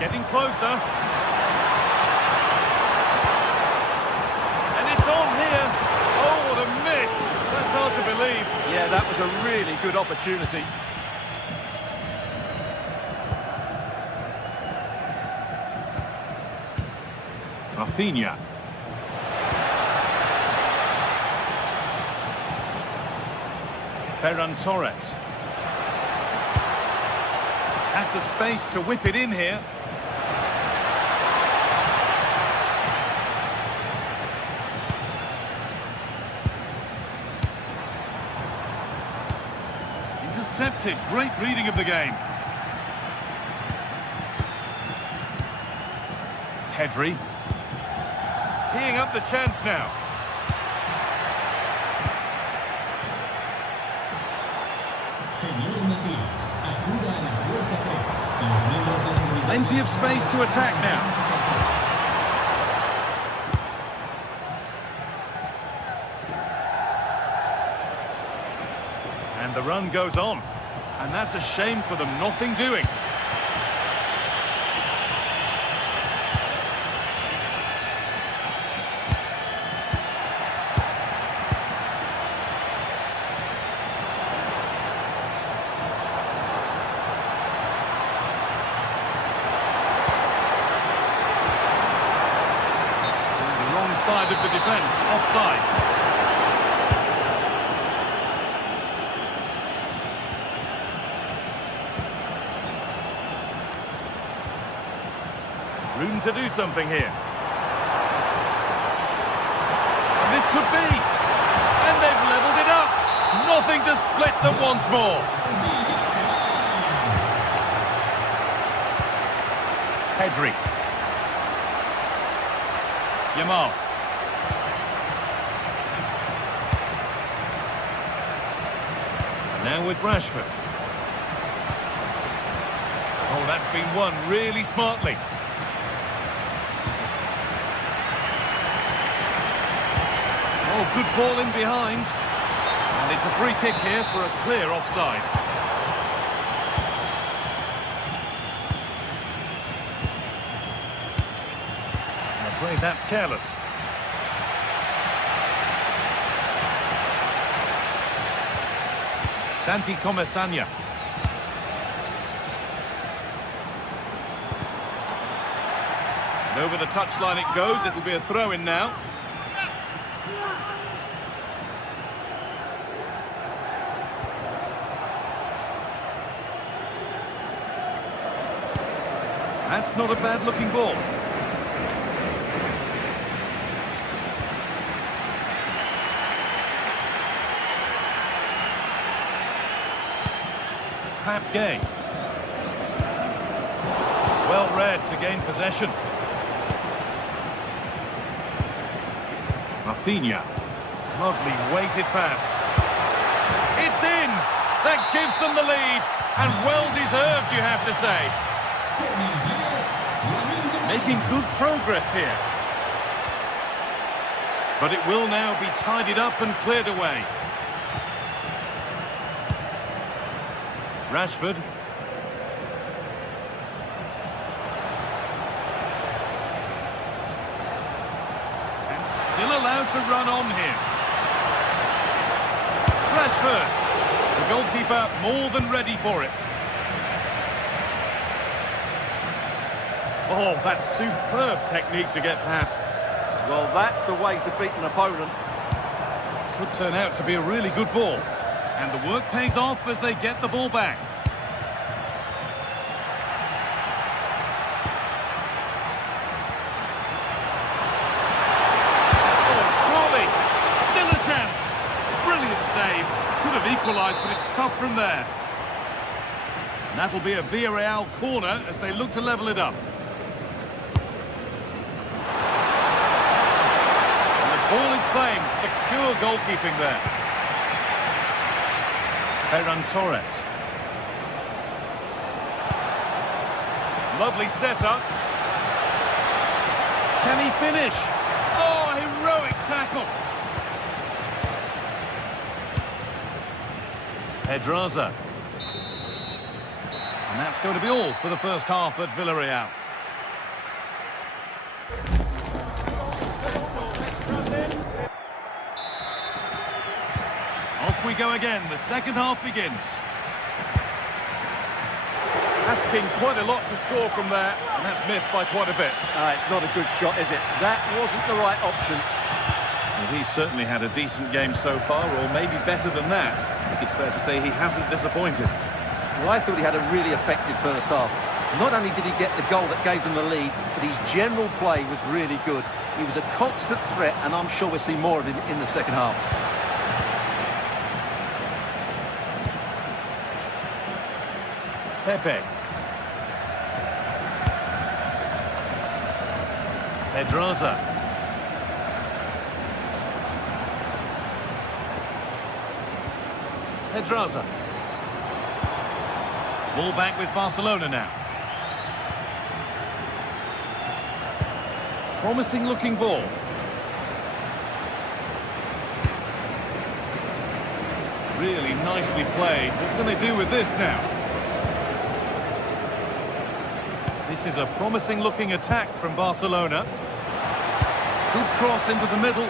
Getting closer. And it's on here. Oh, what a miss. That's hard to believe. Yeah, that was a really good opportunity. Rafinha. Ferran Torres. Has the space to whip it in here. Intercepted. Great reading of the game. Pedri. Teeing up the chance now. Plenty of space to attack now. And the run goes on. And that's a shame for them, nothing doing. Side of the defence, offside. Room to do something here. And this could be. And they've levelled it up. Nothing to split them once more. Pedri. Yamal. Now with Rashford. Oh, that's been won really smartly. Oh, good ball in behind. And it's a free kick here for a clear offside. I'm afraid that's careless. Santi Comesanya. And over the touchline it goes. It'll be a throw-in now. That's not a bad-looking ball. Gay. Well read to gain possession. Rafinha. Lovely weighted pass. It's in! That gives them the lead. And well deserved, you have to say. Making good progress here. But it will now be tidied up and cleared away. Rashford. And still allowed to run on here. Rashford. The goalkeeper more than ready for it. Oh, that's superb technique to get past. Well, that's the way to beat an opponent. Could turn out to be a really good ball. And the work pays off as they get the ball back. Oh, surely. Still a chance. Brilliant save. Could have equalised, but it's tough from there. And that'll be a Villarreal corner as they look to level it up. And the ball is claimed. Secure goalkeeping there. Ferran Torres. Lovely setup. Can he finish? Oh, heroic tackle. Pedraza. And that's going to be all for the first half at Villarreal. Off we go again. The second half begins. Asking quite a lot to score from there, and that's missed by quite a bit. It's not a good shot, is it? That wasn't the right option. Well, he's certainly had a decent game so far, or maybe better than that. I think it's fair to say he hasn't disappointed. Well, I thought he had a really effective first half. Not only did he get the goal that gave them the lead, but his general play was really good. He was a constant threat, and I'm sure we'll see more of him in the second half. Pepe. Pedraza. Pedraza. Ball back with Barcelona now. Promising looking ball. Really nicely played. What can they do with this now? This is a promising looking attack from Barcelona. Good cross into the middle.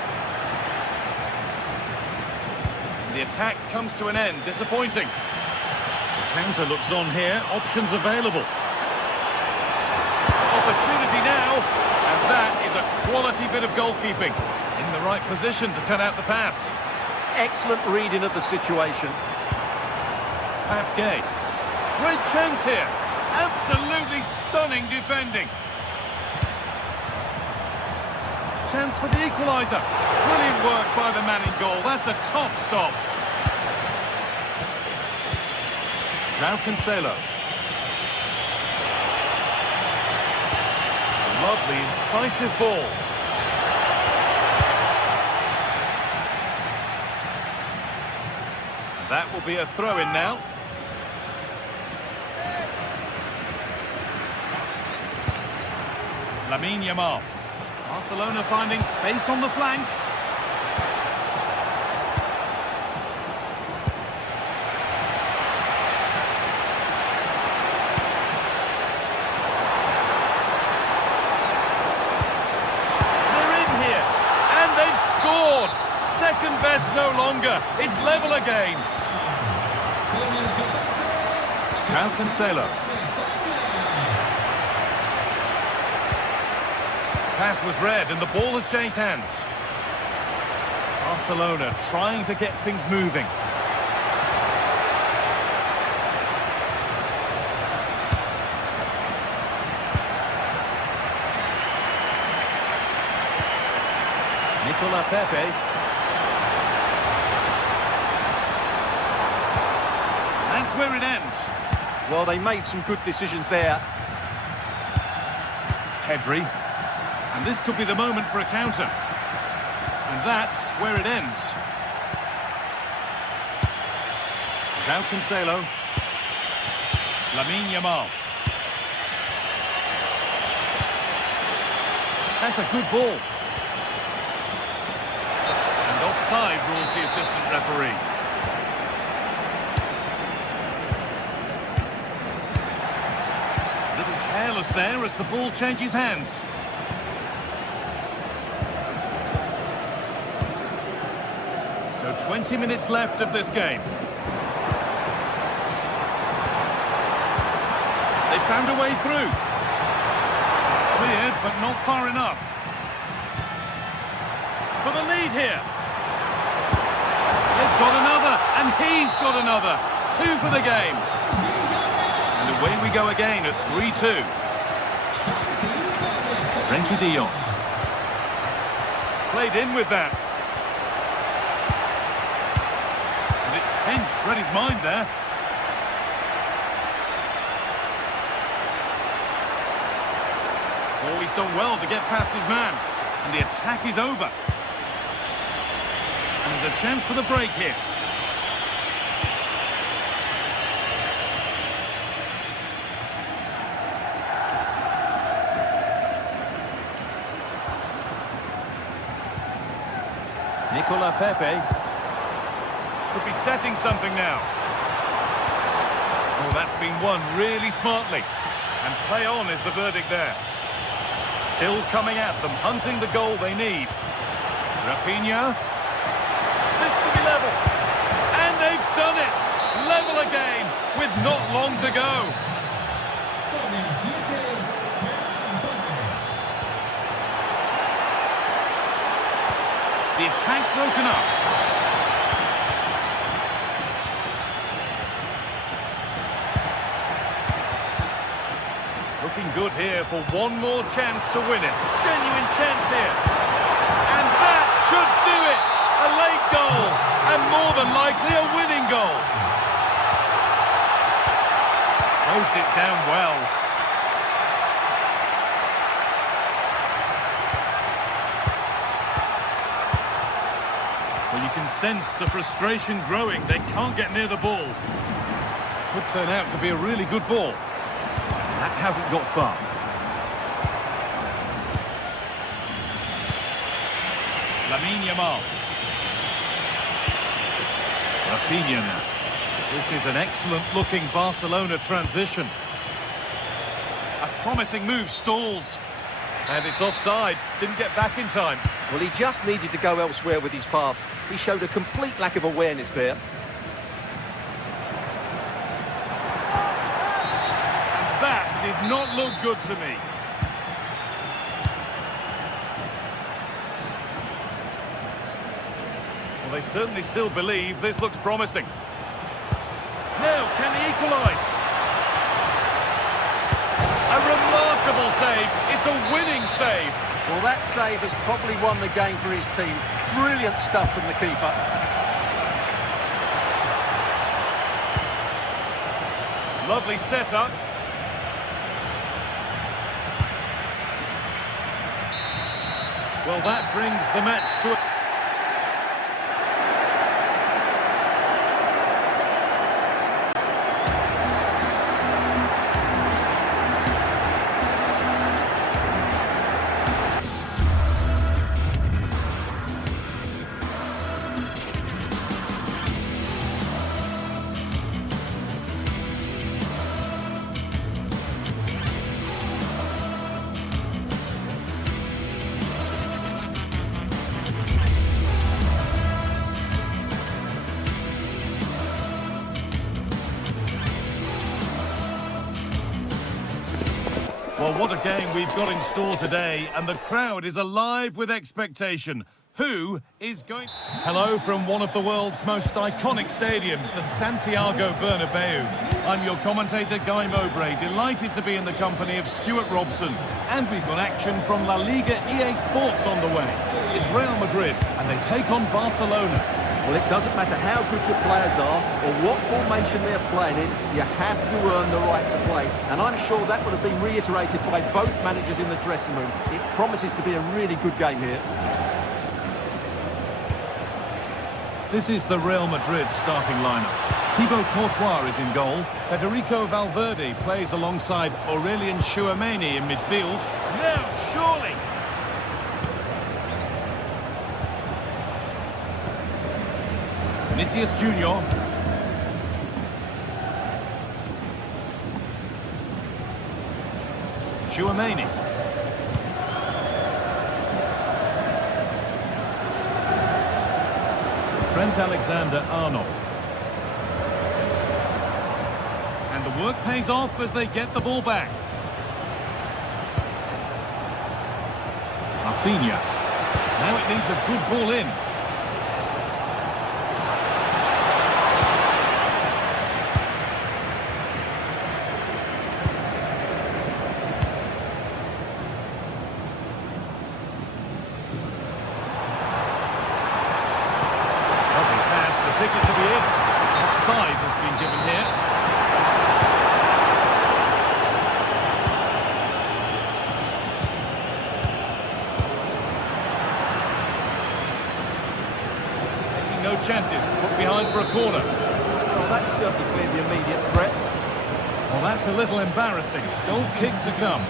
The attack comes to an end. Disappointing. The counter looks on here. Options available. Opportunity now. And that is a quality bit of goalkeeping. In the right position to cut out the pass. Excellent reading of the situation. Gay. Great chance here. Absolutely stunning defending. Chance for the equaliser. Brilliant work by the man in goal. That's a top stop. Now Cancelo. Lovely, incisive ball. That will be a throw-in now. Lamine Yamal. Barcelona finding space on the flank. They're in here, and they've scored. Second best no longer. It's level again. João Cancelo. Pass was read and the ball has changed hands. Barcelona trying to get things moving. Nicolas Pepe. That's where it ends. Well, they made some good decisions there. Pedri. And this could be the moment for a counter. And that's where it ends. João Cancelo. Lamine Yamal. That's a good ball. And offside rules the assistant referee. Little careless there as the ball changes hands. So 20 minutes left of this game. They found a way through. Cleared, but not far enough. For the lead here. They've got another, and he's got another. 2 for the game. And away we go again at 3-2. Frenkie de Jong. Played in with that. And it's Pinch read his mind there. Oh, he's done well to get past his man. And the attack is over. And there's a chance for the break here. Nicolas Pepe could be setting something now. Oh, that's been won really smartly. And play on is the verdict there. Still coming at them, hunting the goal they need. Rafinha. This to be level. And they've done it. Level again with not long to go. The attack broken up. Looking good here for one more chance to win it. Genuine chance here. And that should do it. A late goal. And more than likely a winning goal. Closed it down well. Well, you can sense the frustration growing. They can't get near the ball. Could turn out to be a really good ball. That hasn't got far. Lamine Yamal. Rafinha now. This is an excellent-looking Barcelona transition. A promising move stalls. And it's offside. Didn't get back in time. Well, he just needed to go elsewhere with his pass. He showed a complete lack of awareness there. That did not look good to me. Well, they certainly still believe this looks promising. Now, can he equalise? A remarkable save. It's a winning save. Well, that save has probably won the game for his team. Brilliant stuff from the keeper. Lovely setup. Well, that brings the match to a... Well, what a game we've got in store today, and the crowd is alive with expectation. Who is going... Hello from one of the world's most iconic stadiums, the Santiago Bernabeu. I'm your commentator, Guy Mowbray, delighted to be in the company of Stuart Robson. And we've got action from La Liga EA Sports on the way. It's Real Madrid, and they take on Barcelona. Well, it doesn't matter how good your players are or what formation they're playing in, you have to earn the right to play. And I'm sure that would have been reiterated by both managers in the dressing room. It promises to be a really good game here. This is the Real Madrid starting lineup. Thibaut Courtois is in goal. Federico Valverde plays alongside Aurelien Tchouameni in midfield. Now, surely! Vinicius Junior. Tchouameni. Trent Alexander-Arnold. And the work pays off as they get the ball back. Rafinha. Now it needs a good ball in. Ticket to be in. Offside has been given here. Taking no chances, put behind for a corner. Well, that's certainly cleared the immediate threat. Well, that's a little embarrassing. Goal kick to come.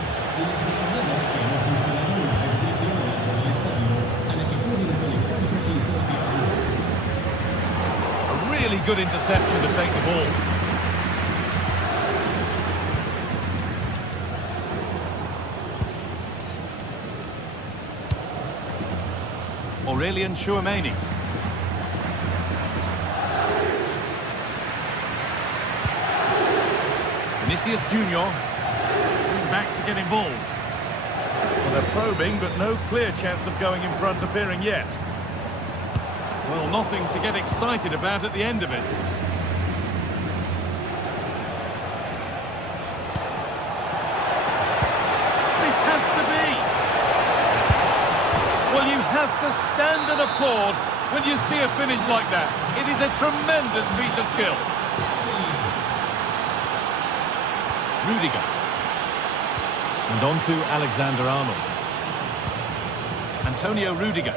Really good interception to take the ball. Aurelien Tchouameni. Vinicius Junior. Back to get involved. Well, they're probing, but no clear chance of going in front appearing yet. Well, nothing to get excited about at the end of it. This has to be. Well, you have to stand and applaud when you see a finish like that. It is a tremendous piece of skill. Rudiger. And on to Alexander-Arnold. Antonio Rudiger.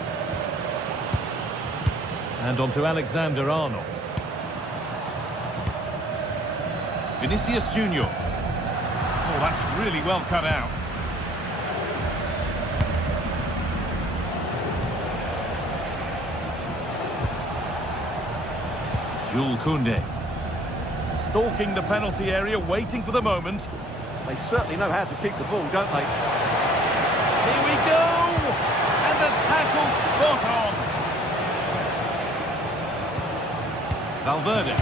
And on to Alexander-Arnold. Vinicius Junior. Oh, that's really well cut out. Jules Koundé. Stalking the penalty area, waiting for the moment. They certainly know how to keep the ball, don't they? Here we go! And the tackle spot on. Valverde.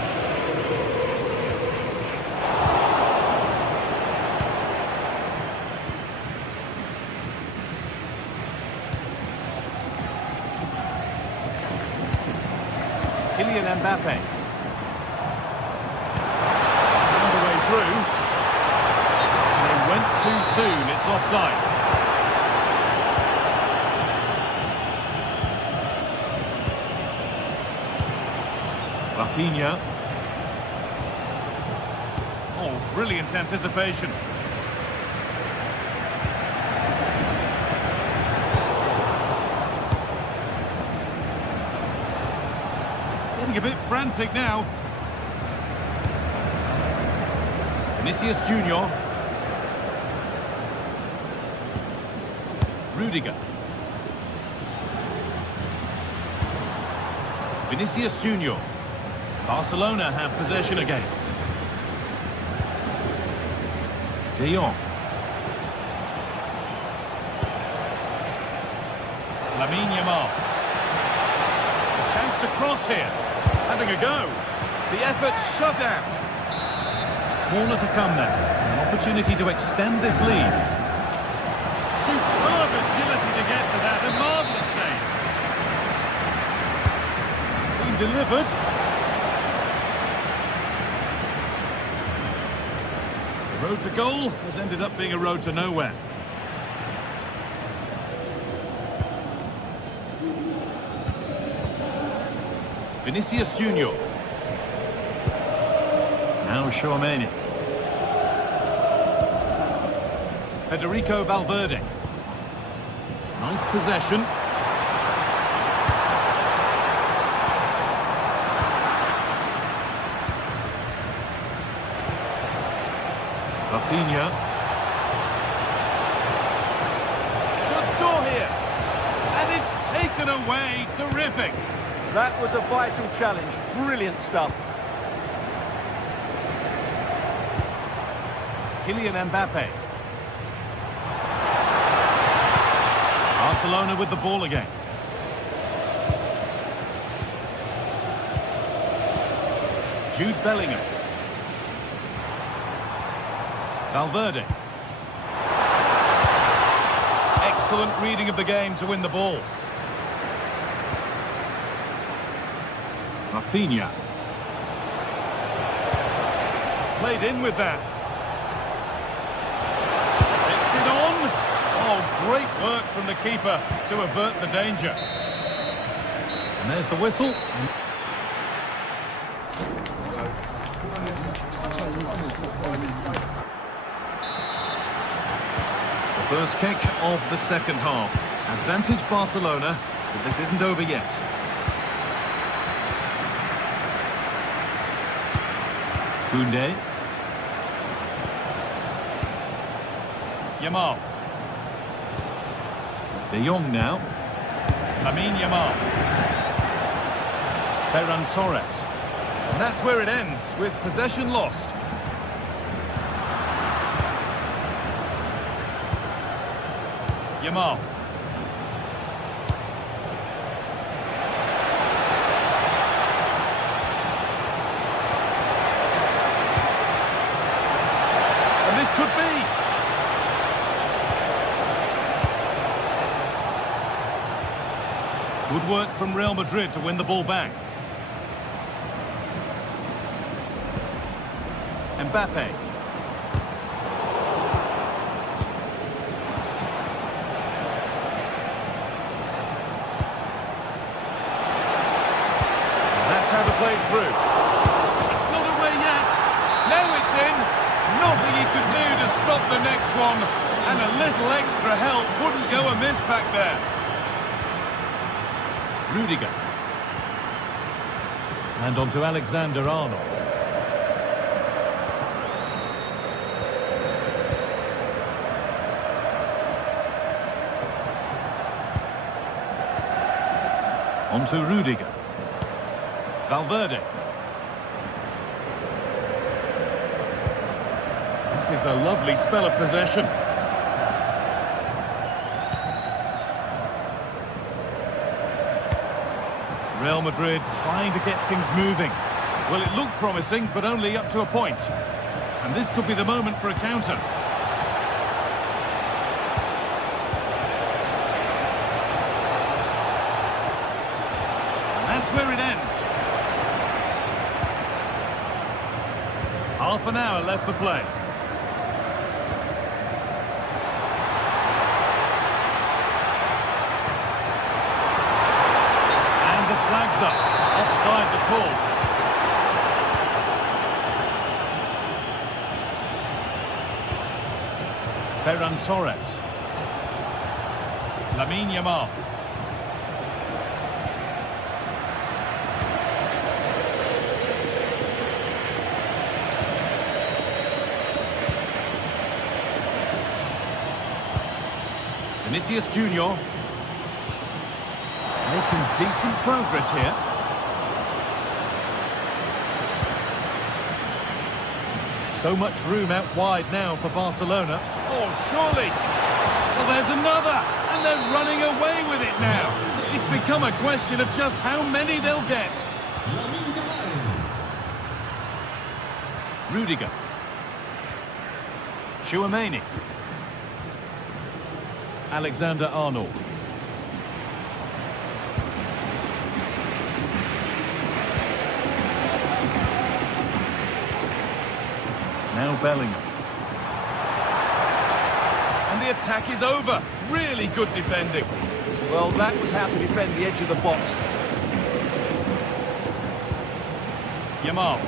Kylian Mbappe. Found a way through. They went too soon. It's offside. Rafinha. Oh, brilliant anticipation. Getting a bit frantic now. Vinicius Junior. Rudiger. Vinicius Junior. Barcelona have possession again. De Jong. Lamine Yamal. A chance to cross here. Having a go. The effort shut out. Corner to come then. An opportunity to extend this lead. superb agility to get to that. A marvellous save. It's been delivered. The road to goal has ended up being a road to nowhere. Vinicius Junior. Now Tchouaméni. Federico Valverde. Nice possession. Rafinha. Should score here. And it's taken away. Terrific. That was a vital challenge. Brilliant stuff. Kylian Mbappe. Barcelona with the ball again. Jude Bellingham. Valverde. Excellent reading of the game to win the ball. Rafinha. Played in with that. Takes it on. Oh, great work from the keeper to avert the danger. And there's the whistle. The first kick of the second half. Advantage Barcelona, but this isn't over yet. Koundé. Yamal. De Jong now. Lamine Yamal. Ferran Torres. And that's where it ends, with possession lost. Yamal. And this could be. Good work from Real Madrid to win the ball back. Mbappe. That's how they played through. It's not away yet. Now it's in. Nothing he could do to stop the next one. And a little extra help wouldn't go amiss back there. Rudiger. And on to Alexander-Arnold. On to Rudiger. Valverde. This is a lovely spell of possession. Real Madrid trying to get things moving. Well, it looked promising, but only up to a point. And this could be the moment for a counter. That's where it ends. Half an hour left to play. And the flag's up. Offside the call. Ferran Torres. Lamine Yamal. Vinicius Junior. Making decent progress here. So much room out wide now for Barcelona. Oh, surely. Well, there's another. And they're running away with it now. It's become a question of just how many they'll get. Rudiger. Alexander-Arnold. Now Bellingham. And the attack is over. Really good defending. Well, that was how to defend the edge of the box. Yamal.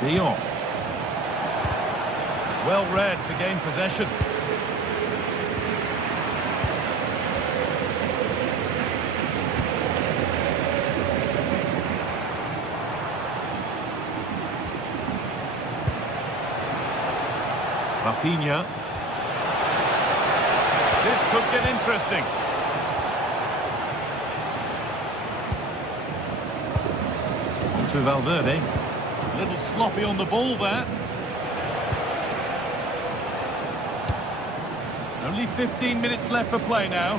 De Jong. Well read to gain possession. Rafinha. This could get interesting. On to Valverde. A little sloppy on the ball there. Only 15 minutes left for play now.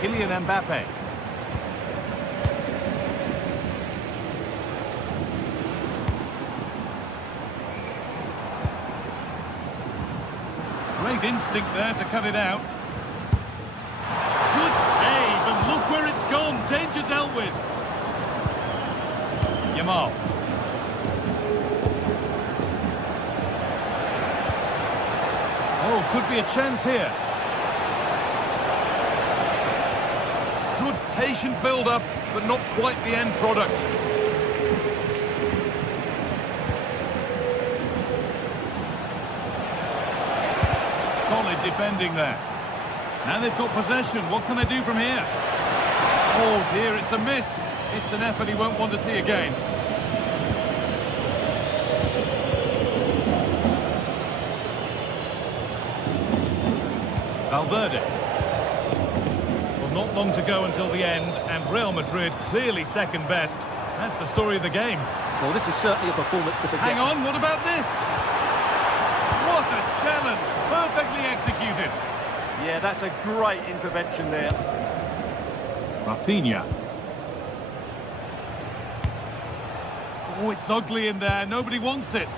Kylian Mbappe. Great instinct there to cut it out. Good save, and look where it's gone. Danger dealt with. Yamal. Oh, could be a chance here. Good patient build-up, but not quite the end product. Solid defending there. Now they've got possession. What can they do from here? Oh dear, it's a miss. It's an effort he won't want to see again. Valverde. Well, not long to go until the end, and Real Madrid clearly second best. That's the story of the game. Well, this is certainly a performance to forget. Hang on, what about this? What a challenge! Perfectly executed. Yeah, that's a great intervention there. Rafinha. Oh, it's ugly in there. Nobody wants it.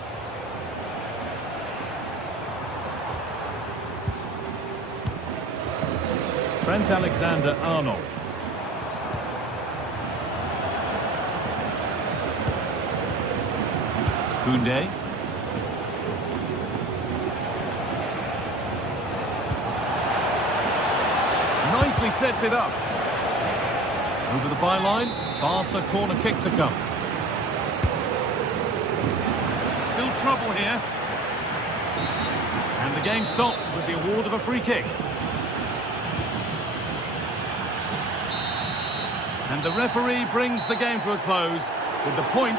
Trent Alexander-Arnold. Koundé. Nicely sets it up. Over the byline. Barca corner kick to come. Still trouble here. And the game stops with the award of a free kick. And the referee brings the game to a close with the point.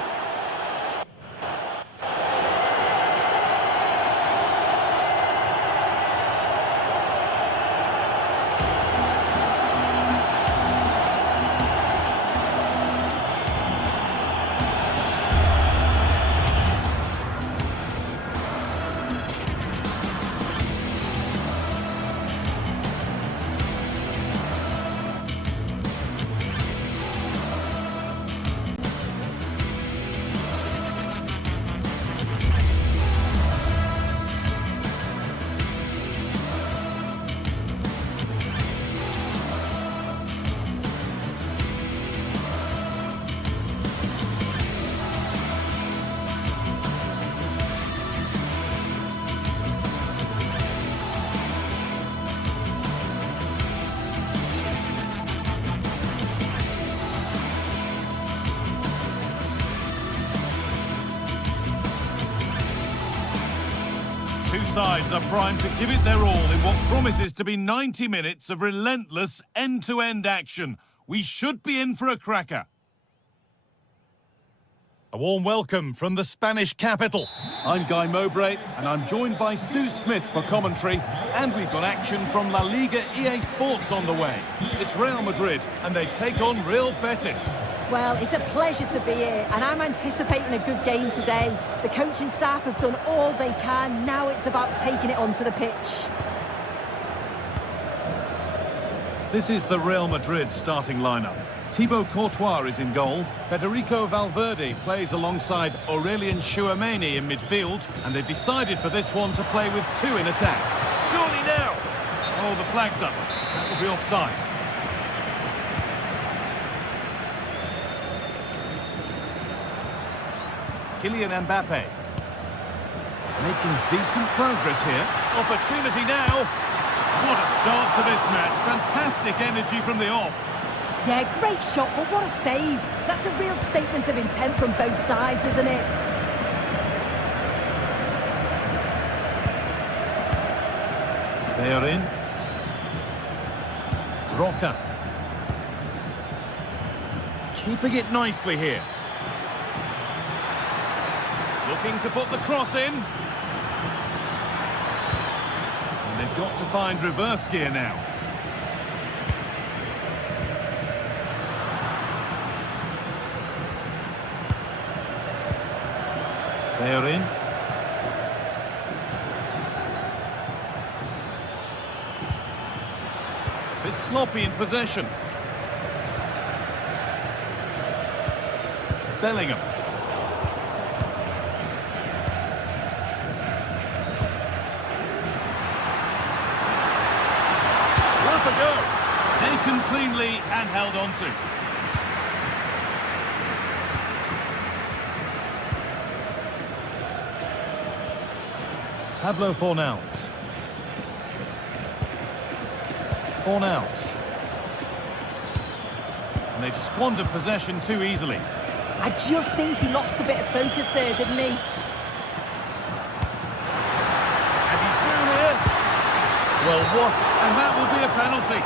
Two sides are primed to give it their all in what promises to be 90 minutes of relentless end-to-end action. We should be in for a cracker. A warm welcome from the Spanish capital. I'm Guy Mowbray, and I'm joined by Sue Smith for commentary. And we've got action from La Liga GTSports on the way. It's Real Madrid, and they take on Real Betis. Well, it's a pleasure to be here, and I'm anticipating a good game today. The coaching staff have done all they can. Now it's about taking it onto the pitch. This is the Real Madrid starting lineup. Thibaut Courtois is in goal. Federico Valverde plays alongside Aurelien Tchouameni in midfield. And they've decided for this one to play with two in attack. Surely now! Oh, the flag's up. That will be offside. Kylian Mbappe. Making decent progress here. Opportunity now. What a start to this match. Fantastic energy from the off. Yeah, great shot, but what a save. That's a real statement of intent from both sides, isn't it? They are in. Roca. Keeping it nicely here. Looking to put the cross in. And they've got to find reverse gear now. They are in. Bit sloppy in possession. Bellingham. Worth a go. Taken cleanly and held on to. Pablo Fornals. Fornals. And they've squandered possession too easily. I just think he lost a bit of focus there, didn't he? And he's through here. Well, what? And that will be a penalty.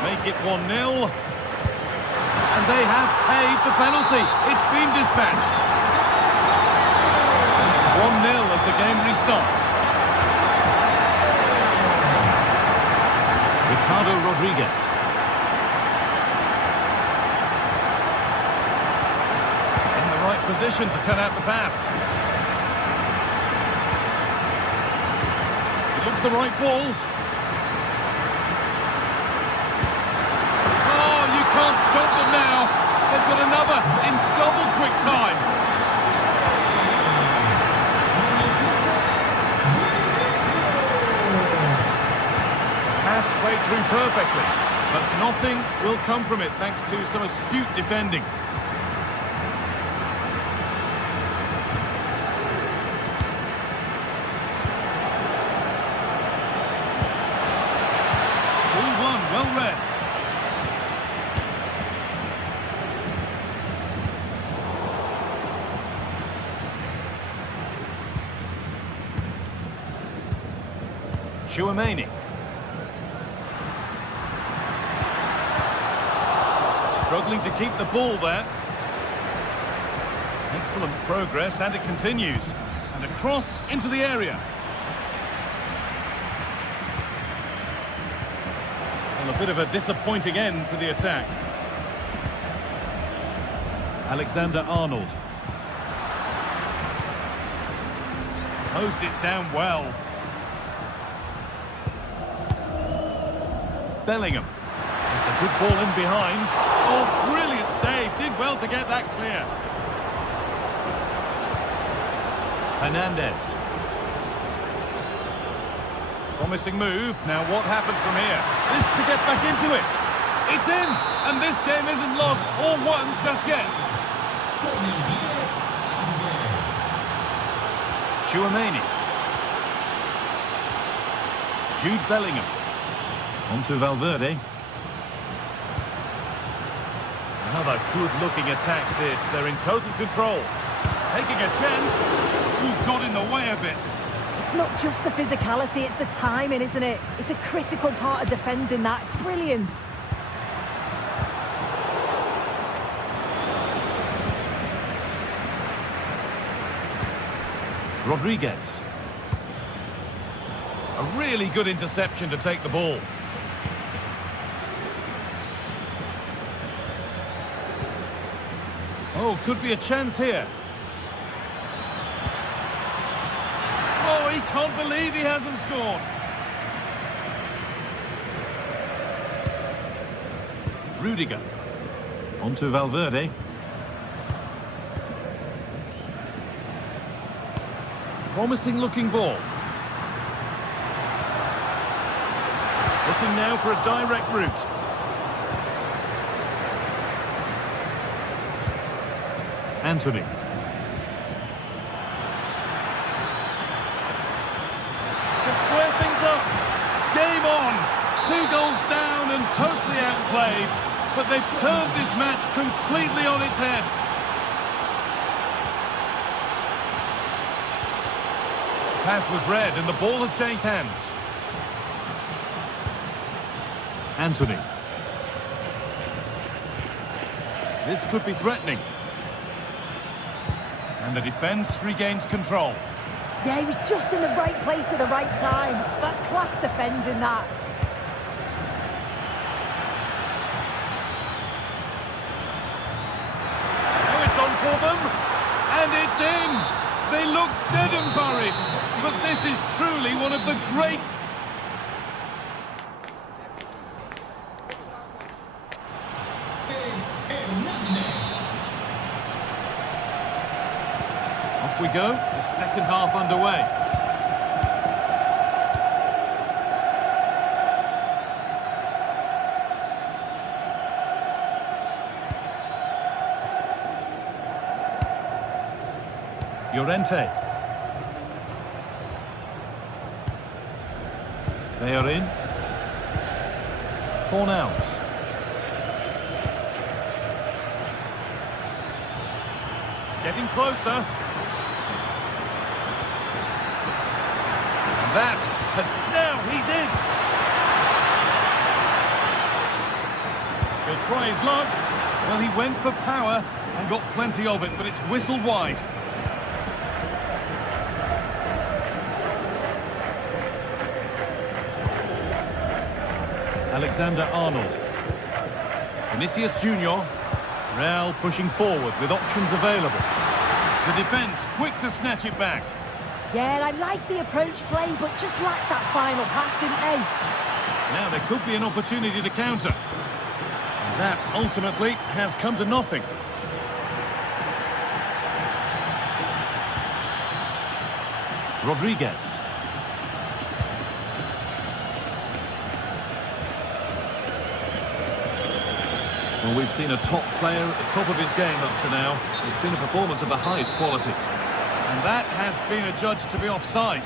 Make it 1-0. And they have paid the penalty. It's been dispatched. 1-0 as the game restarts. Ricardo Rodriguez. In the right position to cut out the pass. It looks the right ball. Oh, you can't stop them now. They've got another in double quick time. Played through perfectly, but nothing will come from it thanks to some astute defending. Ball one, well read. Tchouameni. Struggling to keep the ball there. Excellent progress, and it continues. And a cross into the area. Well, a bit of a disappointing end to the attack. Alexander-Arnold. Closed it down well. Bellingham. It's a good ball in behind. Oh, brilliant save. Did well to get that clear. Hernandez. Promising move. Now what happens from here? This to get back into it. It's in. And this game isn't lost or won just yet. Tchouameni. Jude Bellingham. On to Valverde. Another good-looking attack this. They're in total control. Taking a chance. Ooh, got in the way of it. It's not just the physicality, it's the timing, isn't it? It's a critical part of defending that. It's brilliant. Rodriguez. A really good interception to take the ball. Oh, could be a chance here. Oh, he can't believe he hasn't scored. Rudiger. On to Valverde. Promising looking ball. Looking now for a direct route. Anthony. To square things up. Game on. 2 goals down and totally outplayed. But they've turned this match completely on its head. Pass was read and the ball has changed hands. Anthony. This could be threatening. And the defence regains control. Yeah, he was just in the right place at the right time. That's class defending, that. Now it's on for them. And it's in. They look dead and buried. But this is truly one of the great... Off we go, the second half underway. Llorente. They are in. Fornals. Getting closer. That has... Now he's in! He'll try his luck. Well, he went for power and got plenty of it, but it's whistled wide. Alexander-Arnold. Vinicius Junior. Real pushing forward with options available. The defence quick to snatch it back. Yeah, I like the approach play, but just lacked that final pass, didn't they? Now there could be an opportunity to counter. And that ultimately has come to nothing. Rodriguez. Well, we've seen a top player at the top of his game up to now. It's been a performance of the highest quality. And that has been adjudged to be offside.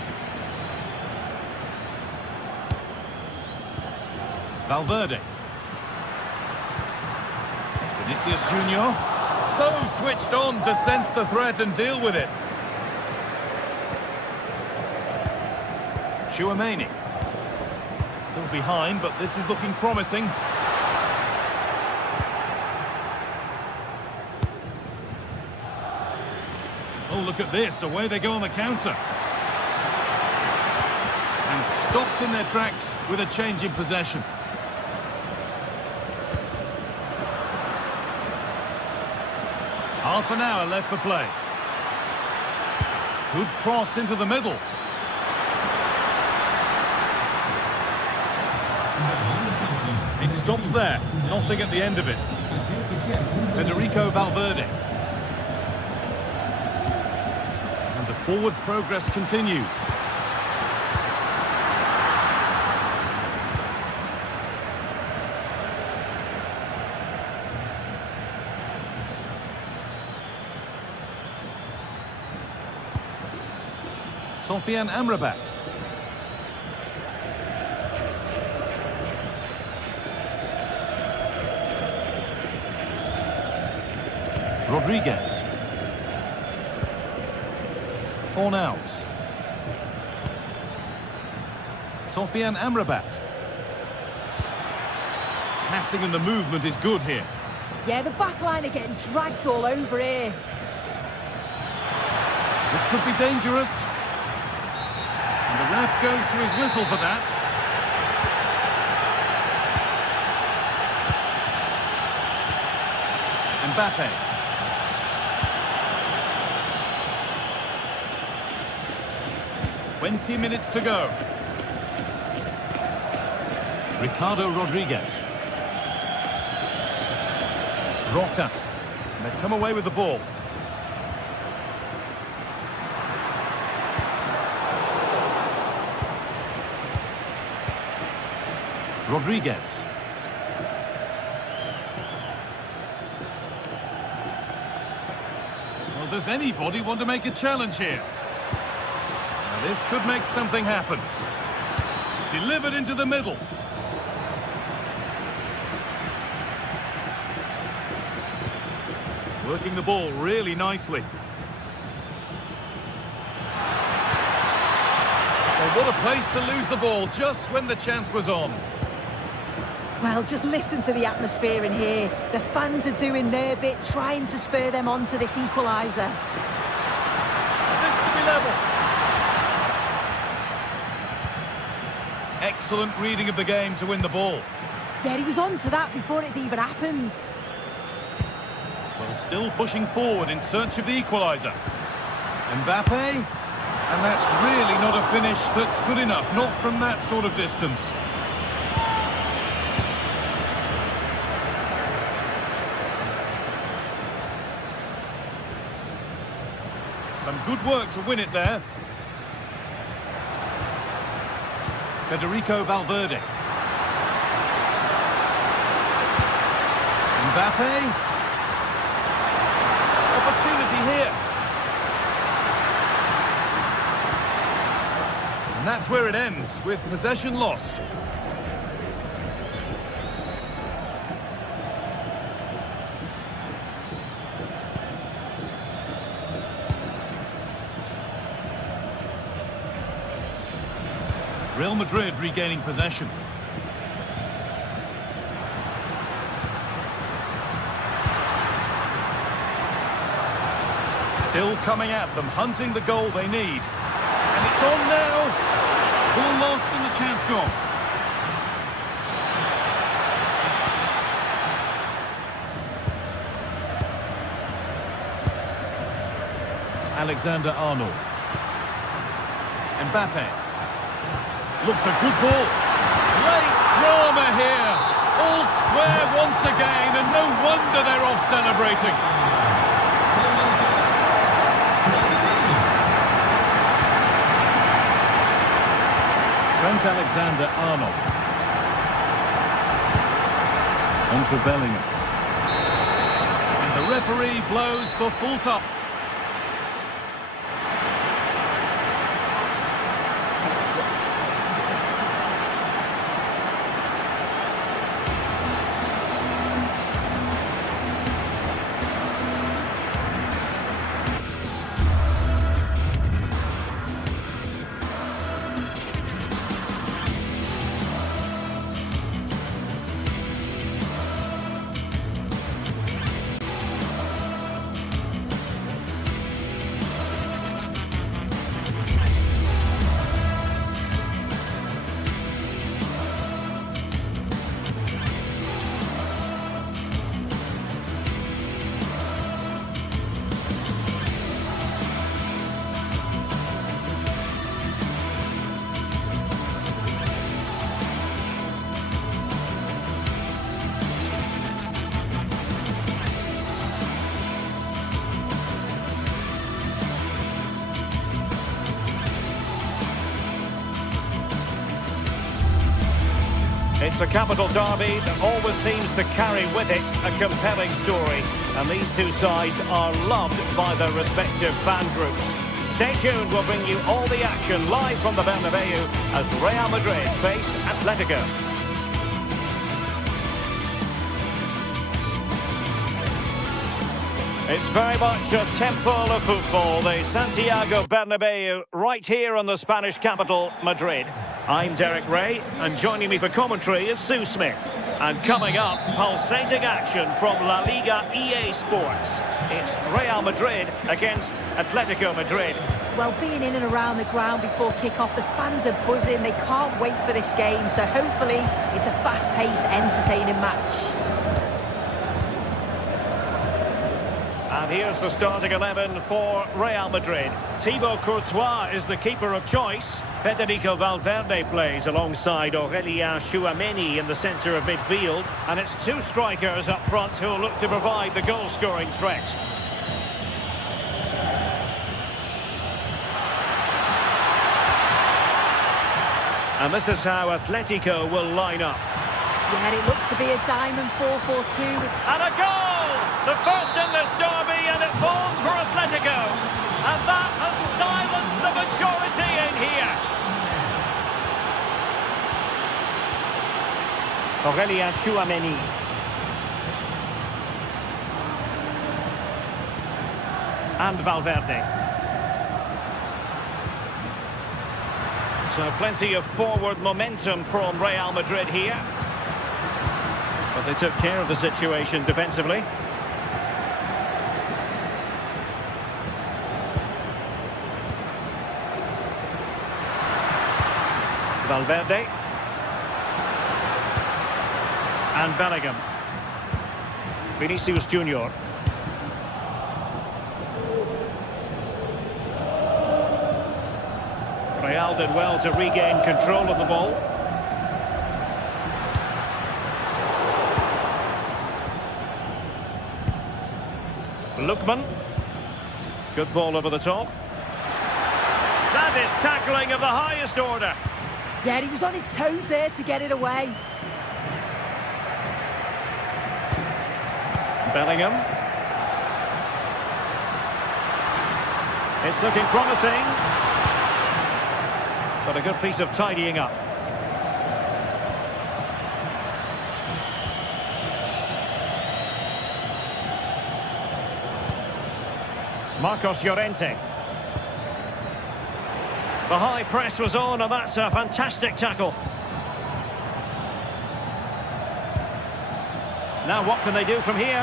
Valverde. Vinicius Junior. So switched on to sense the threat and deal with it. Tchouaméni. Still behind, but this is looking promising. Oh, look at this. Away they go on the counter. And stopped in their tracks with a change in possession. Half an hour left for play. Good cross into the middle. It stops there. Nothing at the end of it. Federico Valverde. Forward progress continues. Sofian Amrabat. Rodriguez. Fornals. Sofian Amrabat. Passing and the movement is good here. Yeah, the back line are getting dragged all over here. This could be dangerous. And the ref goes to his whistle for that. Mbappe. 20 minutes to go. Ricardo Rodriguez. Roca. And they've come away with the ball. Rodriguez. Well, does anybody want to make a challenge here? Now, this could make something happen. Delivered into the middle. Working the ball really nicely. Well, what a place to lose the ball just when the chance was on. Well, just listen to the atmosphere in here. The fans are doing their bit, trying to spur them on to this equaliser. This to be level. Excellent reading of the game to win the ball. Yeah, he was on to that before it even happened. Well, still pushing forward in search of the equaliser. Mbappe, and that's really not a finish that's good enough, not from that sort of distance. Some good work to win it there. Federico Valverde. Mbappe. Opportunity here. And that's where it ends, with possession lost. Real Madrid regaining possession. Still coming at them, hunting the goal they need. And it's on now. Ball lost and the chance gone. Alexander-Arnold. Mbappe. Looks a good ball. Great drama here. All square once again, and no wonder they're off celebrating. Trent Alexander-Arnold. Onto Bellingham. And the referee blows for full top. It's a capital derby that always seems to carry with it a compelling story. And these two sides are loved by their respective fan groups. Stay tuned, we'll bring you all the action live from the Bernabeu as Real Madrid face Atletico. It's very much a temple of football, the Santiago Bernabeu, right here in the Spanish capital, Madrid. I'm Derek Ray, and joining me for commentary is Sue Smith. And coming up, pulsating action from La Liga EA Sports. It's Real Madrid against Atletico Madrid. Well, being in and around the ground before kick-off, the fans are buzzing. They can't wait for this game, so hopefully it's a fast-paced, entertaining match. And here's the starting 11 for Real Madrid. Thibaut Courtois is the keeper of choice. Federico Valverde plays alongside Aurélien Tchouameni in the centre of midfield. And it's two strikers up front who will look to provide the goal-scoring threat. And this is how Atletico will line up. Yeah, it looks to be a diamond 4-4-2. And a goal! The first in this derby, and it falls for Atletico. And that has silenced the majority in here. Aurélien Tchouameni. And Valverde. So plenty of forward momentum from Real Madrid here. But they took care of the situation defensively. Valverde. And Bellingham. Vinicius Junior. Real did well to regain control of the ball. Lookman. Good ball over the top. That is tackling of the highest order. Yeah, he was on his toes there to get it away. Bellingham. It's looking promising. But a good piece of tidying up. Marcos Llorente. The high press was on, and that's a fantastic tackle. Now what can they do from here?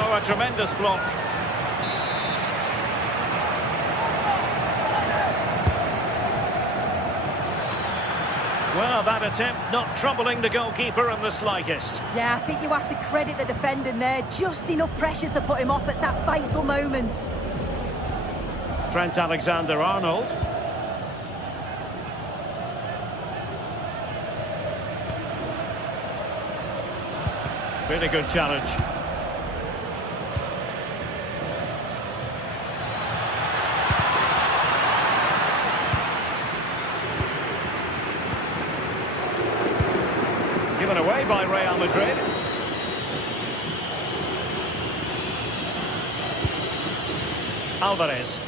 Oh, a tremendous block. Well, that attempt not troubling the goalkeeper in the slightest. Yeah, I think you have to credit the defending there. Just enough pressure to put him off at that vital moment. Trent Alexander-Arnold. Really good challenge. Given away by Real Madrid. Alvarez.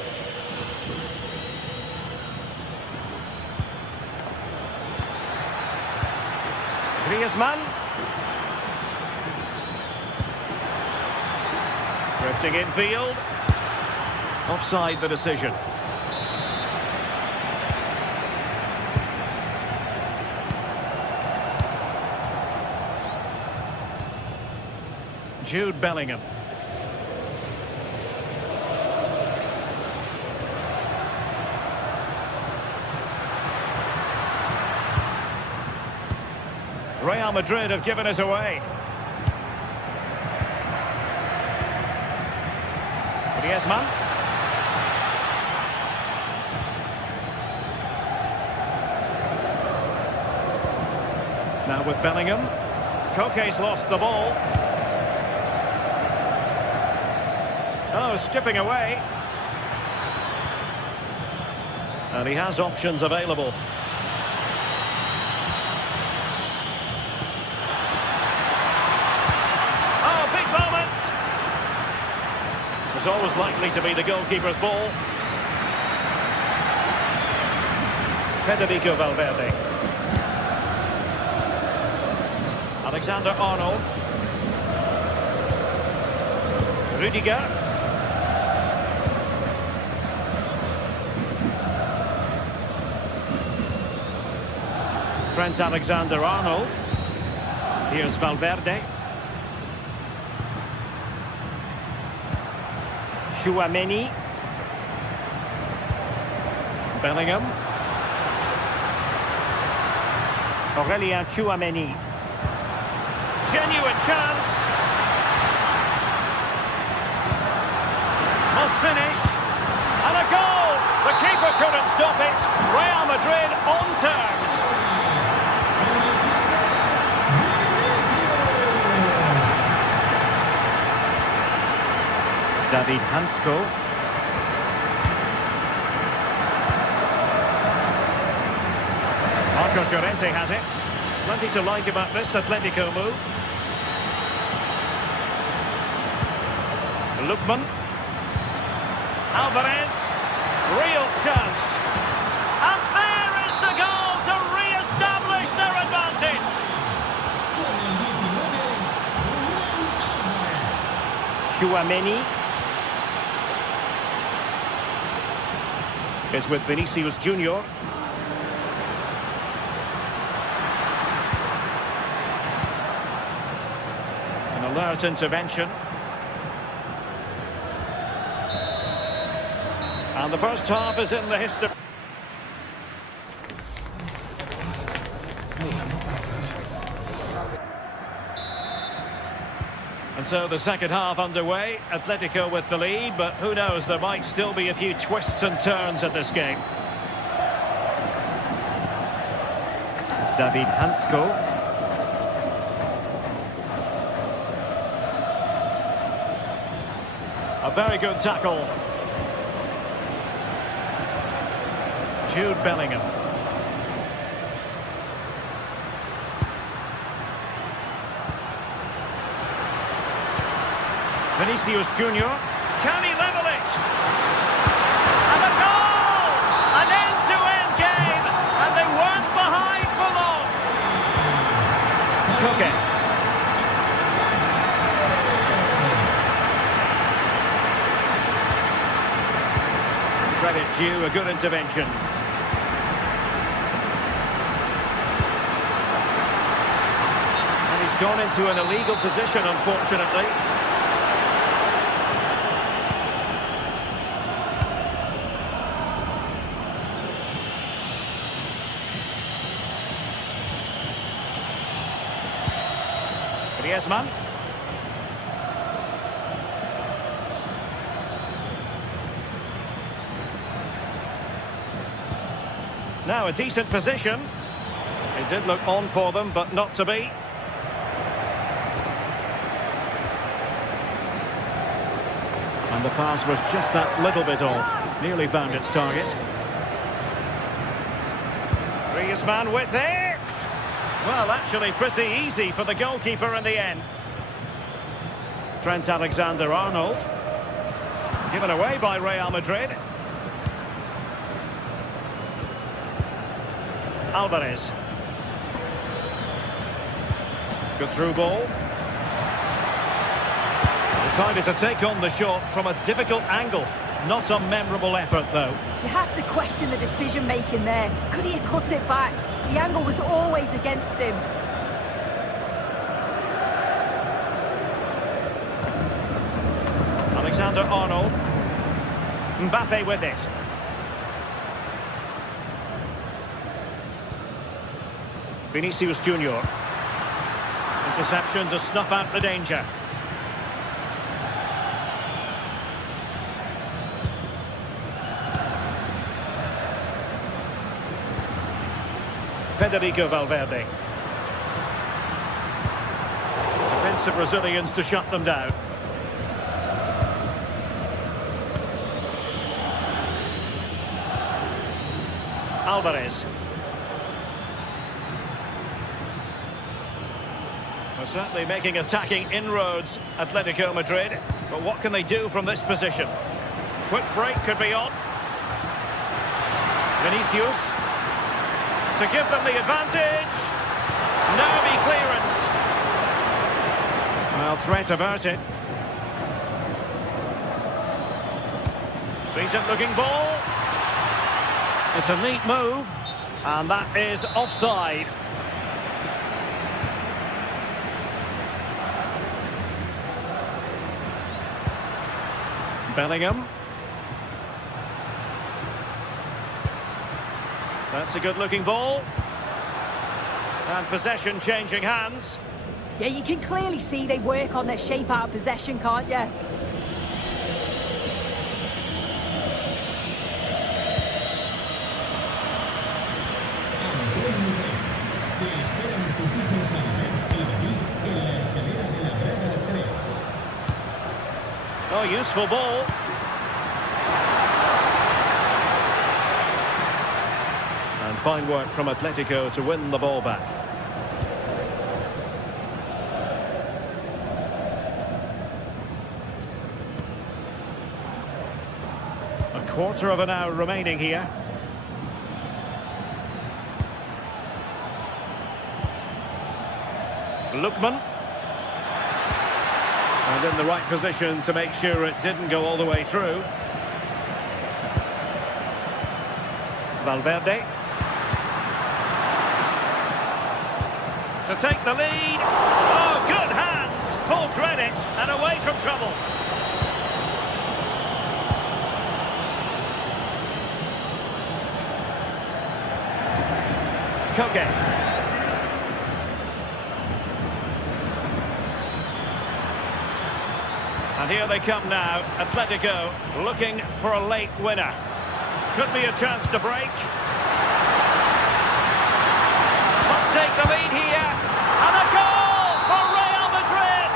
Griezmann. Drifting infield. Offside the decision. Jude Bellingham. Real Madrid have given us away. Griezmann. Now with Bellingham. Koke's lost the ball. Oh, skipping away. And he has options available. Oh, big moment! It's always likely to be the goalkeeper's ball. Federico Valverde. Alexander-Arnold. Rudiger. Trent Alexander-Arnold. Here's Valverde. Tchouameni. Bellingham. Aurélien Tchouameni. Genuine chance. finish. And a goal! The keeper couldn't stop it. Real Madrid on terms. David Hansko. Marcos Llorente has it. Plenty to like about this Atletico move. Lookman. Alvarez. Real chance. And there is the goal to re-establish their advantage. Tchouaméni is with Vinicius Junior. An alert intervention. And the first half is in the history. And so the second half underway. Atletico with the lead, but who knows, there might still be a few twists and turns in this game. David Hansko. A very good tackle. Jude Bellingham. Vinicius Junior. Can he level it? And a goal! An end-to-end game, and they weren't behind for long. Koke. Credit due, a good intervention. Gone into an illegal position, unfortunately. Griezmann. Now a decent position. It did look on for them, but not to be. And the pass was just that little bit off. Nearly found its target. Griezmann with it! Well, actually pretty easy for the goalkeeper in the end. Trent Alexander-Arnold. Given away by Real Madrid. Alvarez. Good through ball. Decided to take on the shot from a difficult angle. Not a memorable effort, though. You have to question the decision-making there. Could he have cut it back? The angle was always against him. Alexander-Arnold. Mbappe with it. Vinicius Junior. Interception to snuff out the danger. Federico Valverde. Defensive Brazilians to shut them down. Alvarez. Well, certainly making attacking inroads, Atletico Madrid. But what can they do from this position? Quick break could be on. Vinicius. To give them the advantage. Nervy clearance. Well, threat averted. Decent looking ball. It's a neat move. And that is offside. Bellingham. That's a good-looking ball. And possession changing hands. Yeah, you can clearly see they work on their shape out of possession, can't you? Oh, useful ball. And fine work from Atletico to win the ball back. A quarter of an hour remaining here. Lookman. And in the right position to make sure it didn't go all the way through. Valverde. To take the lead. Oh, good hands. Full credit and away from trouble. Koke. And here they come now, Atletico looking for a late winner. Could be a chance to break. Must take the lead here. And a goal for Real Madrid.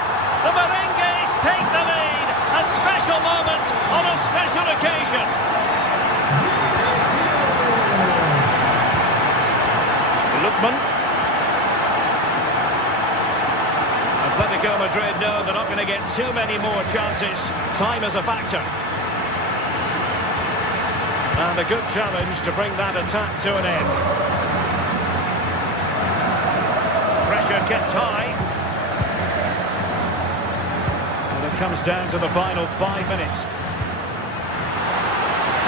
The Merengues take the lead. A special moment on a special occasion. Lookman. Atletico Madrid know they're not going to get too many more chances. Time is a factor. And a good challenge to bring that attack to an end. Pressure kept high. And it comes down to the final 5 minutes.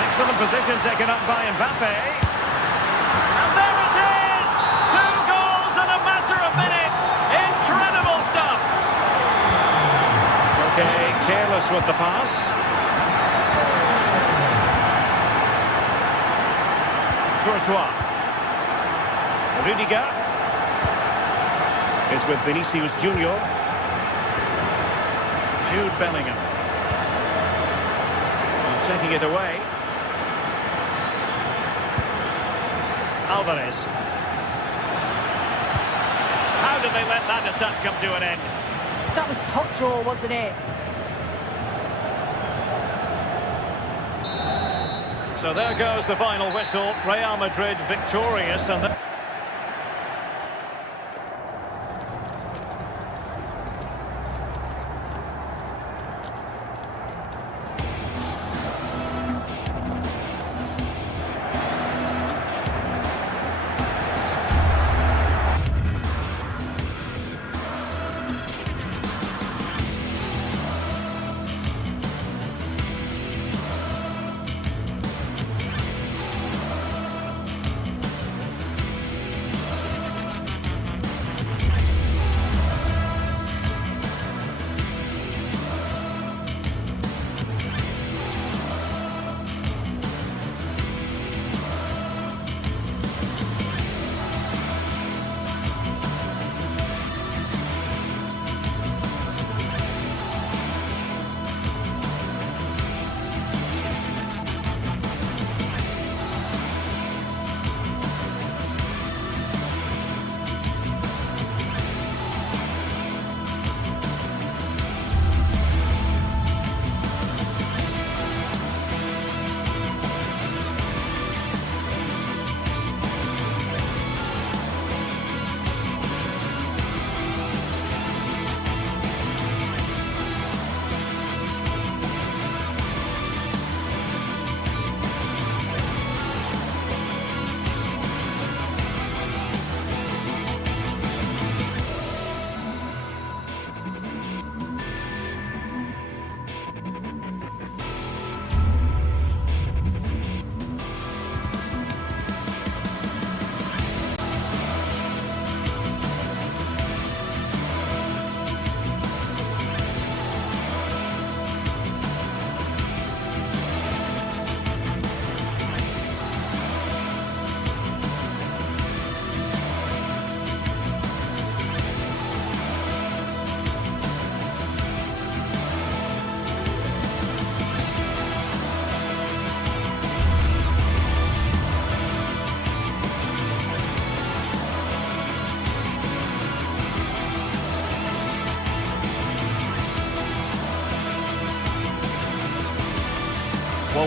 Excellent position taken up by Mbappe. And there it is! 2 goals in a matter of minutes. Incredible stuff. Okay, careless with the pass. Courtois. Rudiger is with Vinicius Junior. Jude Bellingham. And taking it away. Alvarez. How did they let that attack come to an end? That was top draw, wasn't it? So there goes the final whistle. Real Madrid victorious, and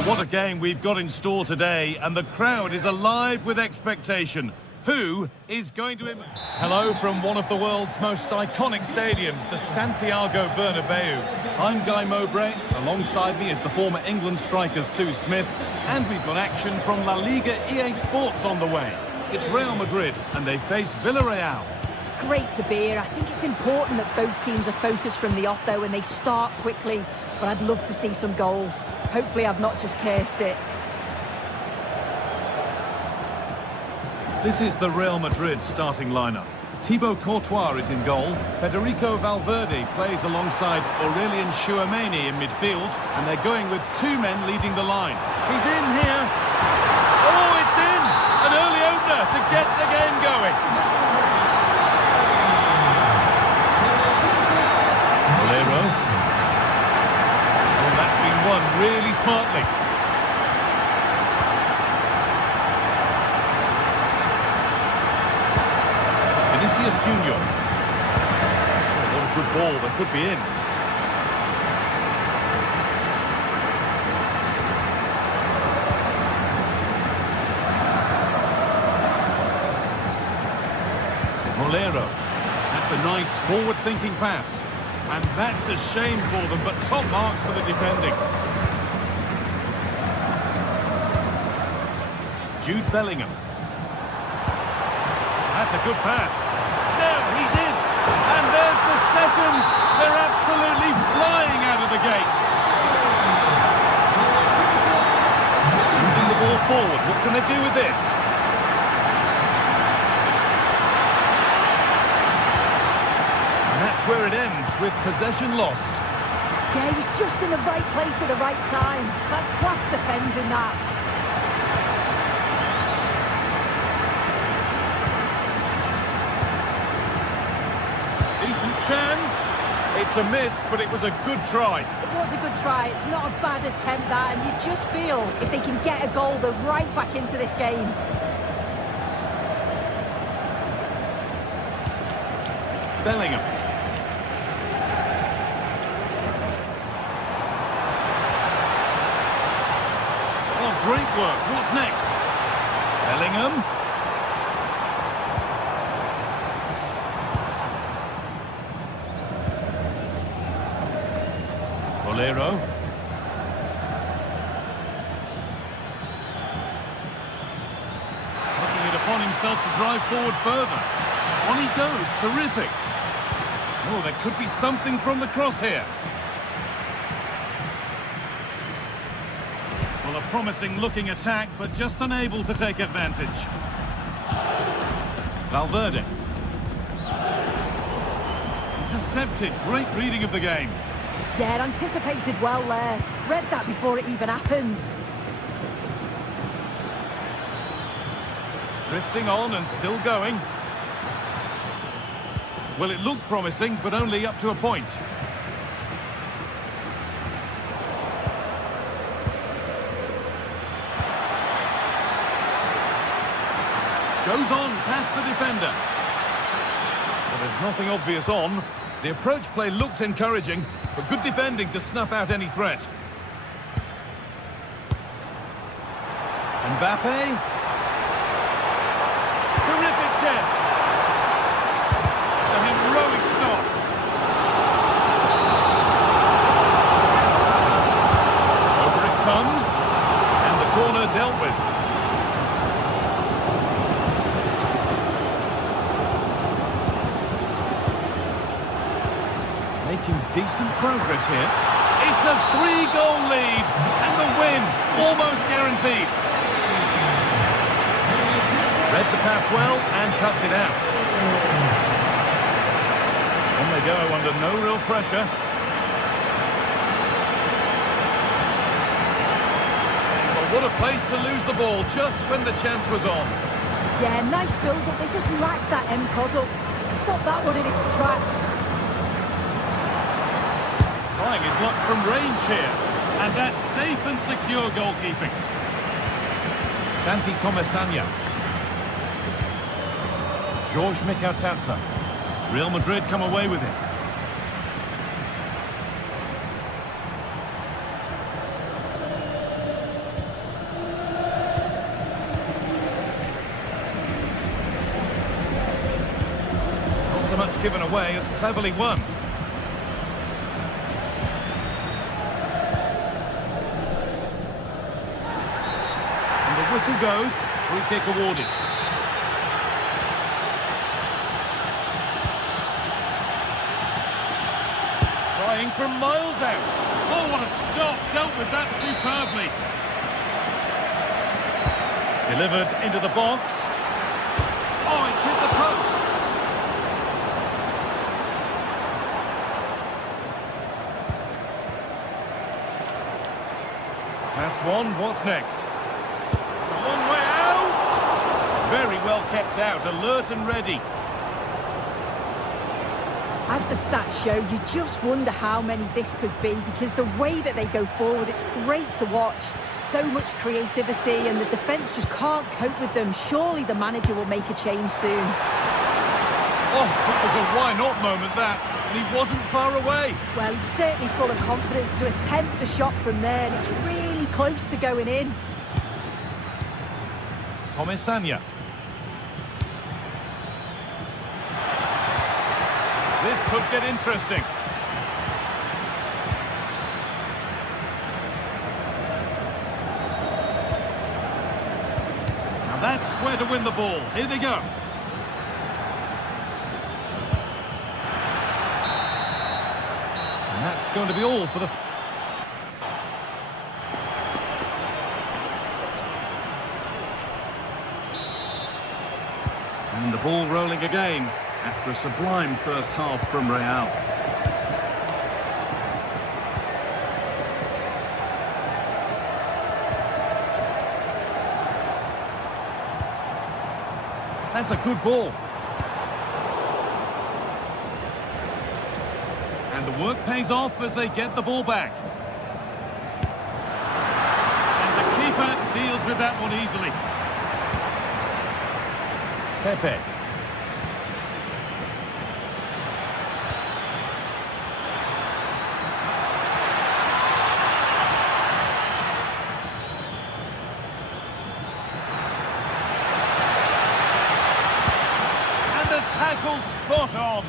What a game we've got in store today, and the crowd is alive with expectation. Who is going to... Hello from one of the world's most iconic stadiums, the Santiago Bernabeu. I'm Guy Mowbray. Alongside me is the former England striker Sue Smith. And we've got action from La Liga GTSports on the way. It's Real Madrid, and they face Villarreal. It's great to be here. I think it's important that both teams are focused from the off, though, and they start quickly. But I'd love to see some goals. Hopefully I've not just cursed it. This is the Real Madrid starting lineup. Thibaut Courtois is in goal. Federico Valverde plays alongside Aurelien Tchouameni in midfield. And they're going with two men leading the line. He's in here. Oh, it's in! An early opener to get the game going. Valero. Oh, that's been won really smartly. Vinicius Junior. What a good ball, that could be in. Molero. That's a nice forward-thinking pass. And that's a shame for them, but top marks for the defending. Jude Bellingham. That's a good pass. No, he's in. And there's the second. They're absolutely flying out of the gate. Moving the ball forward. What can they do with this? And that's where it ends, with possession lost. Yeah, he was just in the right place at the right time. That's class defending that. Decent chance. It's a miss, but it was a good try. It was a good try. It's not a bad attempt, that, and you just feel if they can get a goal, they're right back into this game. Bellingham. Oh, great work. What's next? Bellingham. Molero. Taking it upon himself to drive forward further. On he goes. Terrific. Oh, there could be something from the cross here. Well, a promising looking attack, but just unable to take advantage. Valverde. Intercepted. Great reading of the game. Yeah, anticipated well there. Read that before it even happened. Drifting on and still going. Well, it looked promising, but only up to a point. Goes on past the defender. But there's nothing obvious on. The approach play looked encouraging, but good defending to snuff out any threat. Mbappe. Terrific chance. A heroic stop. Over it comes. And the corner dealt with. Making decent progress here. It's a 3-goal lead, and the win almost guaranteed. Read the pass well and cuts it out. On they go under no real pressure. Well, what a place to lose the ball just when the chance was on. Yeah, nice build-up. They just lacked that end product. Stop that one in its tracks. Trying his luck from range here, and that's safe and secure goalkeeping. Santi Comesaña. George Mikautatsa. Real Madrid come away with it. given away as cleverly won. And the whistle goes, free kick awarded. Trying from miles out. Oh, what a stop! Dealt with that superbly. Delivered into the box. Oh, it's hit the post. Pass one, what's next? It's a long way out! Very well kept out, alert and ready. As the stats show, you just wonder how many this could be, because the way that they go forward, it's great to watch. So much creativity, and the defence just can't cope with them. Surely the manager will make a change soon. Oh, it was a why-not moment, that. And he wasn't far away. Well, he's certainly full of confidence to attempt a shot from there, and it's really close to going in. Comisania. This could get interesting. Now that's where to win the ball. Here they go. And that's going to be all for the... And the ball rolling again. After a sublime first half from Real. That's a good ball. And the work pays off as they get the ball back. And the keeper deals with that one easily. Pepe. Tackle spot on.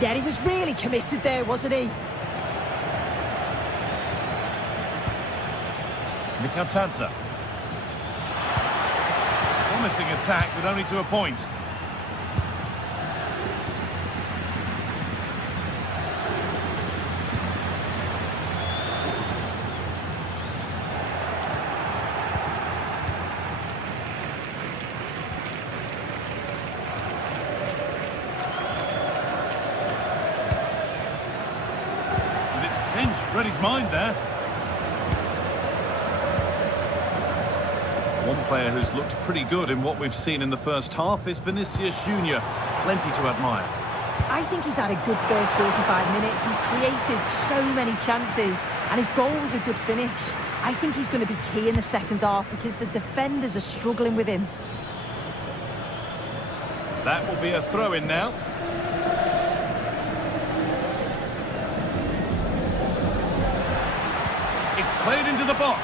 Yeah, he was really committed there, wasn't he? Mikatadze. Promising attack, but only to a point. Read his mind there. One player who's looked pretty good in what we've seen in the first half is Vinicius Junior. Plenty to admire. I think he's had a good first 45 minutes. He's created so many chances, and his goal was a good finish. I think he's going to be key in the second half because the defenders are struggling with him. That will be a throw-in now. Played into the box.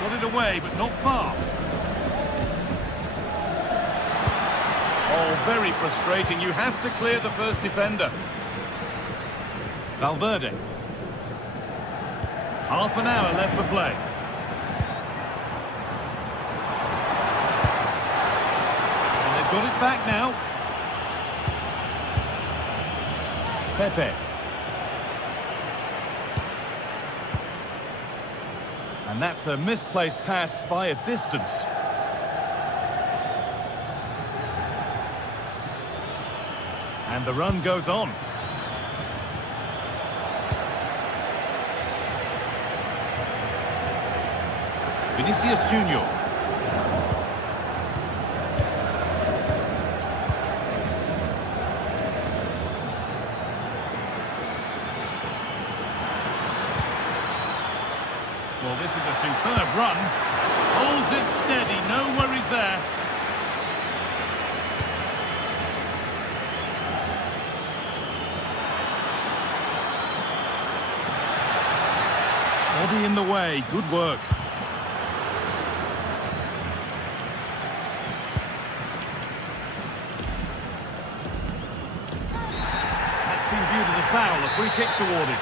Got it away, but not far. Oh, very frustrating. You have to clear the first defender. Valverde. Half an hour left for play. And they've got it back now. Pepe. And that's a misplaced pass by a distance. And the run goes on. Vinicius Junior. Well, this is a superb run. Holds it steady, no worries there. Body in the way, good work. foul, a free kick's awarded.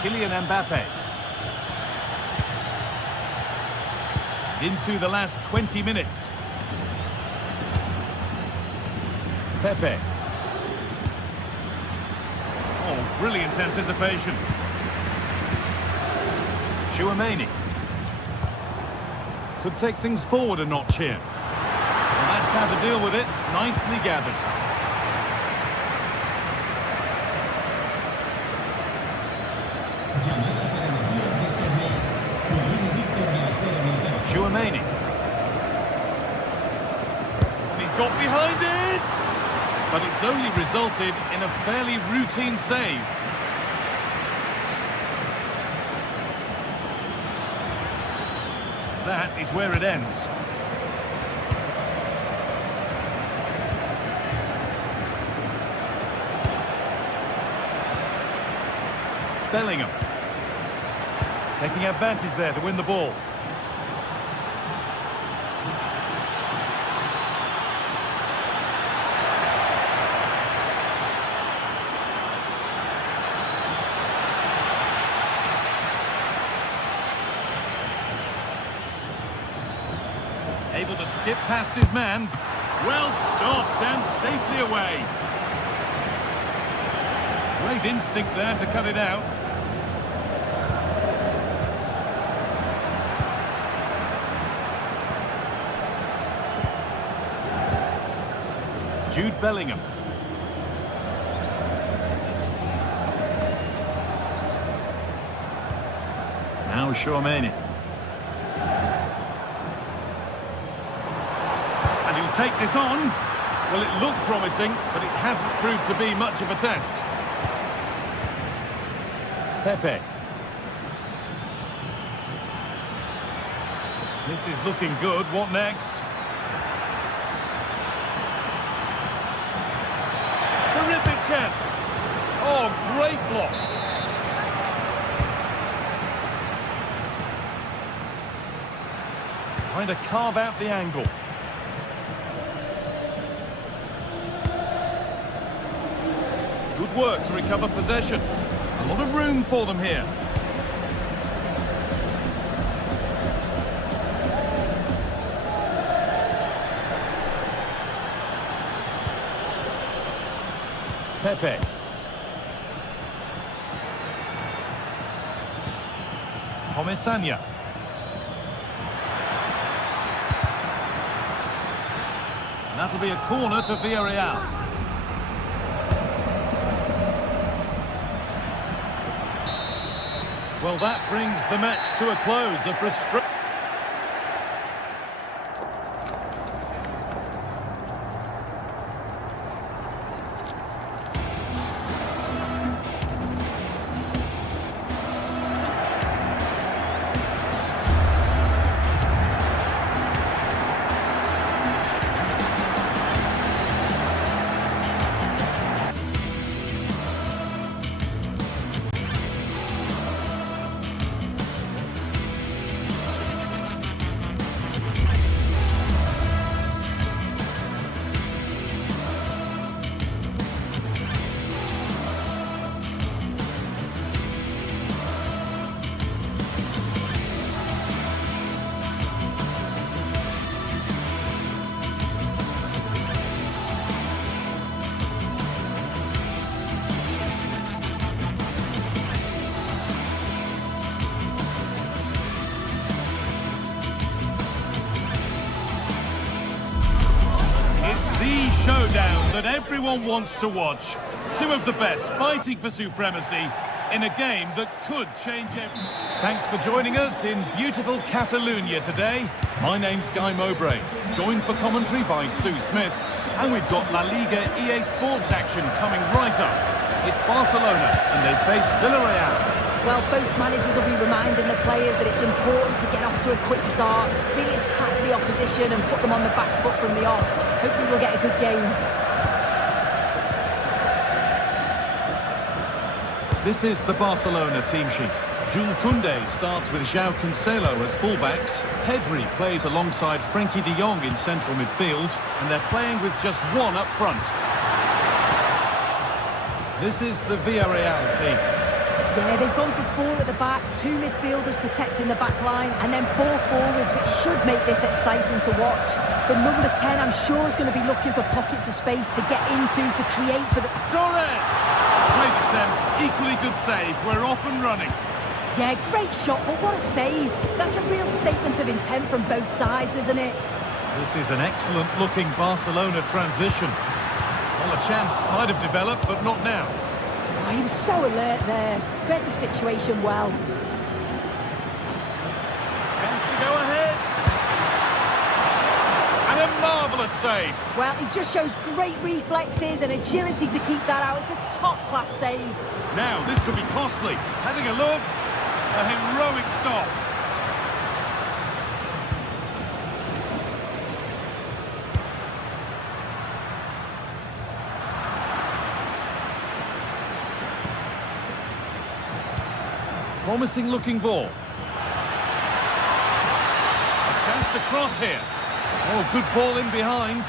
Kylian Mbappe. Into the last 20 minutes. Pepe. Oh, brilliant anticipation. Tchouaméni. Could take things forward a notch here. And that's how to deal with it. Nicely gathered. Tchouaméni. And he's got behind it! But it's only resulted in a fairly routine save. That is where it ends. Bellingham. Taking advantage there to win the ball. Able to skip past his man. Well stopped and safely away. Great instinct there to cut it out. Jude Bellingham. Now Tchouaméni. And he'll take this on. Well, it looked promising, but it hasn't proved to be much of a test. Pepe. This is looking good. What next? Terrific chance. Oh, great block. Trying to carve out the angle. Good work to recover possession. A lot of room for them here. Pepe. Comesaña. And that'll be a corner to Villarreal. Well, that brings the match to a close. A frustration. The showdown that everyone wants to watch. Two of the best fighting for supremacy in a game that could change everything. Thanks for joining us in beautiful Catalonia today. My name's Guy Mowbray, joined for commentary by Sue Smith, and we've got La Liga EA Sports action coming right up. It's Barcelona and they face Villarreal. Well, both managers will be reminding the players that it's important to get off to a quick start, really attack the opposition and put them on the back foot from the off. Hopefully we'll get a good game. This is the Barcelona team sheet. Jules Koundé starts with João Cancelo as fullbacks. Pedri plays alongside Frenkie de Jong in central midfield, and they're playing with just one up front. This is the Villarreal team. Yeah, they've gone for four at the back, two midfielders protecting the back line, and then four forwards, which should make this exciting to watch. The number 10, I'm sure, is going to be looking for pockets of space to get into, to create for the... Torres! Great attempt, equally good save. We're off and running. Yeah, great shot, but what a save. That's a real statement of intent from both sides, isn't it? This is an excellent-looking Barcelona transition. Well, a chance might have developed, but not now. Oh, he was so alert there. Read the situation well. Chance to go ahead. And a marvellous save. Well, he just shows great reflexes and agility to keep that out. It's a top-class save. Now, this could be costly. Having a look. A heroic stop. Promising looking ball. A chance to cross here. Oh, good ball in behind.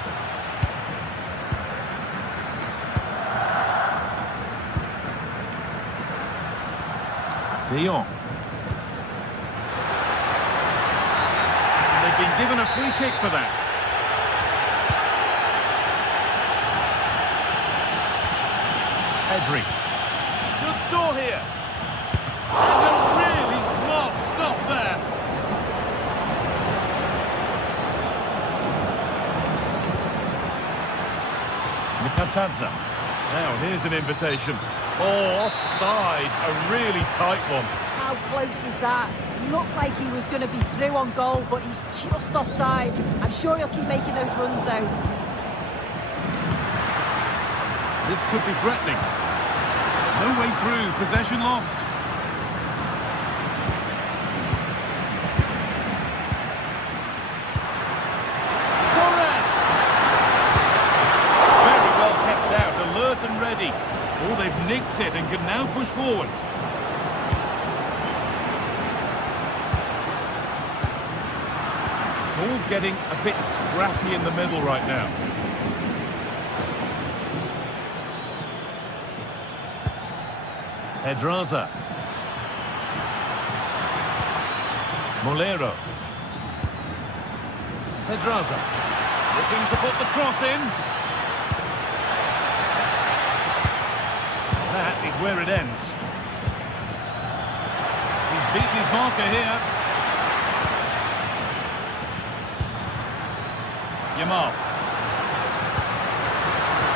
De Jong. They've been given a free kick for that. Pedri. Should score here. And a really smart stop there. Mikatadze. Now here's an invitation. Oh, offside. A really tight one. How close was that? Looked like he was going to be through on goal, but he's just offside. I'm sure he'll keep making those runs, though. This could be threatening. No way through. Possession lost. And ready. Oh, they've nicked it and can now push forward. It's all getting a bit scrappy in the middle right now. Pedraza. Molero. Pedraza. Looking to put the cross in. That is where it ends. He's beaten his marker here. Yamal.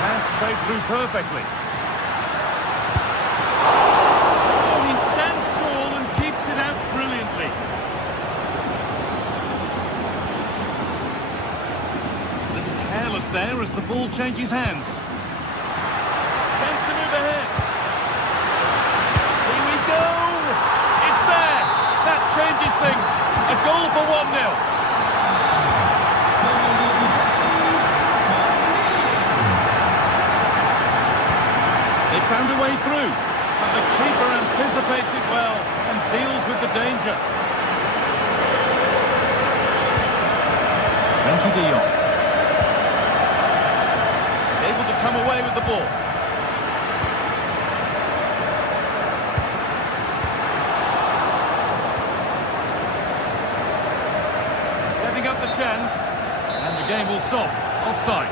Pass played through perfectly. Oh, he stands tall and keeps it out brilliantly. A little careless there as the ball changes hands. Chance to move ahead. Changes things. A goal for 1-0. They found a way through, but the keeper anticipates it well and deals with the danger. Frenkie de Jong. Able to come away with the ball. Up the chance, and the game will stop. Offside.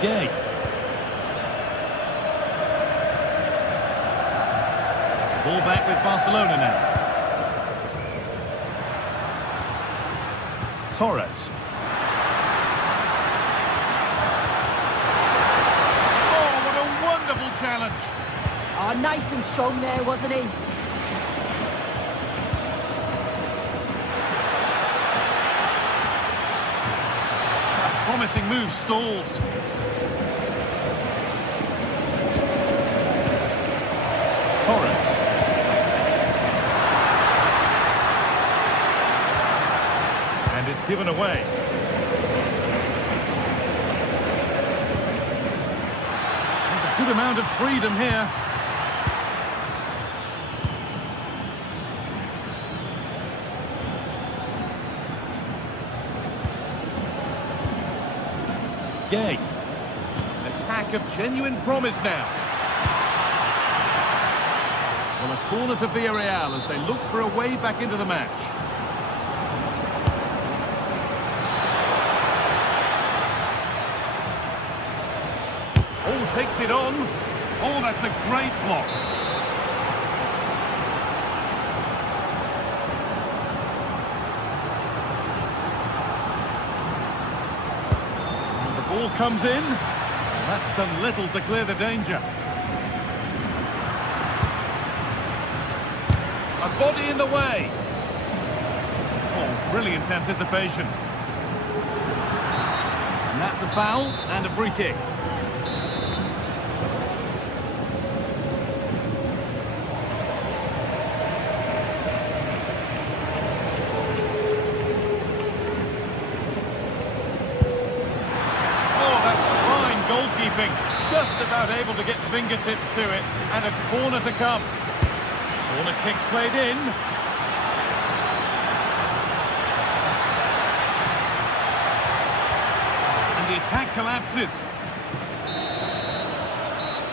Gay. Ball back with Barcelona now. Torres. Oh, what a wonderful challenge. Oh, nice and strong there, wasn't he? Promising move stalls. Torres. And it's given away. He's a Good amount of freedom here. Gay. An attack of genuine promise now. Well, a corner to Villarreal as they look for a way back into the match. Oh, takes it on. Oh, that's a great block. Ball comes in. That's done little to clear the danger. A body in the way. Oh, brilliant anticipation. And that's a foul and a free kick. Goalkeeping, just about able to get fingertips to it, and a corner to come. Corner kick played in. And the attack collapses.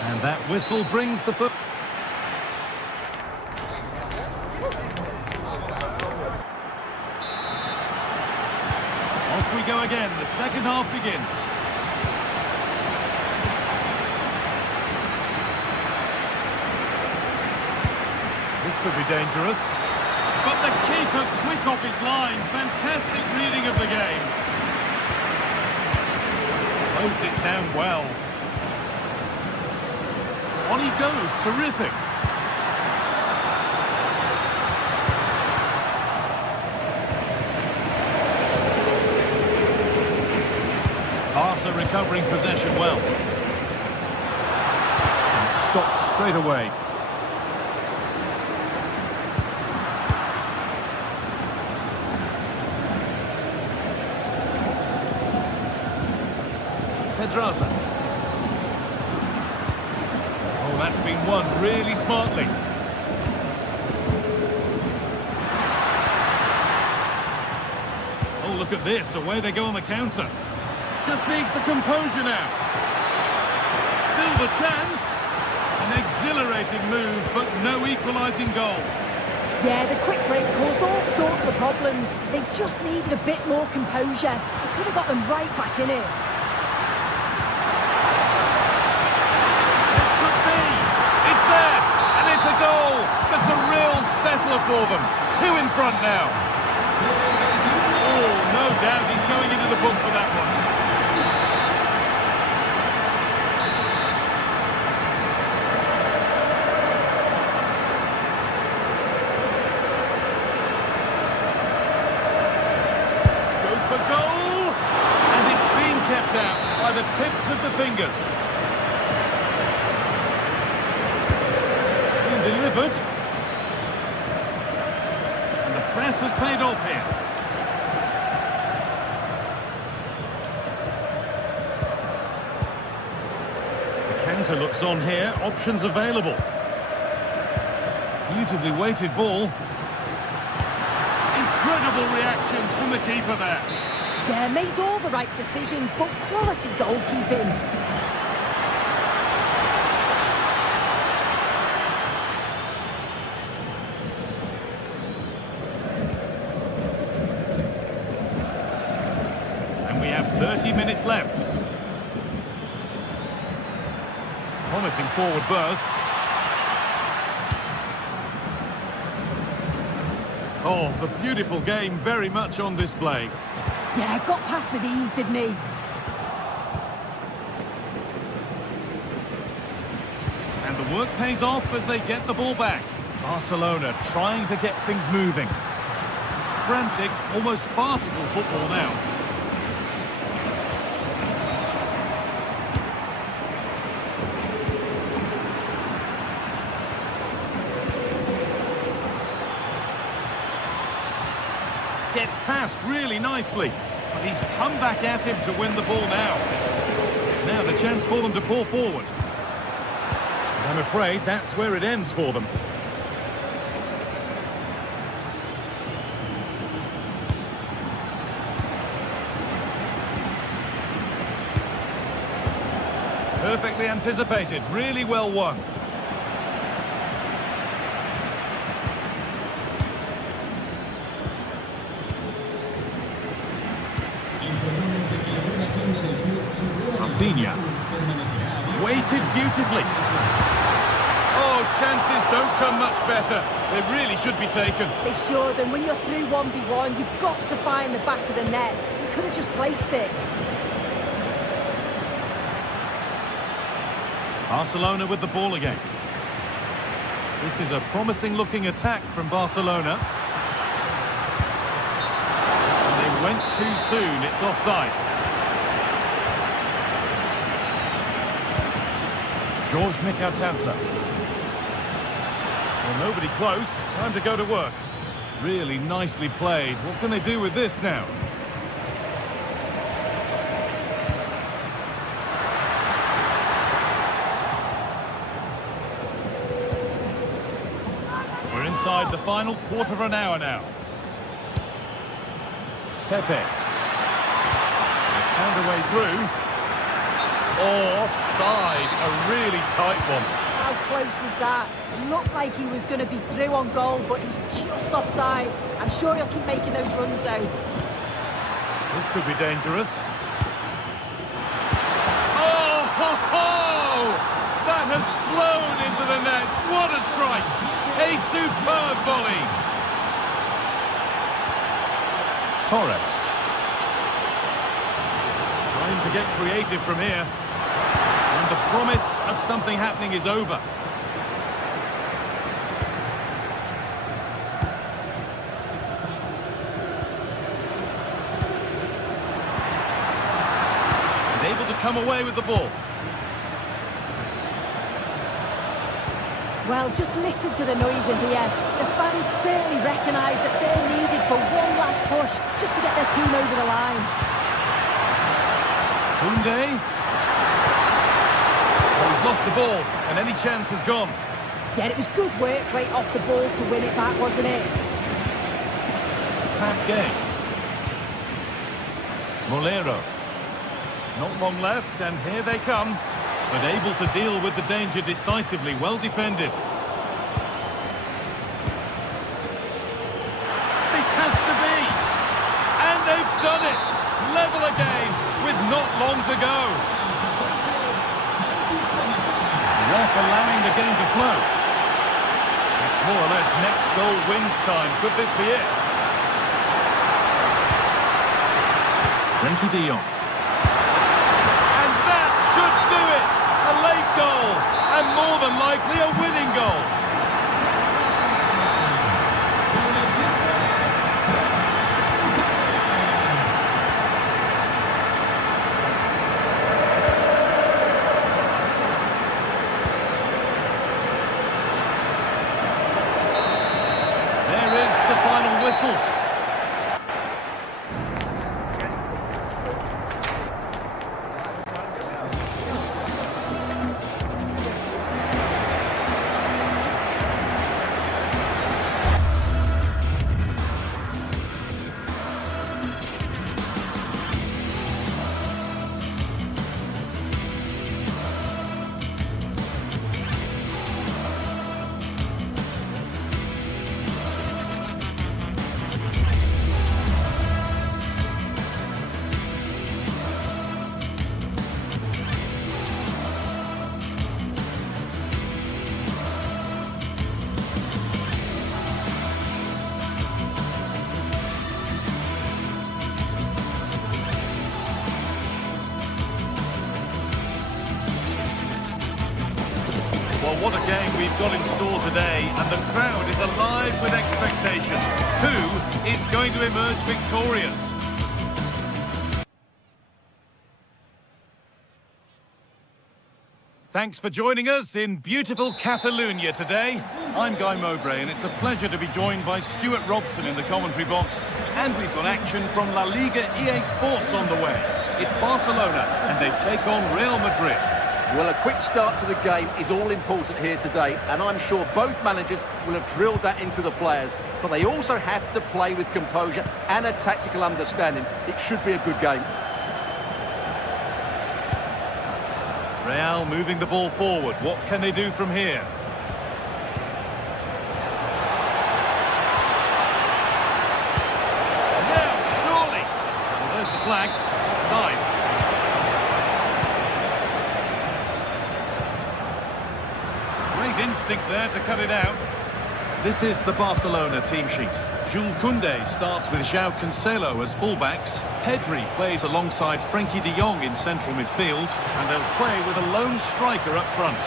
And that whistle brings the foot. Off we go again, the second half begins. This could be dangerous. But the keeper quick off his line. Fantastic reading of the game. Closed it down well. On he goes. Terrific. Barca recovering possession well. And stopped straight away. Pedraza. Oh, that's been won really smartly. Oh, look at this. Away they go on the counter. Just needs the composure now. Still the chance. An exhilarating move, but no equalising goal. Yeah, the quick break caused all sorts of problems. They just needed a bit more composure. It could have got them right back in it. A goal that's a real settler for them. 2 in front now. Oh, no doubt he's going into the book for that one. Goes for goal. And it's been kept out by the tips of the fingers. Delivered. And the press has paid off here. The counter looks on here. Options available. Beautifully weighted ball. Incredible reactions from the keeper there. Yeah, made all the right decisions, but quality goalkeeping. We have 30 minutes left. Promising forward burst. Oh, the beautiful game very much on display. Yeah, got past with ease, didn't he? And the work pays off as they get the ball back. Barcelona trying to get things moving. It's frantic, almost farcical football now. Gets past really nicely, but he's come back at him to win the ball now. Now the chance for them to pull forward. I'm afraid that's where it ends for them. Perfectly anticipated, really well won. Rafinha. Weighted beautifully. Oh, chances don't come much better. They really should be taken. They should, and when you're through 1v1, you've got to find the back of the net. You could have just placed it. Barcelona with the ball again. This is a promising-looking attack from Barcelona. And they went too soon. It's offside. George Mikautanza. Well, nobody close. Time to go to work. Really nicely played. What can they do with this now? We're inside the final quarter of an hour now. Pepe. They found a way through. Oh, offside. A really tight one. How close was that? It looked like he was going to be through on goal, but he's just offside. I'm sure he'll keep making those runs, though. This could be dangerous. Oh, ho, ho! That has flown into the net. What a strike! A superb volley. Torres. Trying to get creative from here. And the promise of something happening is over. And able to come away with the ball. Well, just listen to the noise in here. The fans certainly recognise that they're needed for one last push just to get their team over the line. Koundé. Oh, he's lost the ball, and any chance has gone. Yeah, it was good work right off the ball to win it back, wasn't it? Pat Gay. Molero. Not long left, and here they come. But able to deal with the danger decisively, well defended. This has to be! And they've done it! Level again, with not long to go. Ref allowing the game to flow. It's more or less next goal wins time. Could this be it? Frenkie de Jong. Goal, and more than likely a winning goal. There is the final whistle. Well, what a game we've got in store today, and the crowd is alive with expectation. Who is going to emerge victorious? Thanks for joining us in beautiful Catalonia today. I'm Guy Mowbray, and it's a pleasure to be joined by Stuart Robson in the commentary box. And we've got action from La Liga EA Sports on the way. It's Barcelona, and they take on Real Madrid. Well, a quick start to the game is all important here today, and I'm sure both managers will have drilled that into the players. But they also have to play with composure and a tactical understanding. It should be a good game. Real moving the ball forward. What can they do from here? Now, surely. Well, there's the flag. Offside. Great instinct there to cut it out. This is the Barcelona team sheet. Jules Koundé starts with João Cancelo as fullbacks. Pedri plays alongside Frenkie de Jong in central midfield. And they'll play with a lone striker up front.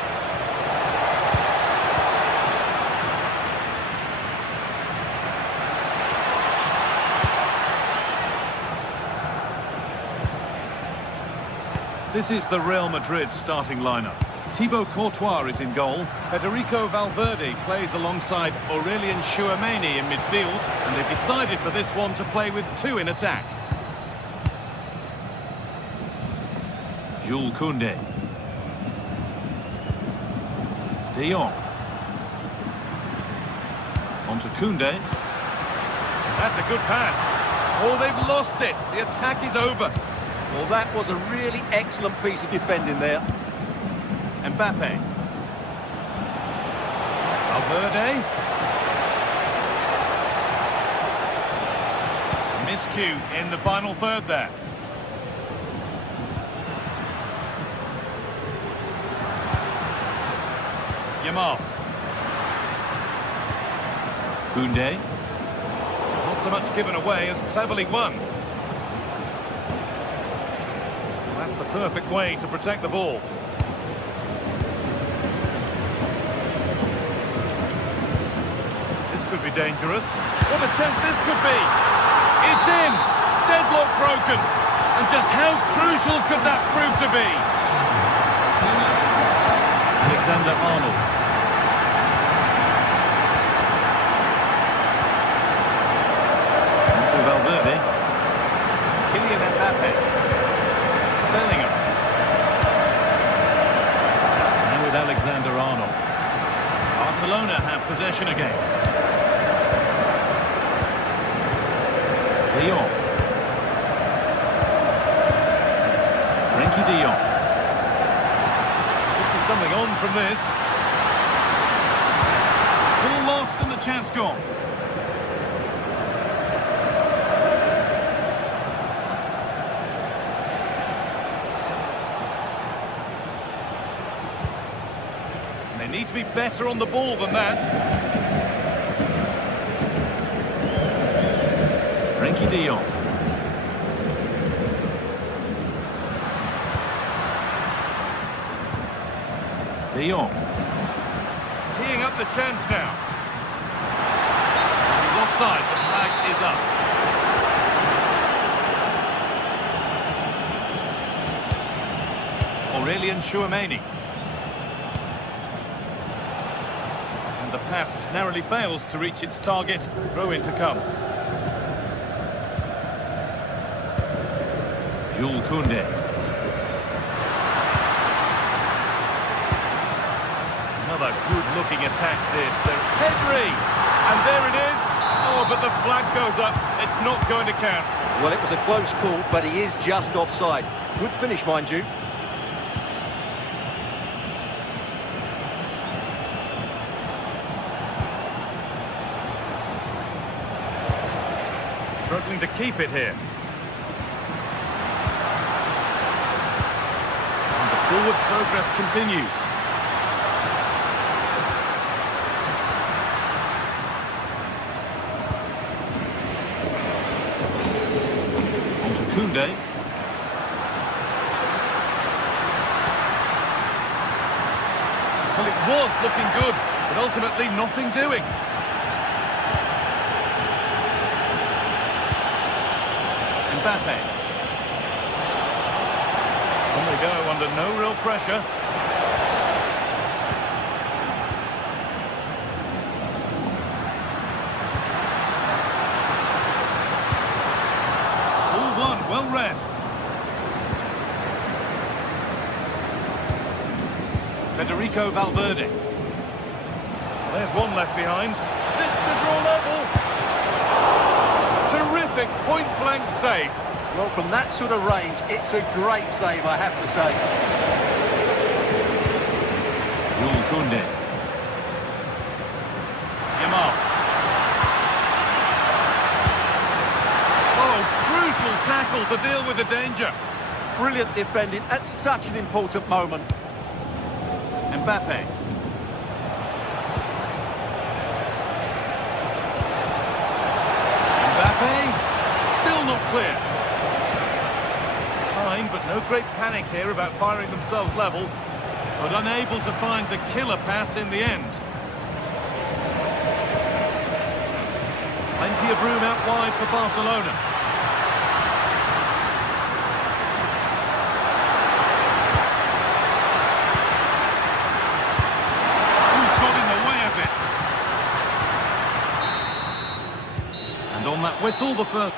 This is the Real Madrid starting lineup. Thibaut Courtois is in goal. Federico Valverde plays alongside Aurélien Tchouaméni in midfield. And they've decided for this one to play with two in attack. Jules Koundé. De Jong. On to Koundé. That's a good pass. Oh, they've lost it. The attack is over. Well, that was a really excellent piece of defending there. Mbappe. Valverde. Miscue in the final third there. Yamal. Koundé. Not so much given away as cleverly won. That's the perfect way to protect the ball. This could be dangerous. What a chance this could be! It's in! Deadlock broken! And just how crucial could that prove to be? Alexander-Arnold. To Valverde. Kylian Mbappe. Bellingham. Now with Alexander-Arnold. Barcelona have possession again. De Jong. Frenkie de Jong. Could be something on from this. Ball lost and the chance gone. They need to be better on the ball than that. Frenkie de Jong. De Jong. Teeing up the chance now. He's offside, the flag is up. Aurélien Tchouaméni. The pass narrowly fails to reach its target. Throw in to come. Jules Koundé. Another good-looking attack this. Pedri! And there it is. Oh, but the flag goes up. It's not going to count. Well, it was a close call, but he is just offside. Good finish, mind you. Struggling to keep it here. And the forward progress continues. On to Koundé. Well, it was looking good, but ultimately nothing doing. Mbappe. On they go under no real pressure. All one, well read. Federico Valverde. There's one left behind. This to draw level. Terrific point-blank save. Well, from that sort of range, it's a great save, I have to say. Jules Koundé. Yamal. Oh, crucial tackle to deal with the danger. Brilliant defending at such an important moment. Mbappe. Mbappe. Still not clear. Fine, but no great panic here about firing themselves level. But unable to find the killer pass in the end. Plenty of room out wide for Barcelona. Who's got in the way of it? And on that whistle, the first...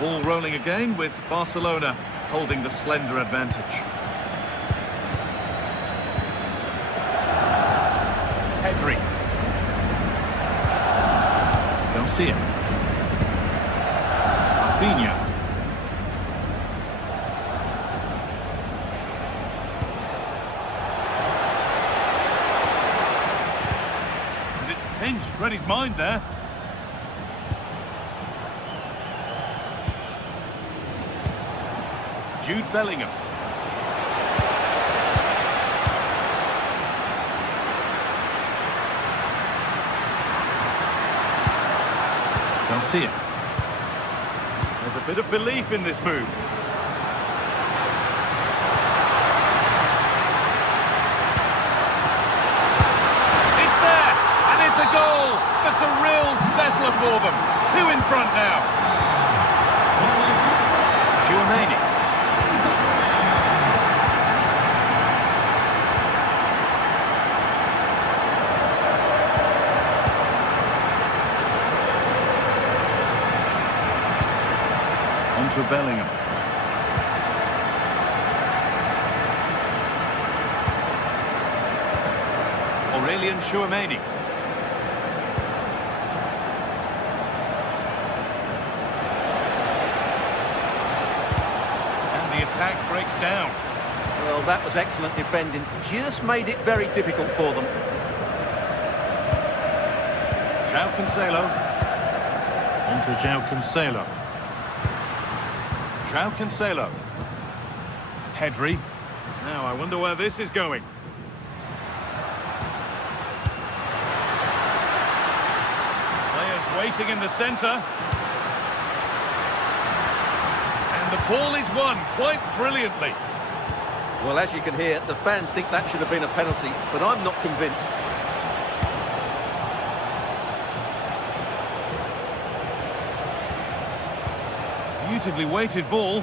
Ball rolling again with Barcelona holding the slender advantage. Pedri. Garcia. Rafinha. And it's pinched, read his mind there. Jude Bellingham. Garcia. There's a bit of belief in this move. It's there, and it's a goal. That's a real settler for them. 2 in front now. Tchouaméni. To Bellingham. Aurelien Tchouaméni. And the attack breaks down. Well, that was excellent defending. Just made it very difficult for them. João Cancelo. On to João Cancelo. João Cancelo. Pedri. Now, I wonder where this is going. Players waiting in the centre. And the ball is won quite brilliantly. Well, as you can hear, the fans think that should have been a penalty, but I'm not convinced. Beautifully weighted ball.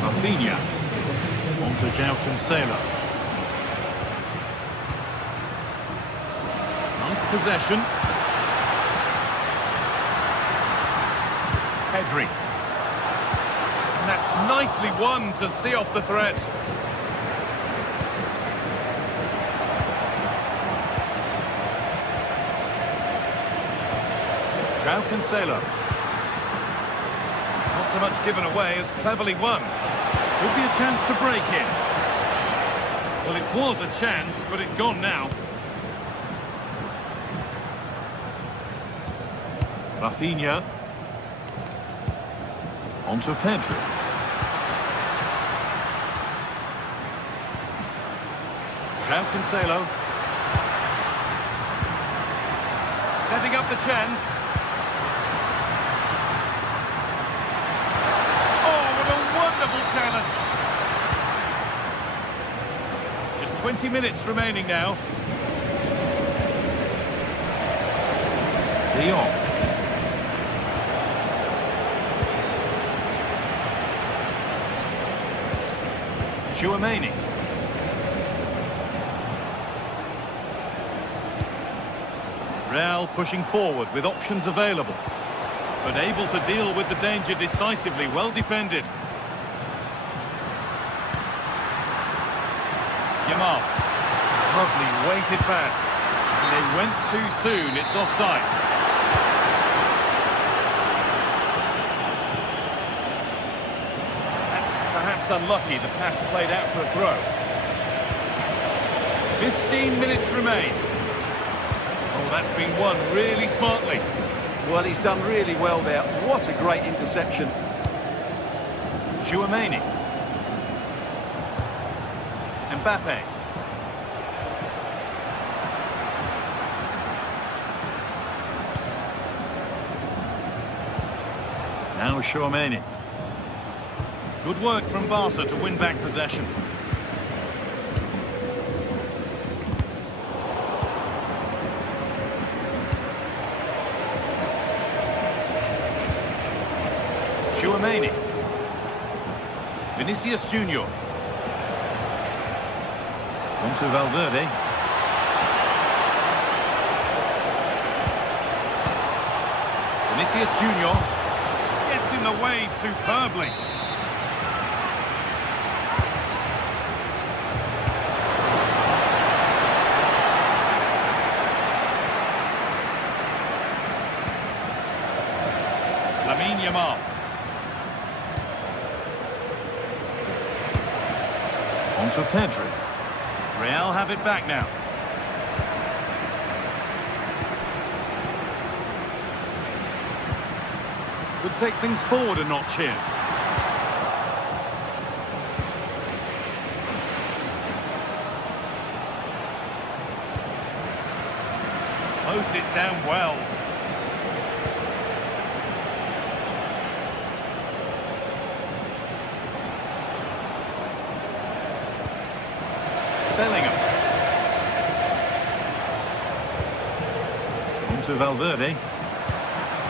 Rafinha. On to João Cancelo. Nice possession. Pedri. And that's nicely won to see off the threat. João Cancelo. Not so much given away as cleverly won. Could be a chance to break in. Well, it was a chance, but it's gone now. Rafinha. On to Pedri. João Cancelo. Setting up the chance. Challenge. Just 20 minutes remaining now. De Jong. Tchouaméni. Real pushing forward with options available, but able to deal with the danger decisively. Well defended. Yamal. Lovely weighted pass. And they went too soon. It's offside. That's perhaps unlucky. The pass played out for a throw. 15 minutes remain. Oh, that's been won really smartly. Well, he's done really well there. What a great interception. Tchouaméni. Mbappe. Now Tchouaméni. Good work from Barca to win back possession. Tchouaméni. Vinicius Junior. On to Valverde. Vinicius Junior gets in the way superbly. Lamine Yamal. On to Pedri. Real have it back now. Could take things forward a notch here. Closed it down well. Bellingham. On to Valverde.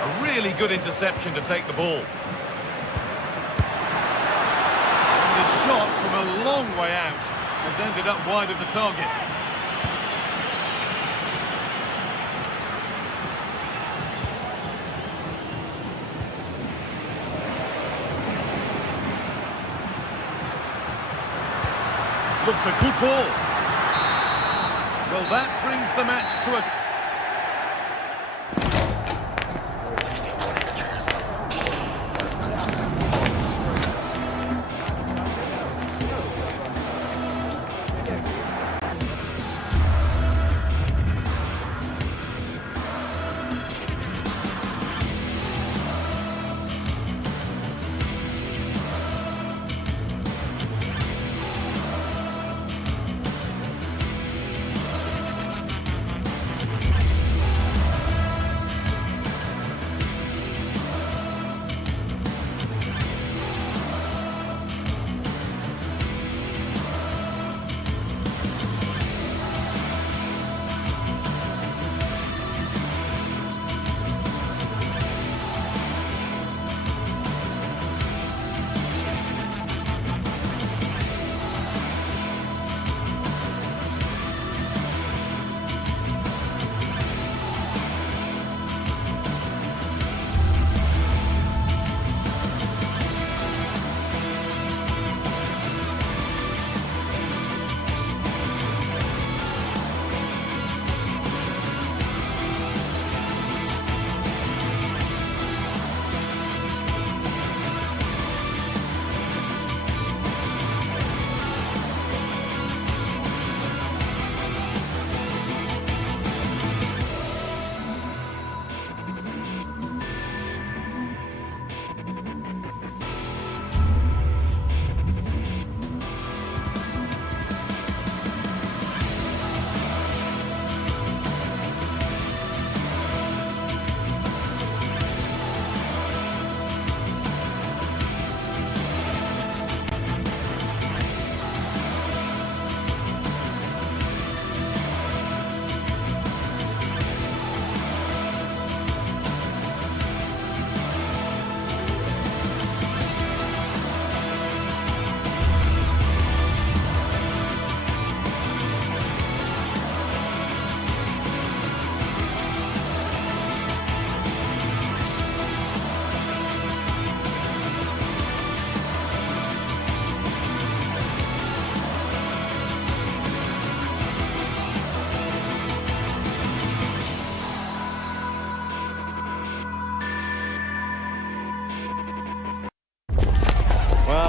A really good interception to take the ball. And the shot from a long way out has ended up wide of the target. Looks a good ball. Well, that brings the match to a...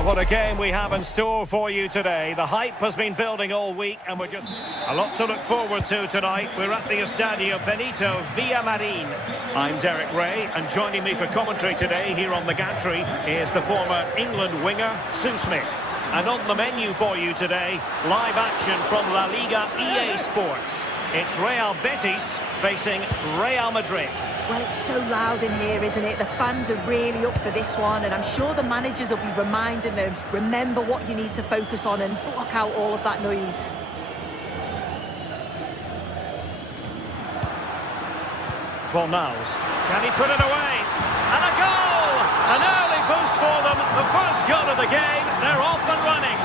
Well, what a game we have in store for you today. The hype has been building all week, and we're just a lot to look forward to tonight. We're at the Estadio Benito Villamarin. I'm Derek Ray, and joining me for commentary today here on the gantry is the former England winger, Sue Smith. And on the menu for you today, live action from La Liga EA Sports. It's Real Betis facing Real Madrid. Well, it's so loud in here, isn't it? The fans are really up for this one, and I'm sure the managers will be reminding them, remember what you need to focus on and block out all of that noise. Fornals. Can he put it away? And a goal! An early boost for them. The first goal of the game. They're off and running.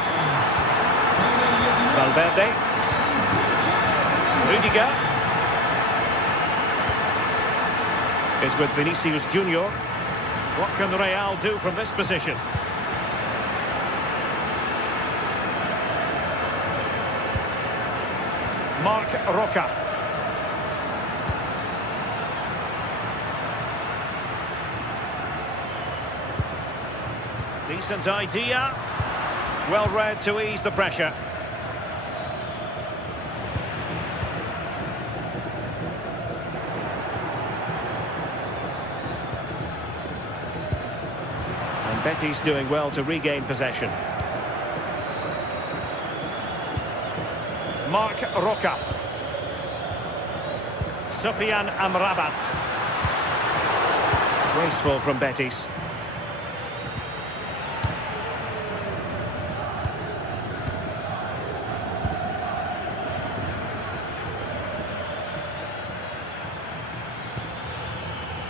Valverde. Rudiger. Is with Vinicius Junior. What can Real do from this position? Marc Roca. Decent idea. Well read to ease the pressure. And Betis doing well to regain possession. Marc Roca. Sofian Amrabat. Wasteful from Betis.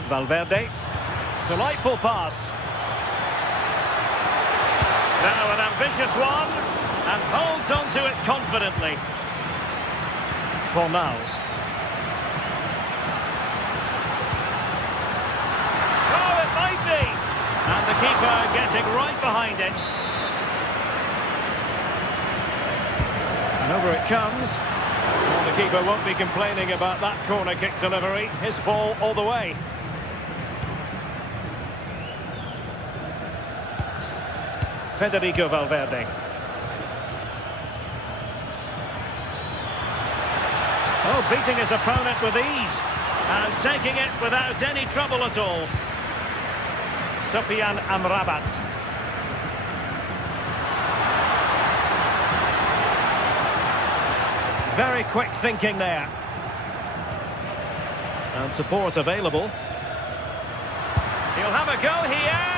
Valverde. Delightful pass. Now an ambitious one, and holds on to it confidently. Fornals. Oh, it might be! And the keeper getting right behind it. And over it comes. Well, the keeper won't be complaining about that corner kick delivery. His ball all the way. Federico Valverde. Oh, beating his opponent with ease. And taking it without any trouble at all. Sofian Amrabat. Very quick thinking there. And support available. He'll have a go here.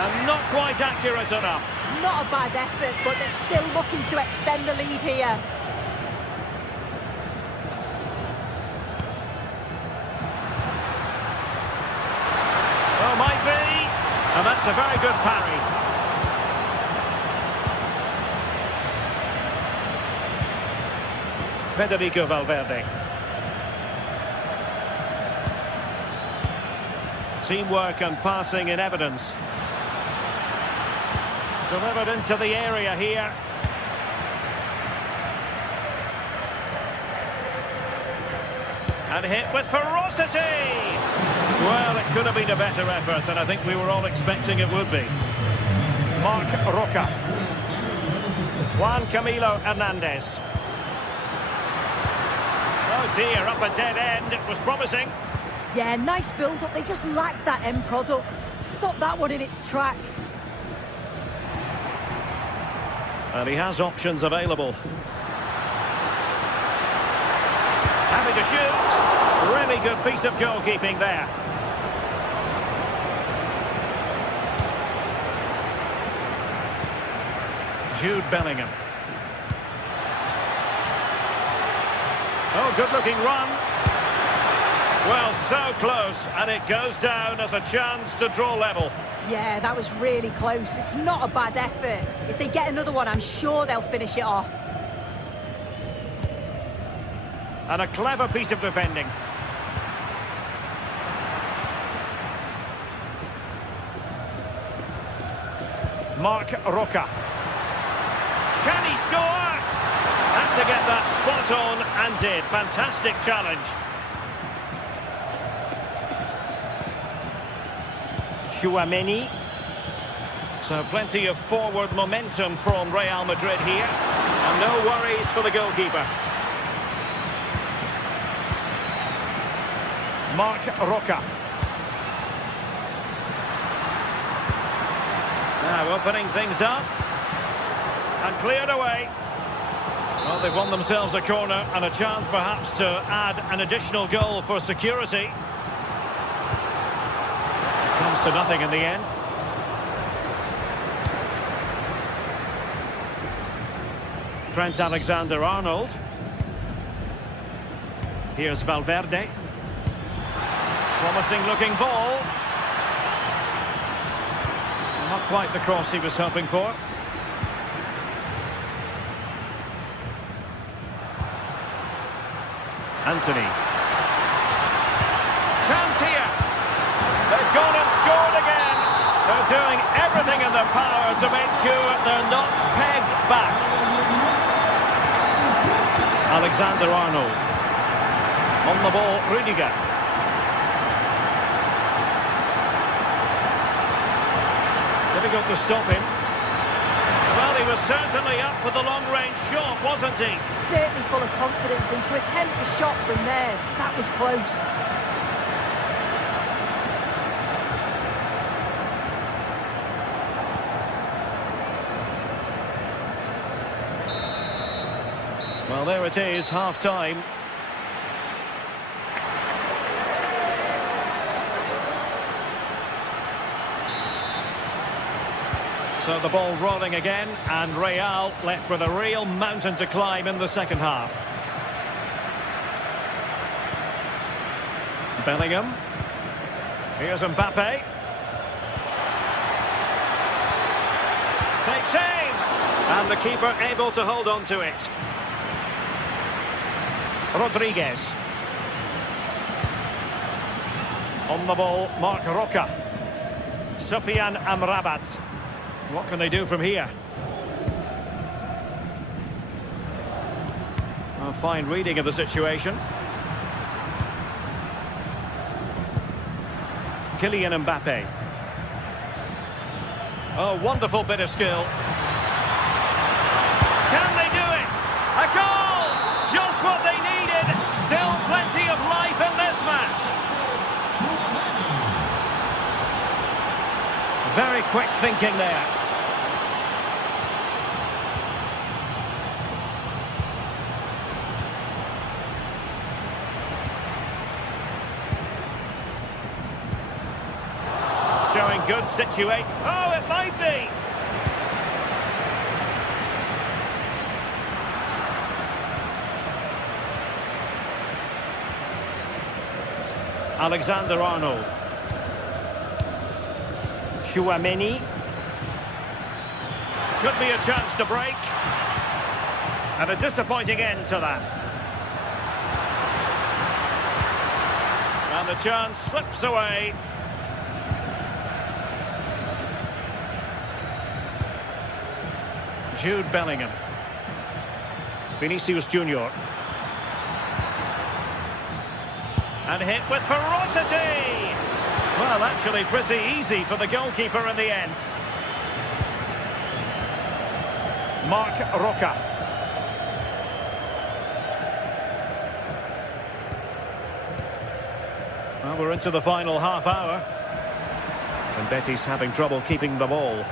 And not quite accurate enough. It's not a bad effort, but they're still looking to extend the lead here. Oh, might be. And that's a very good parry. Federico Valverde. Teamwork and passing in evidence. Delivered into the area here. And hit with ferocity! Well, it could have been a better effort, and I think we were all expecting it would be. Marc Roca. Juan Camilo Hernandez. Oh dear, up a dead end. It was promising. Yeah, nice build-up. They just lacked that end product. Stop that one in its tracks. And he has options available. Having to shoot. Really good piece of goalkeeping there. Jude Bellingham. Oh, good-looking run. Well, so close, and it goes down as a chance to draw level. Yeah, that was really close. It's not a bad effort. If they get another one, I'm sure they'll finish it off. And a clever piece of defending. Marc Roca. Can he score? Had to get that spot on and did. Fantastic challenge. Chouameni. So plenty of forward momentum from Real Madrid here. And no worries for the goalkeeper. Marc Roca. Now opening things up. And cleared away. Well, they've won themselves a corner and a chance perhaps to add an additional goal for security. It comes to nothing in the end. Trent Alexander-Arnold. Here's Valverde. Promising looking ball. Not quite the cross he was hoping for. Anthony. Chance here. They've gone and scored again. They're doing everything in their power to make sure they're not pegged back. Alexander-Arnold. On the ball, Rudiger. Difficult to stop him. Well, he was certainly up for the long-range shot, wasn't he? Certainly full of confidence, and to attempt the shot from there, that was close. Well, there it is, half-time. So the ball rolling again, and Real left with a real mountain to climb in the second half. Bellingham. Here's Mbappe. Takes aim! And the keeper able to hold on to it. Rodriguez. On the ball, Marc Roca. Sofiane Amrabat. What can they do from here? A fine reading of the situation. Kylian Mbappe. Oh, wonderful bit of skill. Can they do it? A goal! Just what they needed. Still plenty of life in this match. Very quick thinking there. Showing good situation. Oh, it might be. Alexander-Arnold. Chouameni. Could be a chance to break. And a disappointing end to that. And the chance slips away. Jude Bellingham. Vinicius Junior. And hit with ferocity! Well, actually pretty easy for the goalkeeper in the end. Marc Roca. Well, we're into the final half hour. And Betis having trouble keeping the ball.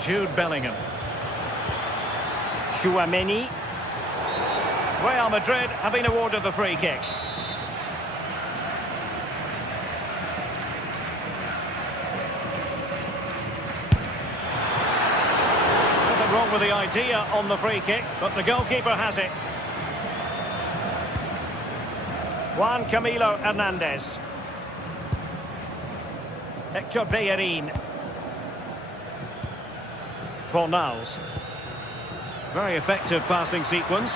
Jude Bellingham. Chouameni. Real Madrid have been awarded the free kick. Nothing wrong with the idea on the free kick, but the goalkeeper has it. Juan Camilo Hernandez. Hector Bellerin. Fornals. Very effective passing sequence.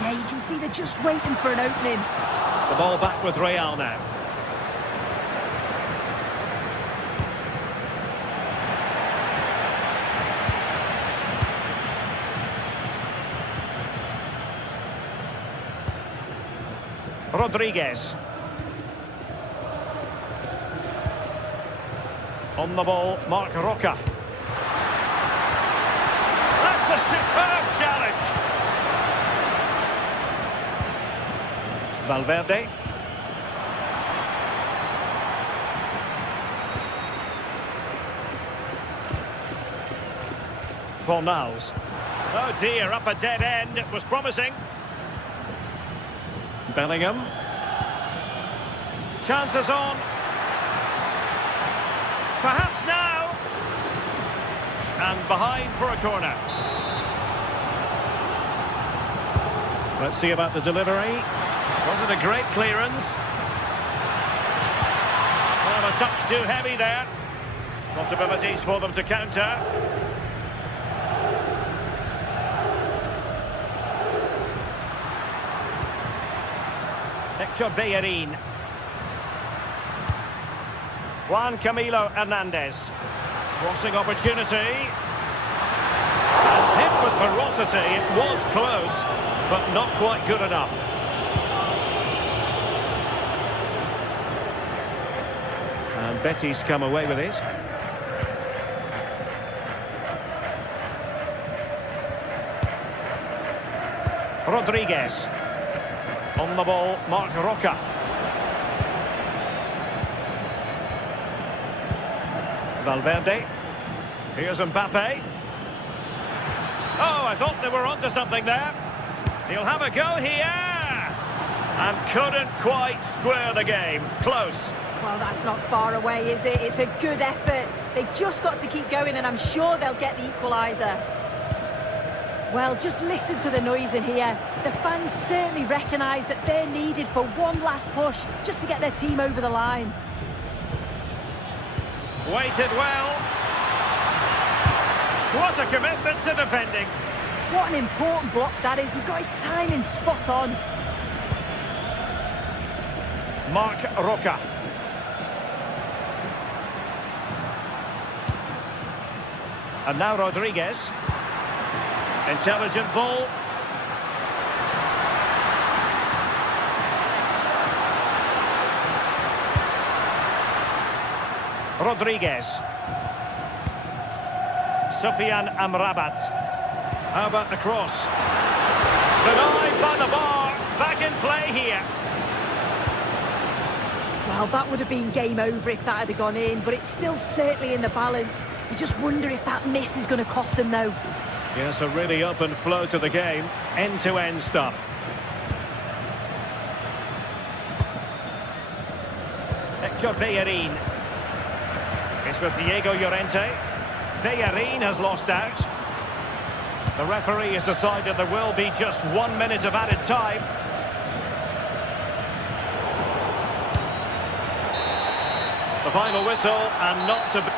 Yeah, you can see they're just waiting for an opening. The ball back with Real now. Rodriguez. On the ball, Marc Roca. That's a superb challenge. Valverde. Fornals. Oh dear, up a dead end. It was promising. Bellingham. Chances on. Perhaps now. And behind for a corner. Let's see about the delivery. Wasn't a great clearance. Well, a touch too heavy there. Possibilities for them to counter. Hector Bellerin. Juan Camilo Hernandez. Crossing opportunity. And hit with ferocity. It was close, but not quite good enough. And Betis come away with it. Rodriguez. On the ball, Marc Roca. Valverde. Here's Mbappe. Oh, I thought they were onto something there. He'll have a go here. And couldn't quite square the game. Close. Well, that's not far away, is it? It's a good effort. They've just got to keep going, and I'm sure they'll get the equaliser. Well, just listen to the noise in here. The fans certainly recognise that they're needed for one last push, just to get their team over the line. Waited well. What a commitment to defending. What an important block that is. He got his timing spot on. Marc Roca. And now Rodriguez. Intelligent ball. Rodriguez. Sofiane Amrabat. How about the cross? Denied by the bar. Back in play here. Well, that would have been game over if that had gone in, but it's still certainly in the balance. You just wonder if that miss is going to cost them, though. Yes, a really open flow to the game. End-to-end stuff. Hector Bellerin. It's with Diego Llorente. Bellerin has lost out. The referee has decided there will be just 1 minute of added time. The final whistle, and not to be...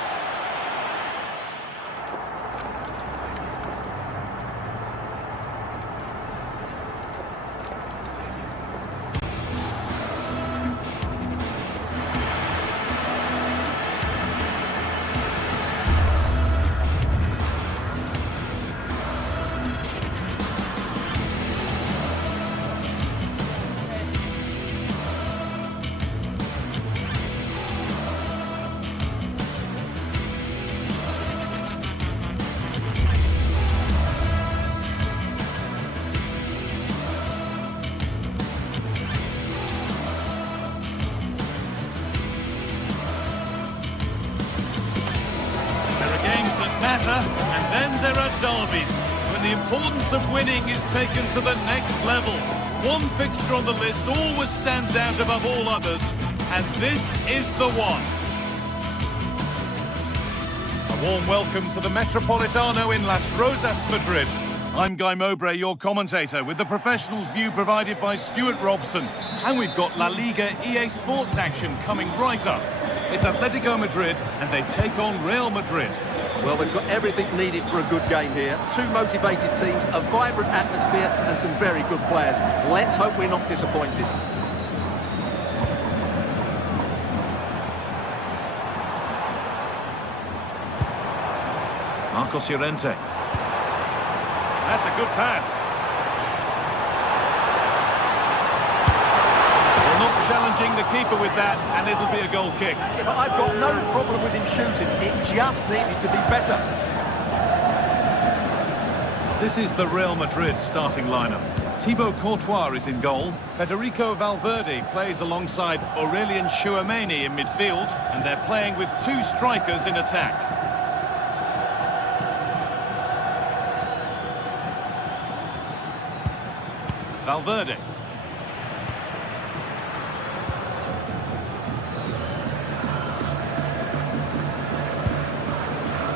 And then there are derbies, when the importance of winning is taken to the next level. One fixture on the list always stands out above all others, and this is the one. A warm welcome to the Metropolitano in Las Rozas, Madrid. I'm Guy Mowbray, your commentator, with the professionals' view provided by Stuart Robson. And we've got La Liga EA Sports action coming right up. It's Atletico Madrid, and they take on Real Madrid. Well, they've got everything needed for a good game here. Two motivated teams, a vibrant atmosphere and some very good players. Let's hope we're not disappointed. Marcos Llorente. That's a good pass. Well, not challenging the keeper with that, and it'll be a goal kick. Yeah, but I've got no problem with him shooting. It just needed to be better. This is the Real Madrid starting lineup. Thibaut Courtois is in goal. Federico Valverde plays alongside Aurelien Tchouameni in midfield, and they're playing with two strikers in attack. Valverde.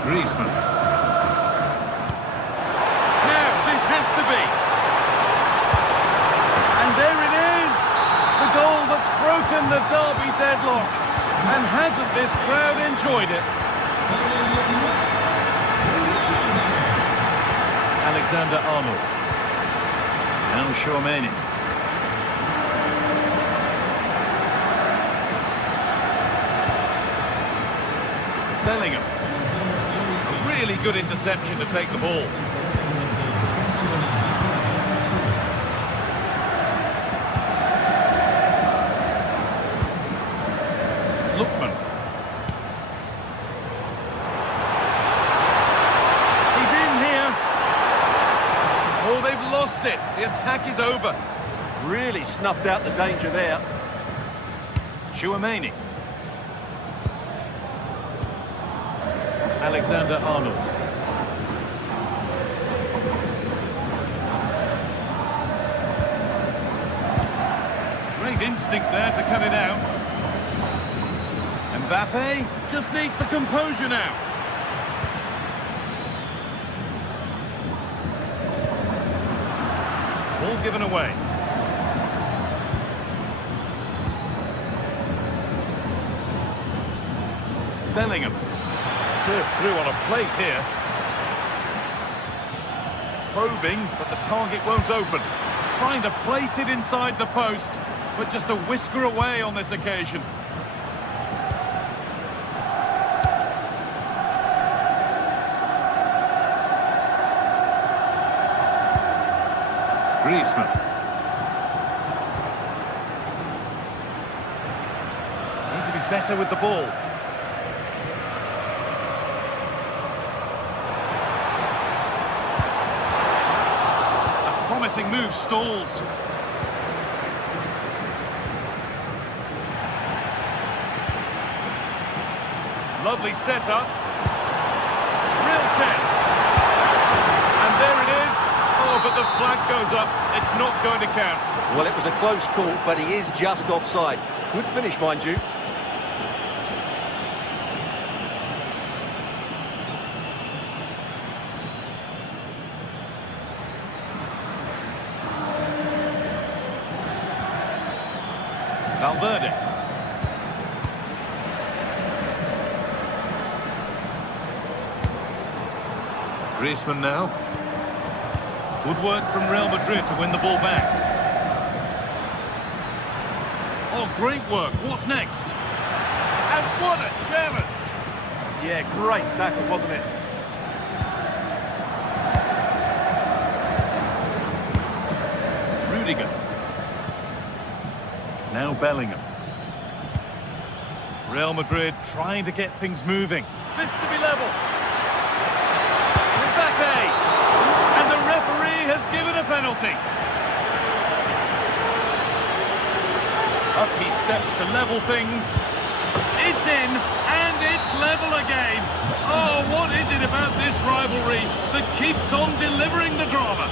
Griezmann. Now, this has to be. And there it is. The goal that's broken the derby deadlock. And hasn't this crowd enjoyed it? Alexander-Arnold. Now Tchouameni. Bellingham. A really good interception to take the ball. Lookman. He's in here. Oh, they've lost it. The attack is over. Really snuffed out the danger there. Tchouameni. Alexander-Arnold. Great instinct there to cut it out. Mbappe just needs the composure now. Ball given away. Bellingham. Served through on a plate here. Probing, but the target won't open. Trying to place it inside the post, but just a whisker away on this occasion. Griezmann. Need to be better with the ball. A promising move stalls. Lovely setup. Real chance. And there it is. Oh, but the flag goes up. It's not going to count. Well, it was a close call, but he is just offside. Good finish, mind you. Valverde. Griezmann now. Good work from Real Madrid to win the ball back. Oh, great work. What's next? And what a challenge! Yeah, great tackle, wasn't it? Rudiger. Now Bellingham. Real Madrid trying to get things moving. This to be level. Mbappe. And the referee has given a penalty. Up he steps to level things. It's in, and it's level again. Oh, what is it about this rivalry that keeps on delivering the drama?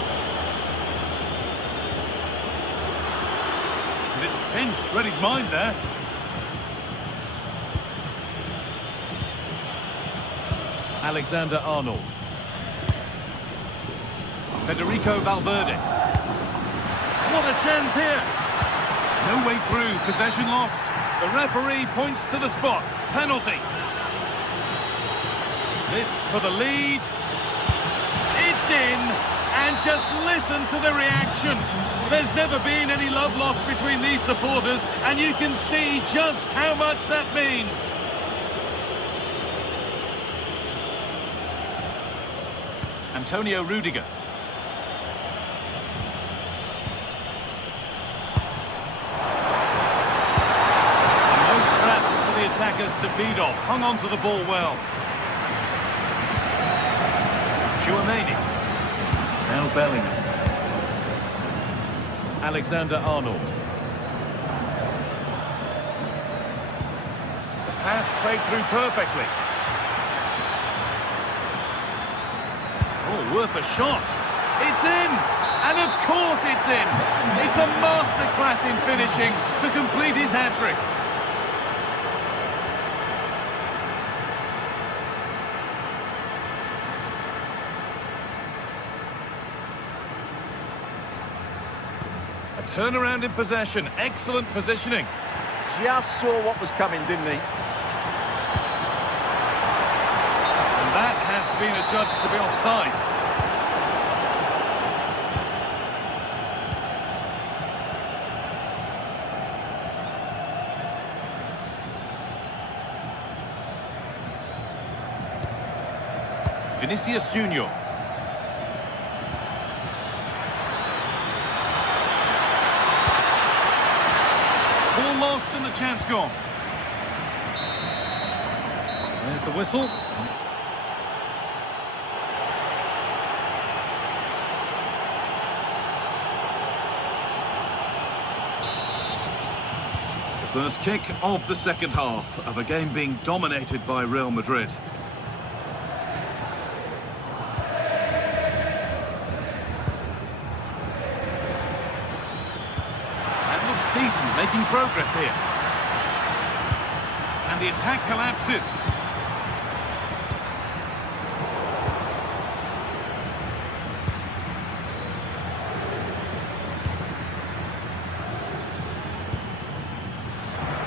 And it's pinched, read his mind there. Alexander-Arnold. Federico Valverde. What a chance here. No way through, possession lost. The referee points to the spot. Penalty. This for the lead. It's in. And just listen to the reaction. There's never been any love lost between these supporters, and you can see just how much that means. Antonio Rudiger. attackers to feed off. Hung on to the ball well. Chouameni. Now Bellingham. Alexander-Arnold. The pass played through perfectly. Oh, worth a shot. It's in! And of course it's in! It's a masterclass in finishing to complete his hat-trick. A turnaround in possession. Excellent positioning. Just saw what was coming, didn't he? And that has been adjudged to be offside. Vinicius Junior. Ball lost and the chance gone. There's the whistle. The first kick of the second half of a game being dominated by Real Madrid. Decent, making progress here. And the attack collapses.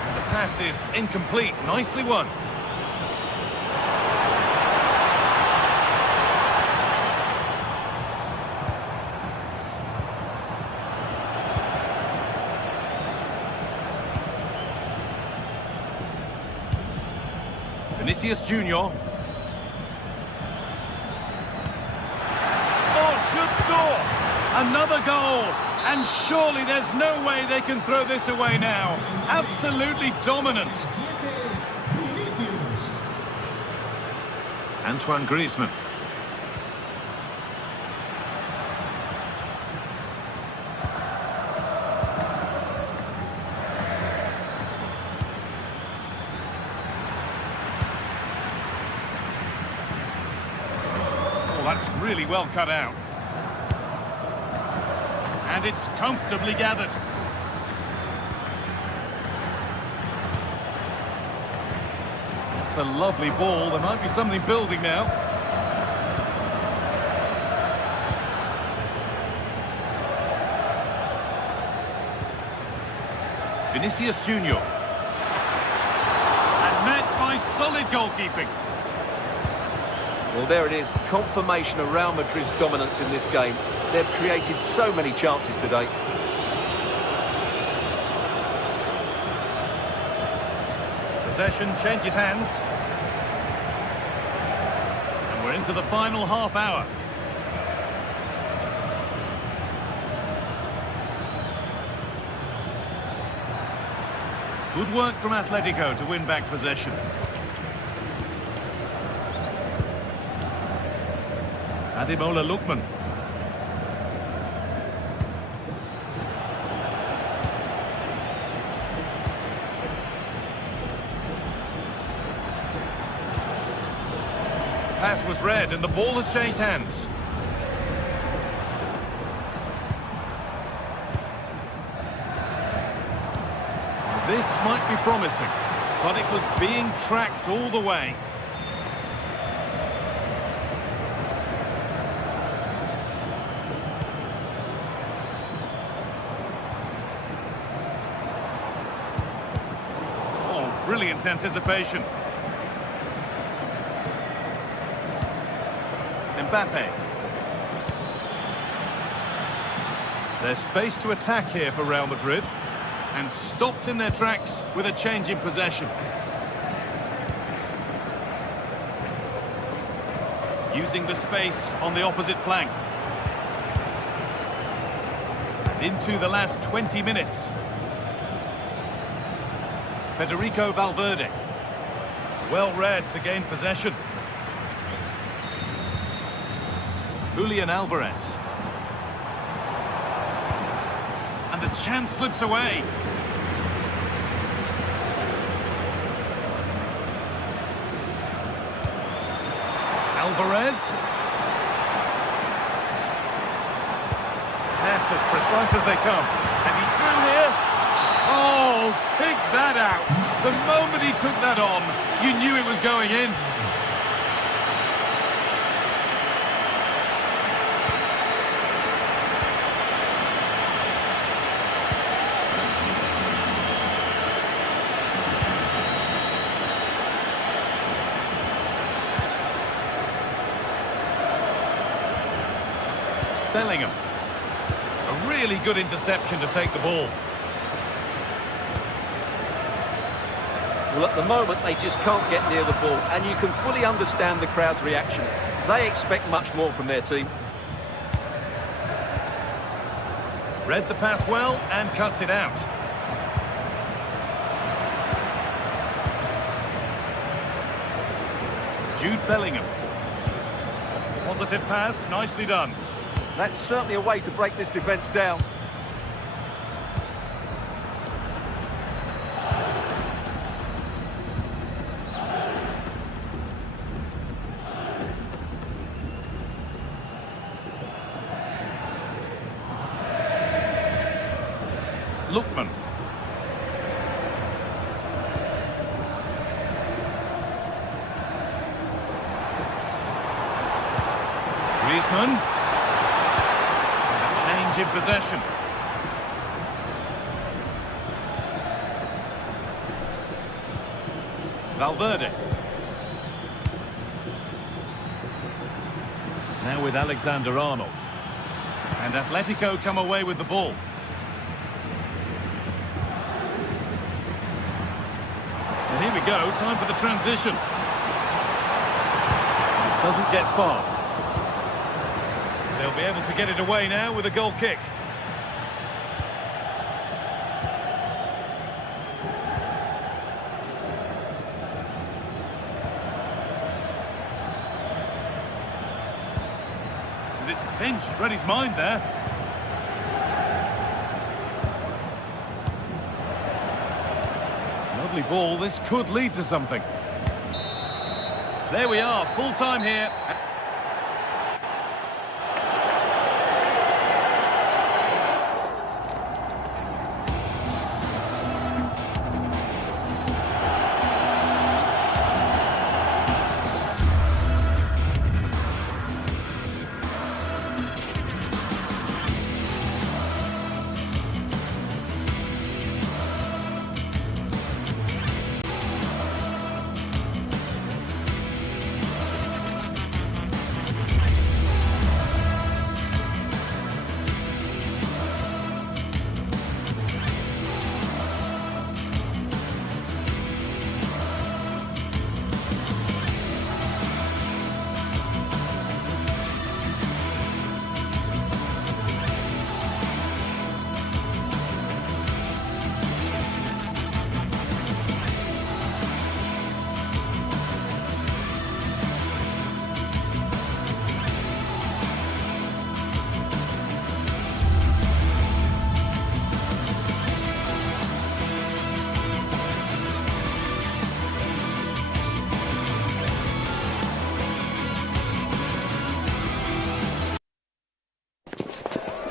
And the pass is incomplete. Nicely won. Vinicius Junior. Oh, should score! Another goal! And surely there's no way they can throw this away now. Absolutely dominant. Antoine Griezmann. That's really well cut out. And it's comfortably gathered. It's a lovely ball. There might be something building now. Vinicius Junior. And met by solid goalkeeping. Well, there it is, confirmation of Real Madrid's dominance in this game. They've created so many chances today. Possession changes hands. And we're into the final half hour. Good work from Atletico to win back possession. Ademola Lookman. Pass was read and the ball has changed hands. This might be promising, but it was being tracked all the way. Brilliant anticipation. Mbappe. There's space to attack here for Real Madrid, and stopped in their tracks with a change in possession. Using the space on the opposite flank. And into the last 20 minutes. Federico Valverde. Well read to gain possession. Julian Alvarez. And the chance slips away. Alvarez. Pass as precise as they come. And he's through here. Oh, pick that out. The moment he took that on, you knew it was going in. Bellingham. A really good interception to take the ball. Well, at the moment, they just can't get near the ball, and you can fully understand the crowd's reaction. They expect much more from their team. Read the pass well and cuts it out. Jude Bellingham. Positive pass, nicely done. That's certainly a way to break this defence down. Lookman. Griezmann. In possession. Valverde. Now with Alexander-Arnold. And Atletico come away with the ball. And here we go, time for the transition. Doesn't get far. They'll be able to get it away now with a goal kick. And it's pinched, read his mind there. Lovely ball, this could lead to something. There we are, full time here.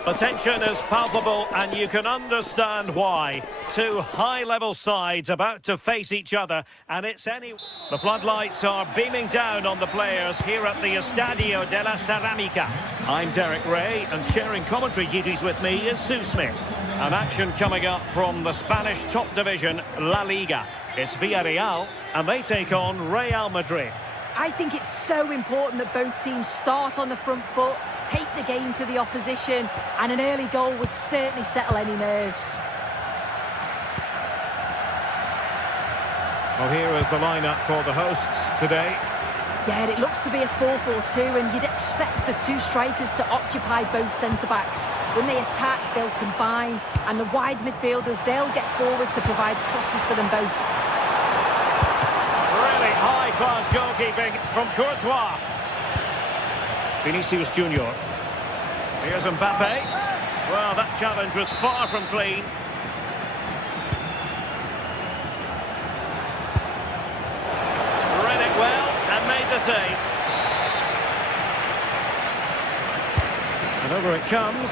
The tension is palpable, and you can understand why. Two high-level sides about to face each other, and it's any... The floodlights are beaming down on the players here at the Estadio de la Ceramica. I'm Derek Ray, and sharing commentary duties with me is Sue Smith. An action coming up from the Spanish top division, La Liga. It's Villarreal, and they take on Real Madrid. I think it's so important that both teams start on the front foot, take the game to the opposition, and an early goal would certainly settle any nerves. Well, here is the lineup for the hosts today. Yeah, it looks to be a 4-4-2, and you'd expect the two strikers to occupy both centre-backs. When they attack, they'll combine, and the wide midfielders, they'll get forward to provide crosses for them both. Really hard goalkeeping from Courtois. Vinicius Junior. Here's Mbappe. Well, that challenge was far from clean. Read it well and made the save. And over it comes.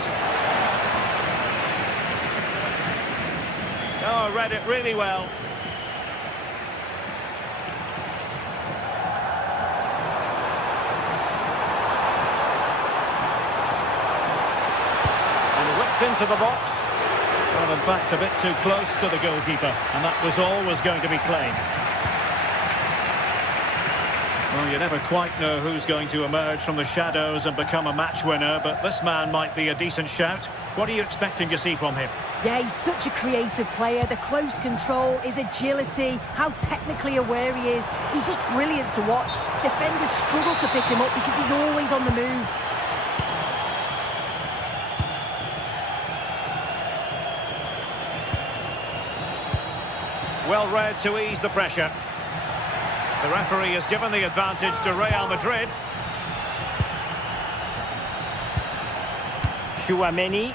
Oh, read it really well. And whipped into the box. Well, in fact, a bit too close to the goalkeeper. And that was always going to be played. Well, you never quite know who's going to emerge from the shadows and become a match winner, but this man might be a decent shout. What are you expecting to see from him? Yeah, he's such a creative player. The close control, his agility, how technically aware he is. He's just brilliant to watch. Defenders struggle to pick him up because he's always on the move. Well read to ease the pressure. The referee has given the advantage to Real Madrid. Tchouaméni.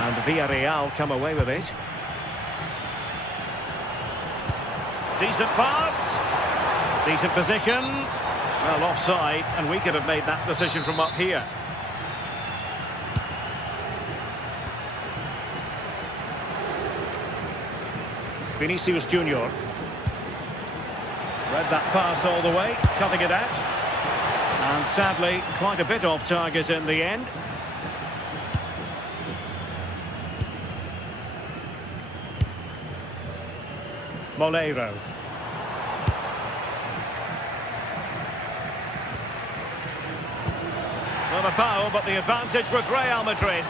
And Villarreal come away with it. Decent pass. Decent position. Well, offside, and we could have made that decision from up here. Vinicius Junior. Read that pass all the way, cutting it out. And sadly, quite a bit off target in the end. Moleiro. Not a foul, but the advantage with Real Madrid.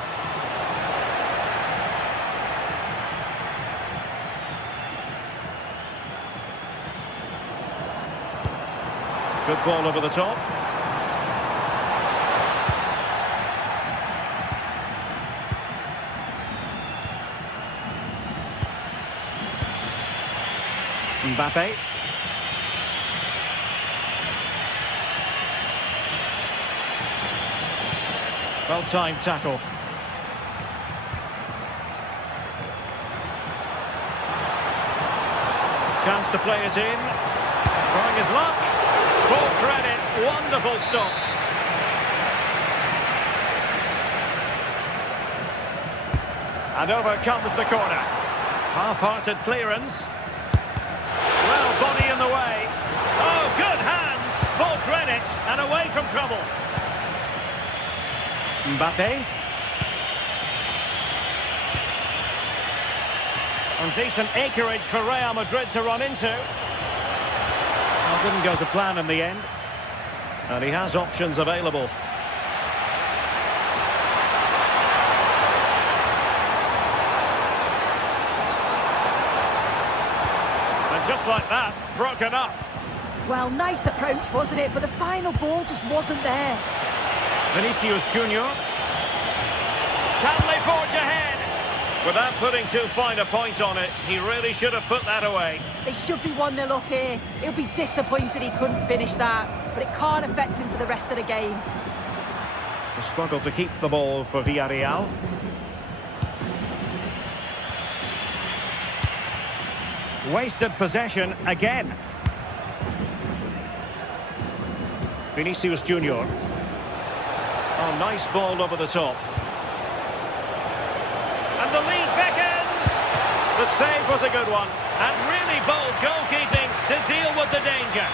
Good ball over the top. Mbappe. Well-timed tackle. Chance to play it in. Trying his luck. Full credit. Wonderful stop. And over comes the corner. Half-hearted clearance. Well, body in the way. Oh, good hands. Full credit and away from trouble. Mbappe. And decent acreage for Real Madrid to run into. Well, didn't go to plan in the end. And he has options available. Just like that, broken up. Well, nice approach, wasn't it? But the final ball just wasn't there. Vinicius Junior. Can they forge ahead? Without putting too fine a point on it, he really should have put that away. They should be 1-0 up here. He'll be disappointed he couldn't finish that. But it can't affect him for the rest of the game. The struggle to keep the ball for Villarreal. Wasted possession again. Vinicius Junior. Oh, nice ball over the top. And the lead beckons. The save was a good one. And really bold goalkeeping to deal with the danger.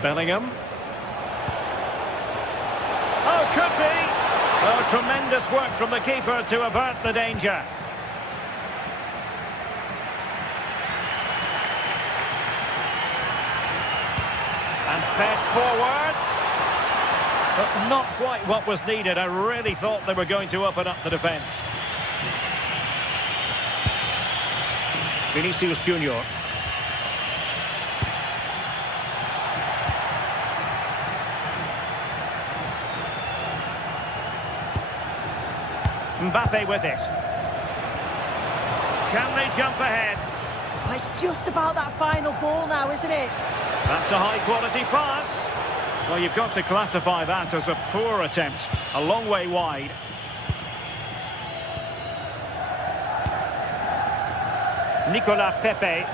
Bellingham. Oh, could be. Oh, tremendous work from the keeper to avert the danger. And fed forwards. But not quite what was needed. I really thought they were going to open up the defence. Vinicius Junior. Mbappe with it. Can they jump ahead? Well, it's just about that final ball now, isn't it? That's a high-quality pass. Well, you've got to classify that as a poor attempt. A long way wide. Nicolas Pepe.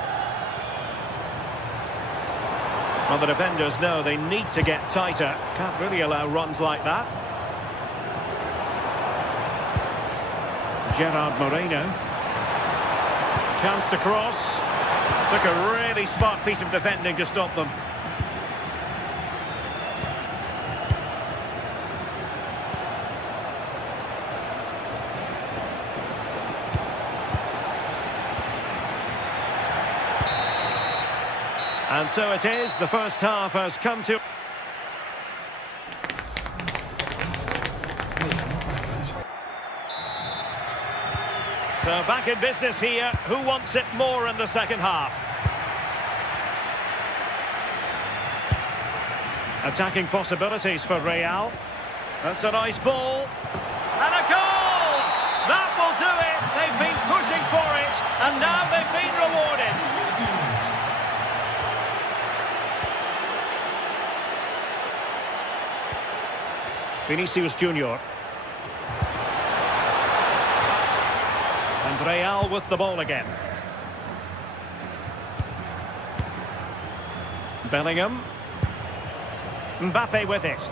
Well, the defenders know they need to get tighter. Can't really allow runs like that. Gerard Moreno. Chance to cross. Took a really smart piece of defending to stop them. And so it is, the first half has come to... So back in business here, who wants it more in the second half? Attacking possibilities for Real. That's a nice ball. And a goal! That will do it! They've been pushing for it, and now they've been rewarded. Vinicius Junior. And Real with the ball again. Bellingham. Mbappe with it.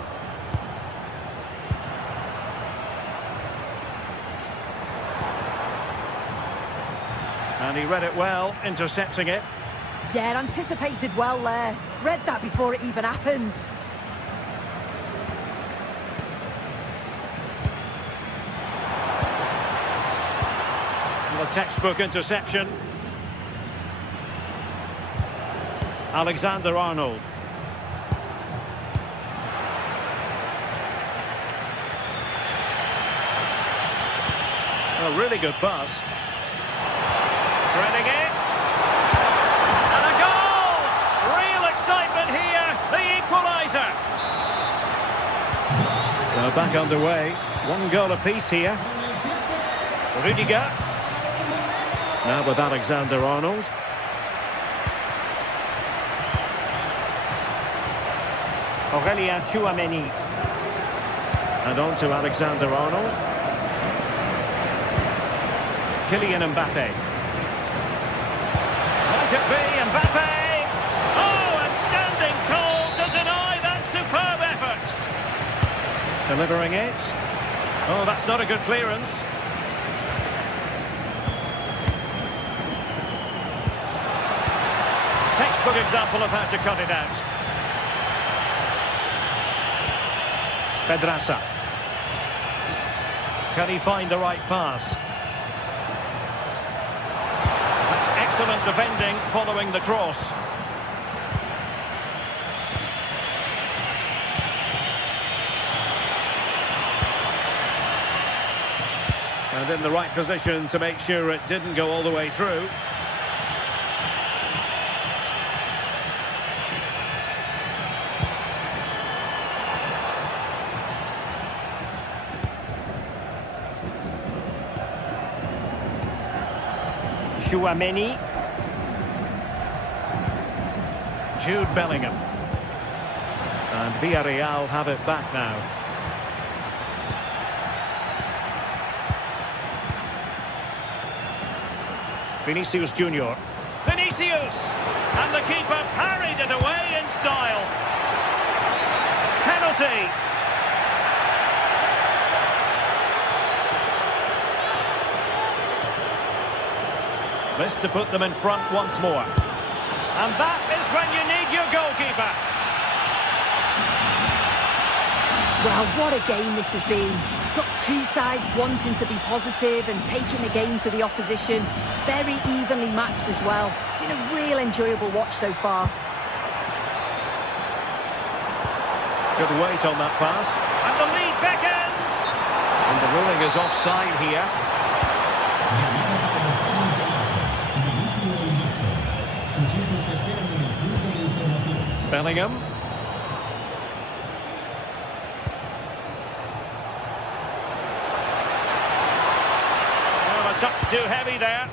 And he read it well, intercepting it. Yeah, anticipated well there. Read that before it even happened. A textbook interception. Alexander-Arnold. A really good pass. Threading it. And a goal! Real excitement here. The equaliser. So back underway. One goal apiece here. Rudiger. Now with Alexander-Arnold. Aurélien Tchouaméni. And on to Alexander-Arnold. Kylian Mbappe. Might it be Mbappe? Oh, and standing tall to deny that superb effort. Delivering it. Oh, that's not a good clearance. Textbook example of how to cut it out. Pedraza. Can he find the right pass? That's excellent defending following the cross. And in the right position to make sure it didn't go all the way through. Tchouaméni. Jude Bellingham. And Villarreal have it back now. Vinicius Junior. Vinicius! And the keeper parried it away in style. Penalty! This to put them in front once more. And that is when you need your goalkeeper. Well, what a game this has been. Got two sides wanting to be positive and taking the game to the opposition. Very evenly matched as well. It's been a real enjoyable watch so far. Good weight on that pass. And the lead beckons! And the ruling is offside here. Bellingham. touch too heavy there.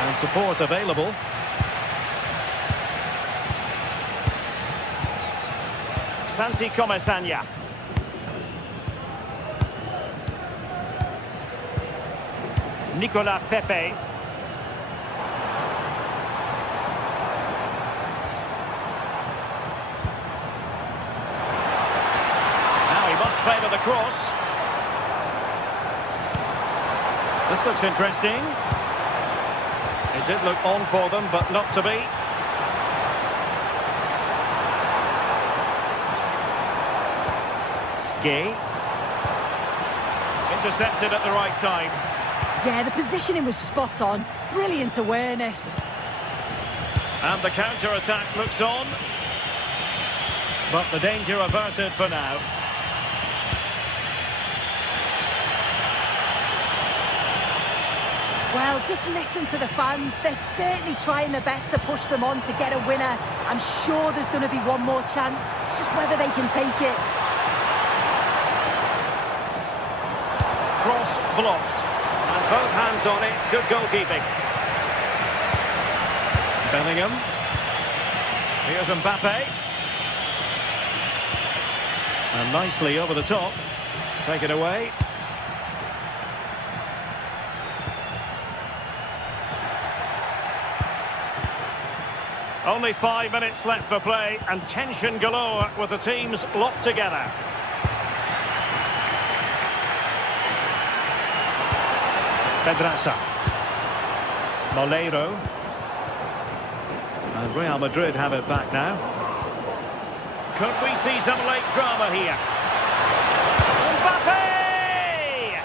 And support available. Santi Comesanya. Nicolas Pepe. Now he must favour the cross. This looks interesting. It did look on for them, but not to be. Gay. Intercepted at the right time. Yeah, the positioning was spot on. Brilliant awareness. And the counter-attack looks on. But the danger averted for now. Well, just listen to the fans. They're certainly trying their best to push them on to get a winner. I'm sure there's going to be one more chance. It's just whether they can take it. Cross blocked. And both hands on it. Good goalkeeping. Bellingham. Here's Mbappe. And nicely over the top. Take it away. Only 5 minutes left for play, and tension galore with the teams locked together. Pedraza. Moleiro. And Real Madrid have it back now. Could we see some late drama here? Mbappe!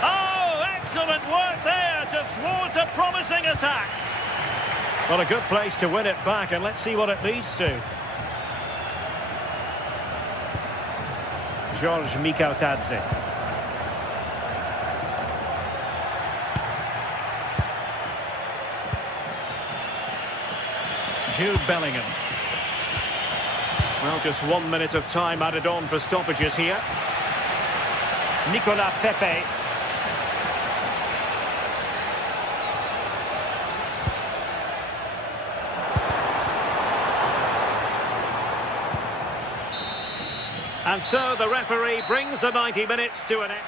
Oh, excellent work there to thwart a promising attack. Well, a good place to win it back, and let's see what it leads to. George Mikautadze. Jude Bellingham. Well, just 1 minute of time added on for stoppages here. Nicolas Pepe. And so the referee brings the 90 minutes to an end.